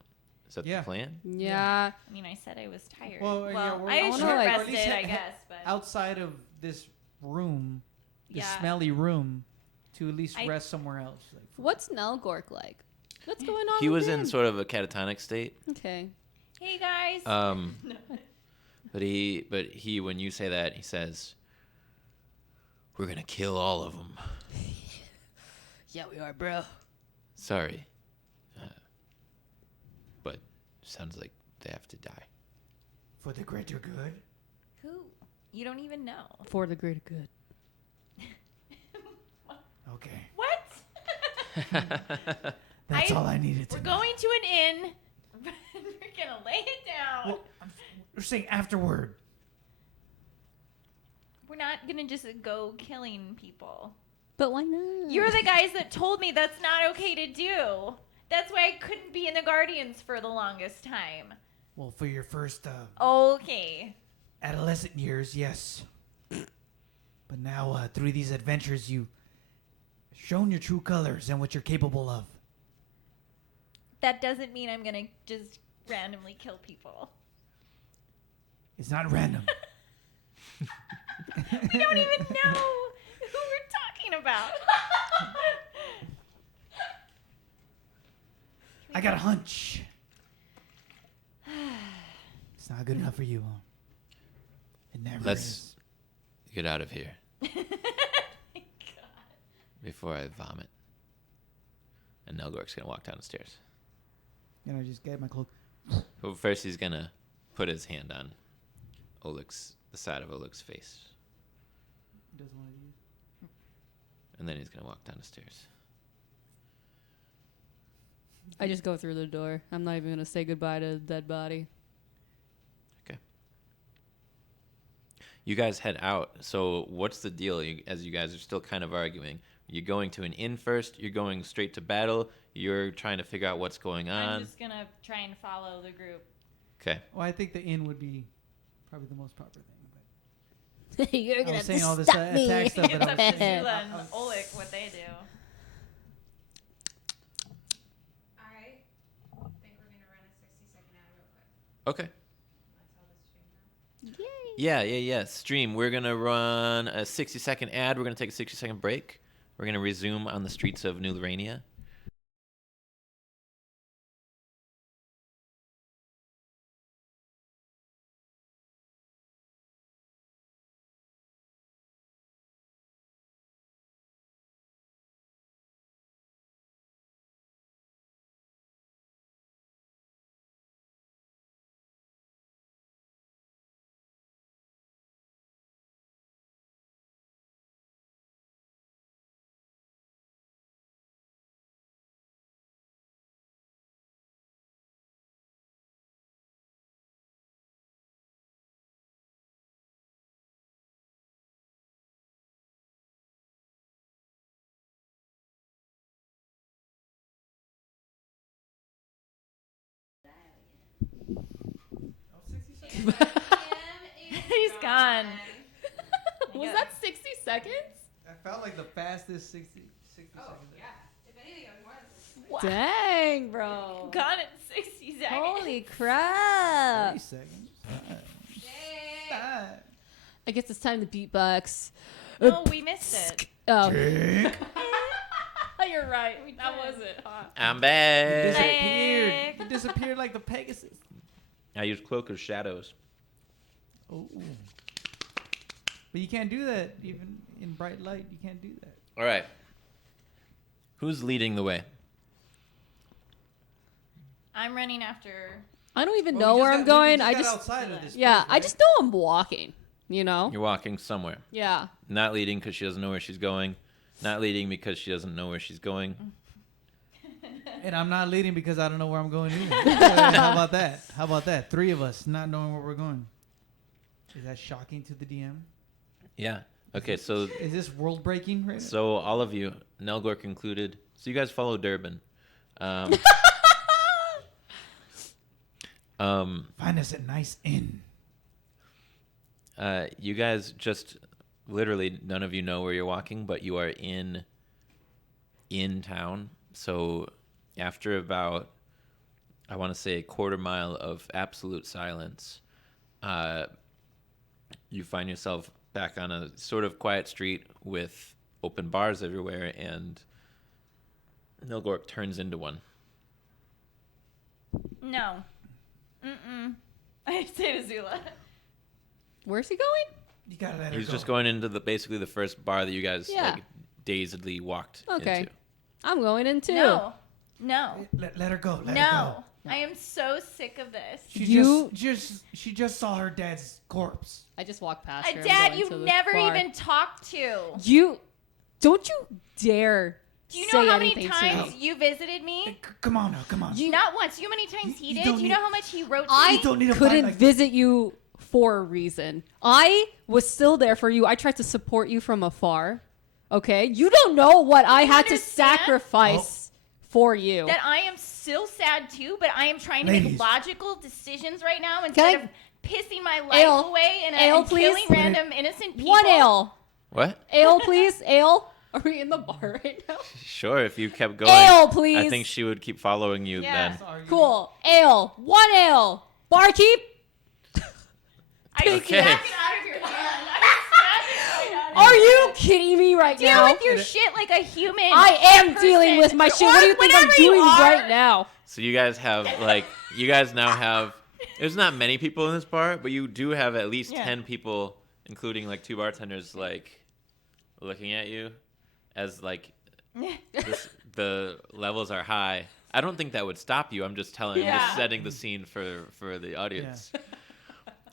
Is that Yeah. the plan? Yeah. I mean, I said I was tired. Well, yeah, we're- I I wanna, short like- rested, Or at least I guess, but Outside of this room, the Yeah. smelly room, to at least I- rest somewhere else. Like, What's Nelgork like? What's going on? He with was in him? sort of a catatonic state. Okay. hey guys. But he, when you say that, he says, "We're gonna kill all of them." Yeah, we are, bro. Sorry, but sounds like they have to die. for the greater good. Who? You don't even know. For the greater good. Okay, What? that's all I needed to We're know. going to an inn. We're gonna lay it down. Well, we're saying afterward. We're not gonna just go killing people. But why not? You're the guys that told me that's not okay to do. That's why I couldn't be in the Guardians for the longest time. Well, for your first Okay. adolescent years, yes. But now, through these adventures, you've shown your true colors and what you're capable of. That doesn't mean I'm gonna just randomly kill people. It's not random. We don't even know who we're talking about. I got a hunch. It's not good enough for you, huh? It never Let's is. get out of here. before I vomit. And Nelgork's going to walk down the stairs. I just get my cloak. But first, he's going to put his hand on the side of Oleg's face. Doesn't want to use. And then he's going to walk down the stairs. I just go through the door. I'm not even going to say goodbye to the dead body. Okay. You guys head out. So what's the deal? As you guys are still kind of arguing. You're going to an inn first. You're going straight to battle. You're trying to figure out what's going on. I'm just gonna try and follow the group. Okay. Well, I think the inn would be probably the most proper thing. You're I gonna was have saying to all this stop me. attack stuff, It's but up I to was saying, Zula and Oleg what they do. I think we're gonna run a 60-second ad real quick. Okay. That's how this stream now. Yeah. Stream. We're going to run a 60-second ad. We're going to take a 60-second break. We're going to resume on the streets of New Lorania. He's gone. Was that 60 seconds? I felt like the fastest 60 Oh, seconds. yeah. If anything, it was more than 60 seconds. Dang, bro. Gone in 60 seconds. Holy crap. 30 seconds. Yay! I guess it's time to beatbox. No, we missed it. Oh. Tick. You're right. That was it, huh? I'm back. Disappeared. You disappeared like the Pegasus. I use Cloak of Shadows. Oh. But you can't do that even in bright light. You can't do that. All right. Who's leading the way? I'm running after. I don't even Well, know where I'm going. I I just just outside of this. yeah, place, I right? just know I'm walking. You know? You're walking somewhere. Yeah. Not leading because she doesn't know where she's going. Not leading because she doesn't know where she's going. And I'm not leading because I don't know where I'm going either. How about that? How about that? 3 of us not knowing where we're going. Is that shocking to the DM? Yeah. Okay, so Is this world breaking right now? so all of you, Nelgork included. So you guys follow Durbin. Find us a nice inn. You guys just literally none of you know where you're walking, but you are in town. So after about, I want to say, a quarter mile of absolute silence, you find yourself back on a sort of quiet street with open bars everywhere, and Nelgork turns into one. No. Mm-mm. I say to Zula. Where's he going? You gotta let her He's go. just going into basically the first bar that you guys Yeah. like dazedly walked Okay. into. I'm going in too. No. No. Let her go. Let her No. go. I am so sick of this. She just saw her dad's corpse. I just walked past her. I'm Dad, going you've to the never bar. even talked to. You don't you dare. Do you say know how many anything to times me. you visited me? Come on now, come on. Not once. You know how many times he you did? don't Do you know need- how much he wrote to I me? don't need to fight couldn't like this. visit you for a reason. I was still there for you. I tried to support you from afar. Okay? You don't know what I had to understand? sacrifice for you. That I am still sad too, but I am trying to Ladies. make logical decisions right now instead I- of pissing my life Ale. away and, Ale, and please. killing random innocent people. One ale. What? Ale, please. Ale. Are we in the bar right now? Sure, if you kept going. Ale, please. I think she would keep following you Yeah. then. Cool. Ale. One ale. Barkeep. I just Okay. snap it out of your hand. I snap it right out of Are your you hand. kidding me right Deal now? with your shit like a human. I am person. dealing with my shit. What do you Or think I'm whatever you doing are. right now? So you guys have you guys now have. There's not many people in this bar, but you do have at least Yeah. 10 people, including like 2 bartenders, like looking at you as like The levels are high. I don't think that would stop you. I'm just I'm just setting the scene for the audience.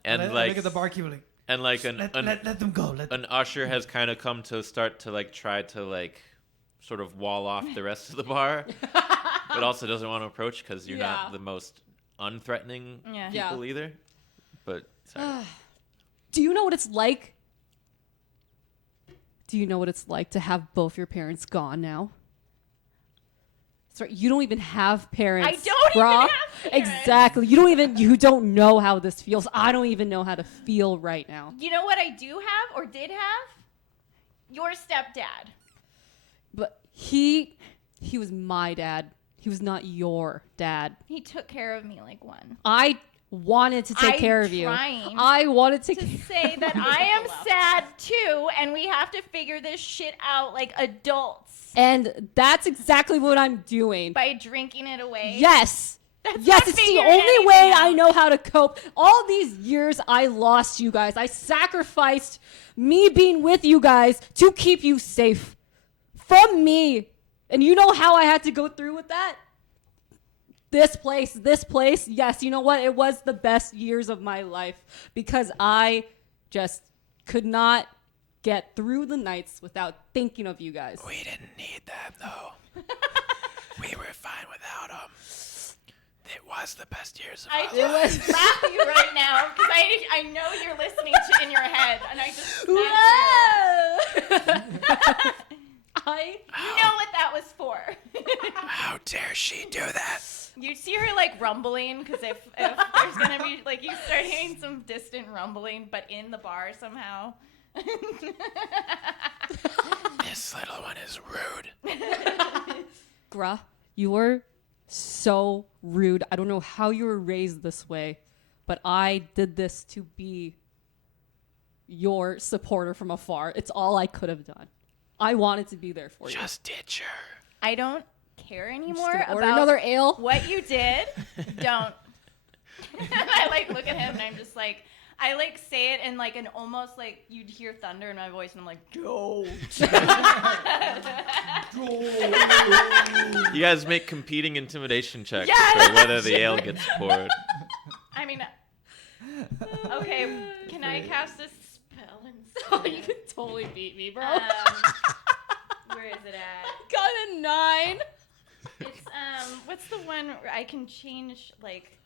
And I like look at the barkeeper like, and like let them go. an usher has kind of come to start to like try to like sort of wall off the rest of the bar, but also doesn't want to approach because you're not the most unthreatening people either. But sorry. Do you know what it's like? Do you know what it's like to have both your parents gone now? Sorry, you don't even have parents. I don't even have parents. Exactly. You don't know how this feels. I don't even know how to feel right now. You know what I do have or did have? Your stepdad. But he was my dad. He was not your dad. He took care of me like one. I wanted to take care of you. Trying I wanted to say that I am sad too, and we have to figure this shit out like adults. And that's exactly what I'm doing. By drinking it away. Yes. That's yes, not it's the figuring only anything way out. I know how to cope. All these years I lost you guys. I sacrificed me being with you guys to keep you safe from me. And you know how I had to go through with that? This place. Yes, you know what? It was the best years of my life because I just could not get through the nights without thinking of you guys. We didn't need them though. We were fine without them. It was the best years of I our lives. just slap you right now because I know you're listening to in your head, and I just slap you. You know what that was for. How dare she do that? You see her like rumbling because if there's gonna be like you start hearing some distant rumbling, but in the bar somehow. This little one is rude. Gra, you were so rude. I don't know how you were raised this way, but I did this to be your supporter from afar. It's all I could have done. I wanted to be there for you. Just ditch her. I don't care anymore Just gonna order about another ale. what you did. Don't. I like look at him and I'm just like, I like say it and like an almost like you'd hear thunder in my voice and I'm like, don't. You guys make competing intimidation checks Yes! for whether the ale gets poured. I mean, okay, can I cast a spell Oh, instead? you can totally beat me, bro. Where is it at? Got a 9. It's what's the one where I can change like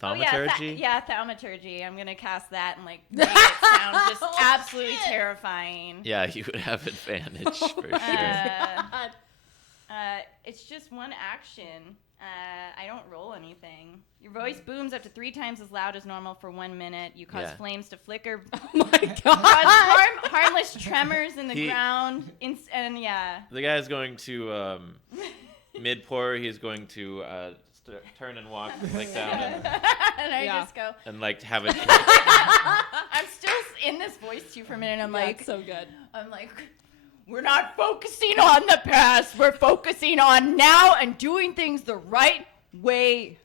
Thaumaturgy? thaumaturgy. I'm gonna cast that and like make it sound just absolutely terrifying. Yeah, you would have advantage for sure. It's just one action. I don't roll anything. Your voice booms up to 3 times as loud as normal for 1 minute. You cause flames to flicker. Oh my god. Cause harmless tremors in the He- ground. The guy's going to mid-pour. He's going to turn and walk like down and I Yeah. just go. and like have it. I'm still in this voice to you for a minute. I'm like, so good. I'm like, we're not focusing on the past. We're focusing on now and doing things the right way.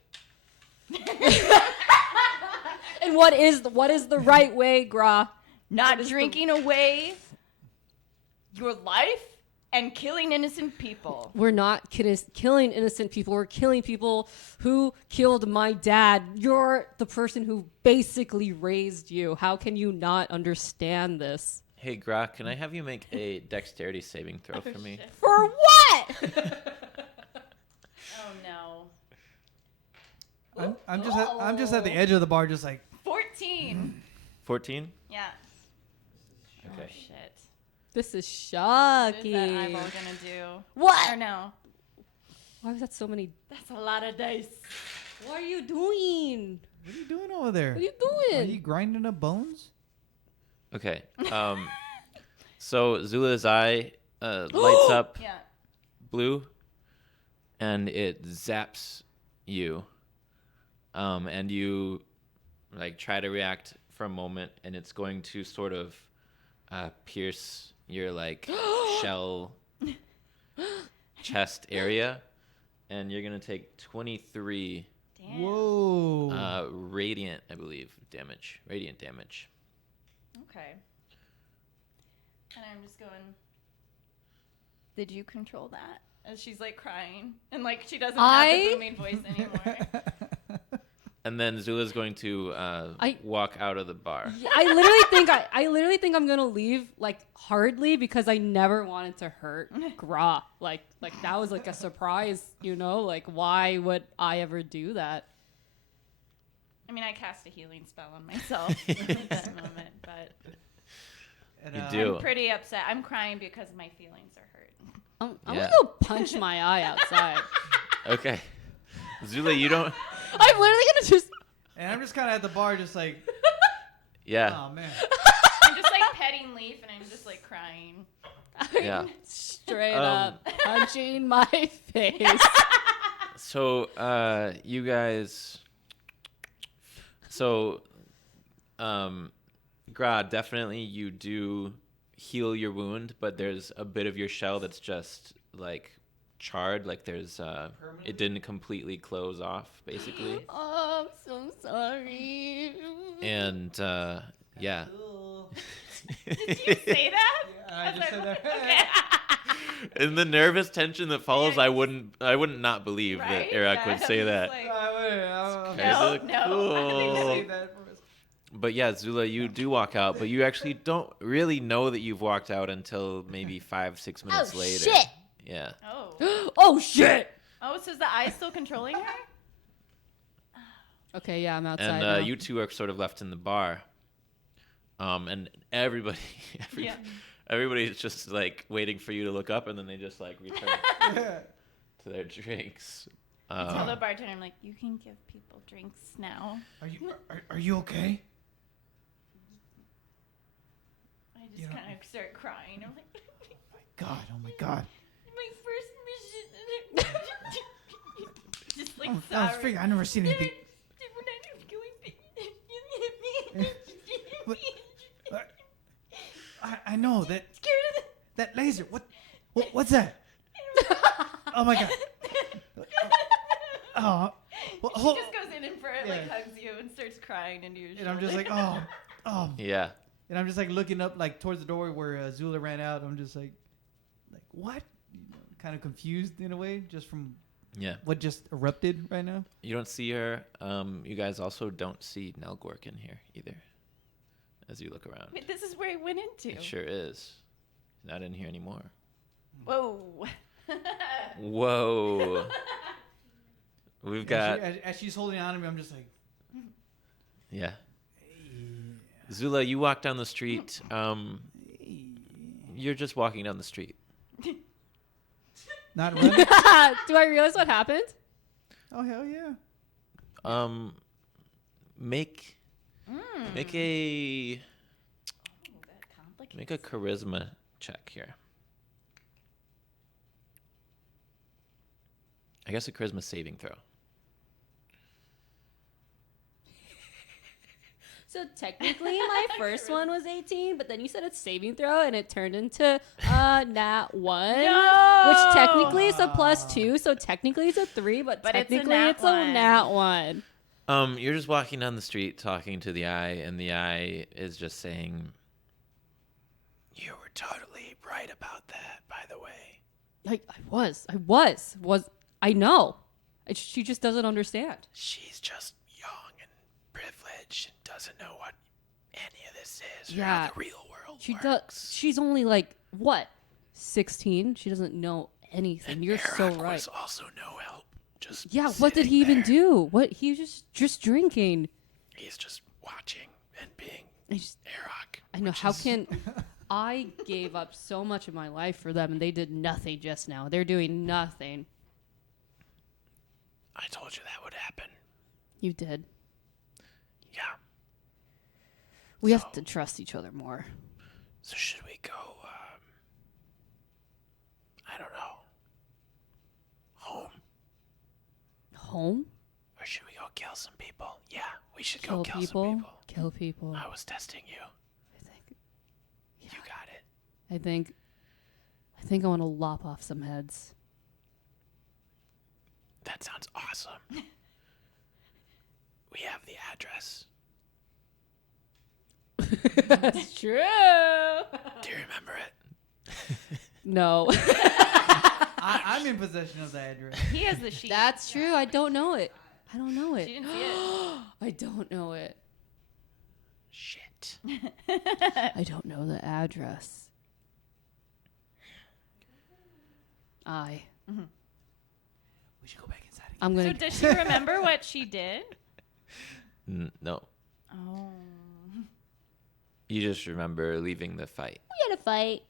And what is the right way, Gra? Not drinking away your life and killing innocent people. We're not killing innocent people. We're killing people who killed my dad. You're the person who basically raised you. How can you not understand this? Hey, Grok, can I have you make a dexterity saving throw for me? Shit. For what? Oh no. I'm just at the edge of the bar, just like 14. 14? Yeah. Okay. Oh shit. This is What is shocking. that eyeball gonna do? What? Or no? Why was that so many? That's a lot of dice. What are you doing? what are you doing over there? What are you Are doing? you grinding up bones? Okay. So Zula's eye lights up Yeah. blue, and it zaps you. And you like try to react for a moment, and it's going to sort of pierce your like shell chest area, and you're gonna take 23 Damn. Whoa. radiant, I believe, damage. Radiant damage. Okay. And I'm just going. Did you control that? As she's like crying and like she doesn't have the booming voice anymore. And then Zula's going to walk out of the bar. I literally think I'm gonna leave like hardly because I never wanted to hurt Gra. Like that was like a surprise, you know? Like why would I ever do that? I mean, I cast a healing spell on myself at that moment, but You do. I'm pretty upset. I'm crying because my feelings are hurt. I'm Yeah. gonna go punch my eye outside. Okay. Zula, you don't... I'm literally gonna just. And I'm just kind of at the bar, just like, Yeah. oh man. I'm just like petting Leaf and I'm just like crying. Yeah. Straight up punching my face. So, you guys... So, Gra, definitely you do heal your wound, but there's a bit of your shell that's just, like, charred. Like, there's... it didn't completely close off, basically. Oh, I'm so sorry. And, yeah. Did you say that? I just said that. Okay. In the nervous tension that follows, I wouldn't not believe Right? that Heirak Yeah, would I'm say just that. like, Kinda No. cool. But yeah, Zula, you do walk out, but you actually don't really know that you've walked out until maybe 5-6 minutes later. Shit. Yeah. Oh. Oh shit. Oh, so is the eye still controlling her? Okay, yeah, I'm outside. And now. you two are sort of left in the bar. And everybody Yeah. everybody's just like waiting for you to look up, and then they just like return to their drinks. Tell the bartender, I'm like, you can give people drinks now. Are you okay? I just kind of start crying. I'm like, God, oh my God. my first mission. Just like sorry. I never seen anything. I know that that laser. What's that? Oh my God. Oh. Well, She just goes in and like hugs you and starts crying into your shoulder. and I'm just like, oh. Yeah. And I'm just like looking up like towards the door where Zula ran out. I'm just like what? Kind of confused in a way, just from Yeah. what just erupted right now. You don't see her. You guys also don't see Nelgork in here either. As you look around. Wait, this is where I went into. It sure is. He's not in here anymore. Whoa. Whoa. We've got... As she's holding on to me, I'm just like... Yeah. Zula, you walk down the street. You're just walking down the street. Not running? Do I realize what happened? Oh, hell yeah. Make a charisma check here. I guess a charisma saving throw. So technically, my first one was 18, but then you said it's saving throw, and it turned into nat 1, which technically is a +2. So technically it's a 3, but technically it's a nat 1. You're just walking down the street talking to the eye, and the eye is just saying, "You were totally right about that, by the way." I know. She just doesn't understand. She's just young and privileged and doesn't know what any of this is or Yeah. how the real world She works. does. She's only like what, 16? She doesn't know anything. And You're so Heirak right. was also no help. Just Yeah. What did he sitting even there. do? What he was just drinking. He's just watching and being I just- Heirak. I know. How can I gave up so much of my life for them, and they did nothing just now. They're doing nothing. I told you that would happen. You did. Yeah. We have to trust each other more. So should we go, I don't know, home? Home? Or should we go kill some people? Yeah, we should Kill go kill people? some people. Kill people. I was testing you. I think. You got it. I think I want to lop off some heads. That sounds awesome. We have the address. That's true. Do you remember it? No. I'm in possession of the address. He has the sheet. That's true. I don't know it. I don't know She it. didn't see it. I don't know it. Shit. I don't know the address. We should go back inside. I'm So gonna. does she remember what she did? No. Oh. You just remember leaving the fight. We had a fight.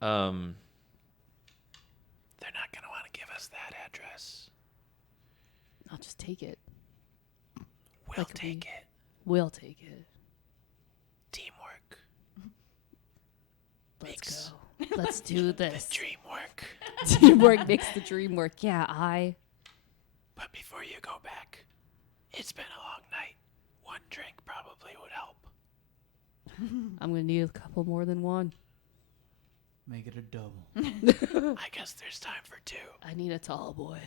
They're not gonna want to give us that address. I'll just take it. We'll Like take it. We'll take it. Teamwork. Let's go. Let's do this. Dream work. Teamwork makes the dream work. Yeah, But before you go back, it's been a long night. One drink probably would help. I'm gonna need a couple more than one. Make it a double. I guess there's time for two. I need a tall boy.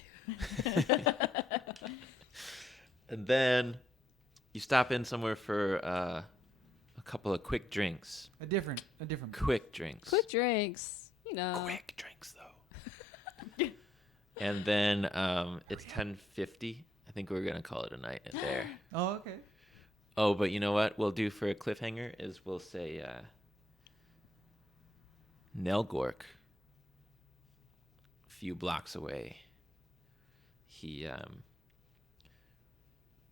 And then you stop in somewhere for a couple of quick drinks. A different. Quick drinks. Quick drinks, you know. Quick drinks, though. And then it's 10:50. I think we're gonna call it a night there. Oh, okay. Oh, but you know what we'll do for a cliffhanger is we'll say Nelgork, a few blocks away, he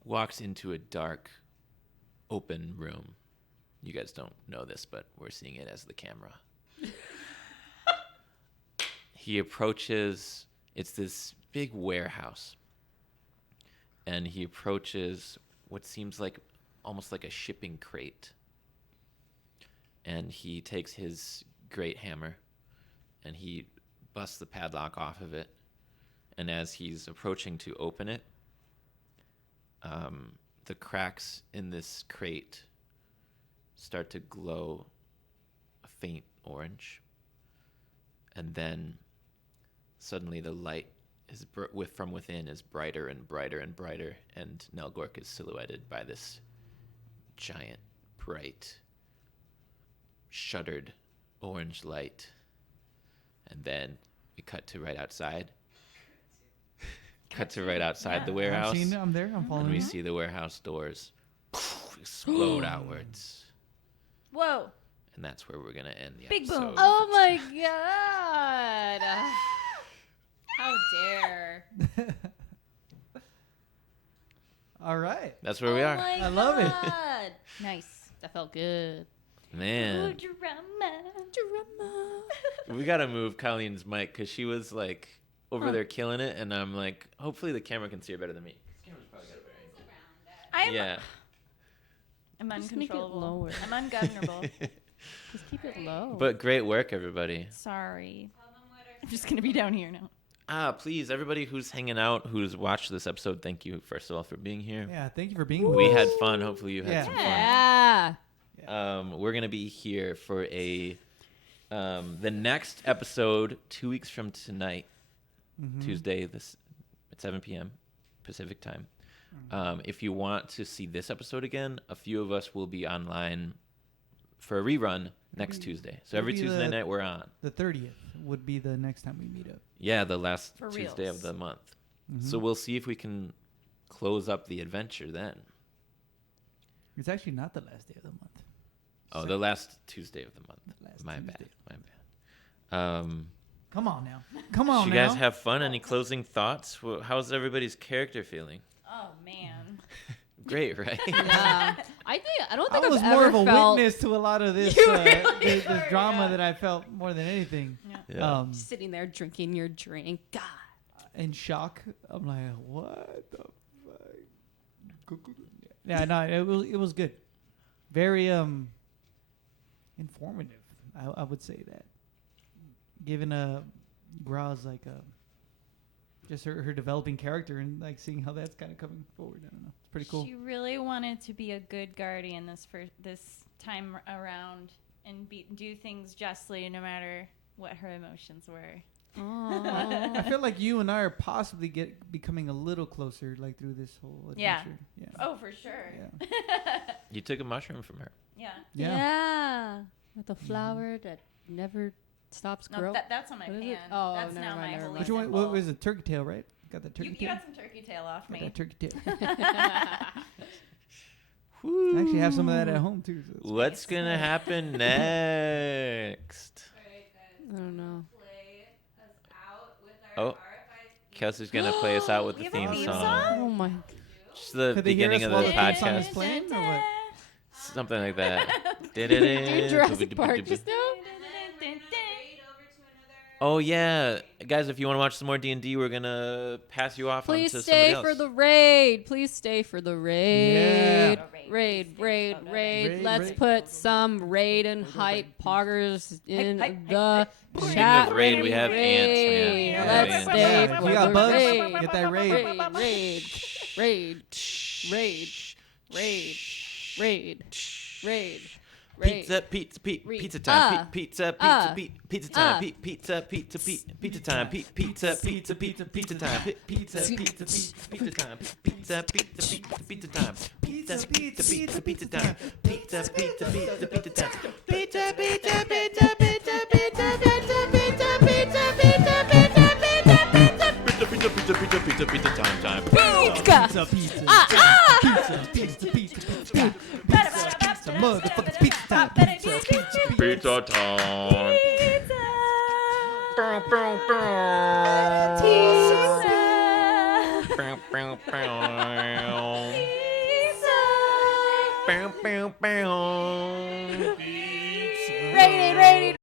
walks into a dark, open room. You guys don't know this, but we're seeing it as the camera. He approaches, it's this big warehouse, and he approaches what seems like almost like a shipping crate. And he takes his great hammer and he busts the padlock off of it. And as he's approaching to open it, the cracks in this crate start to glow a faint orange. And then suddenly the light is from within is brighter and brighter and brighter, and Nelgork is silhouetted by this giant, bright, shuttered orange light. And then we cut to right outside. Cut to right outside the warehouse. I've seen it. I'm there. I'm following And we you. see the warehouse doors explode outwards. Whoa. And that's where we're going to end the Big boom. episode. Oh my god! How dare! All right. That's where we are. I love it. it. Nice. That felt good. Man, Drama. we got to move Colleen's mic because she was like over there killing it. And I'm like, hopefully the camera can see her better than me. Camera's probably got it better. Yeah. I'm Just make it uncontrollable. lower. I'm ungovernable. Just keep it low. But great work, everybody. Sorry. I'm just going to be down here now. Please, everybody who's hanging out, who's watched this episode, thank you, first of all, for being here. Yeah. Thank you for being with We us. had fun. Hopefully you had Yeah. some yeah. fun. We're going to be here for the next episode 2 weeks from tonight, Tuesday at 7 p.m. Pacific time. If you want to see this episode again, a few of us will be online for a rerun next Tuesday. So every it'll be Tuesday the- night we're on. The 30th would be the next time we meet up. Yeah, the last For Tuesday reals. of the month. So we'll see if we can close up the adventure then. It's actually not the last day of the month. Oh, the last Tuesday of the month. Last My Tuesday. bad. Come on now. Come on Did now. you guys have fun? Any closing thoughts? How's everybody's character feeling? Oh, man. Great, right? Yeah. I don't I think was I've more ever of a felt witness to a lot of this, You really this were, drama yeah. that I felt more than anything. Yeah. sitting there drinking your drink. God. In shock. I'm like, what the fuck? Yeah, no, it was good. Very informative. I would say that. Given Gra's like just her developing character and like seeing how that's kind of coming forward. I don't know. It's pretty cool. She really wanted to be a good guardian this time around and do things justly no matter what her emotions were. I feel like you and I are possibly becoming a little closer like through this whole Yeah. adventure. Yeah. Oh, for sure. Yeah. You took a mushroom from her. Yeah. Yeah. Yeah. With the flower that never stops No, growing. that's on my What is pan. it? Oh, that's never now mind, my never holy mind. Which one? symbol. What was it? Turkey tail, right? Got that turkey You tail. got some turkey tail off Got me. that turkey tail. I actually have some of that at home too. So it's What's gonna happen next? Alright, guys. I don't know. Play us out with our Oh. RFID. Kelsey's gonna play us out with We the have a theme theme song. Oh my. Just the Could they hear beginning us of while the the theme song podcast. is playing, or what? Something like that. Dude, Jurassic Park just now. Oh yeah, guys! If you want to watch some more D&D, we're gonna pass you off Please onto stay somebody else. for the raid. Please stay for the raid. Yeah. Raid. Raid, Let's raid. put some raid and hype poggers in hype, the Speaking chat. of raid, we have ants, man. We have Let's ants. stay Yeah, for you got the bugs? raid. Get that raid. Raid. Pizza time, pizza time, pizza time, pizza time, pizza time, pizza time, pizza time, pizza time, pizza time, pizza time, Motherfucking pizza time. Pizza time. Raid.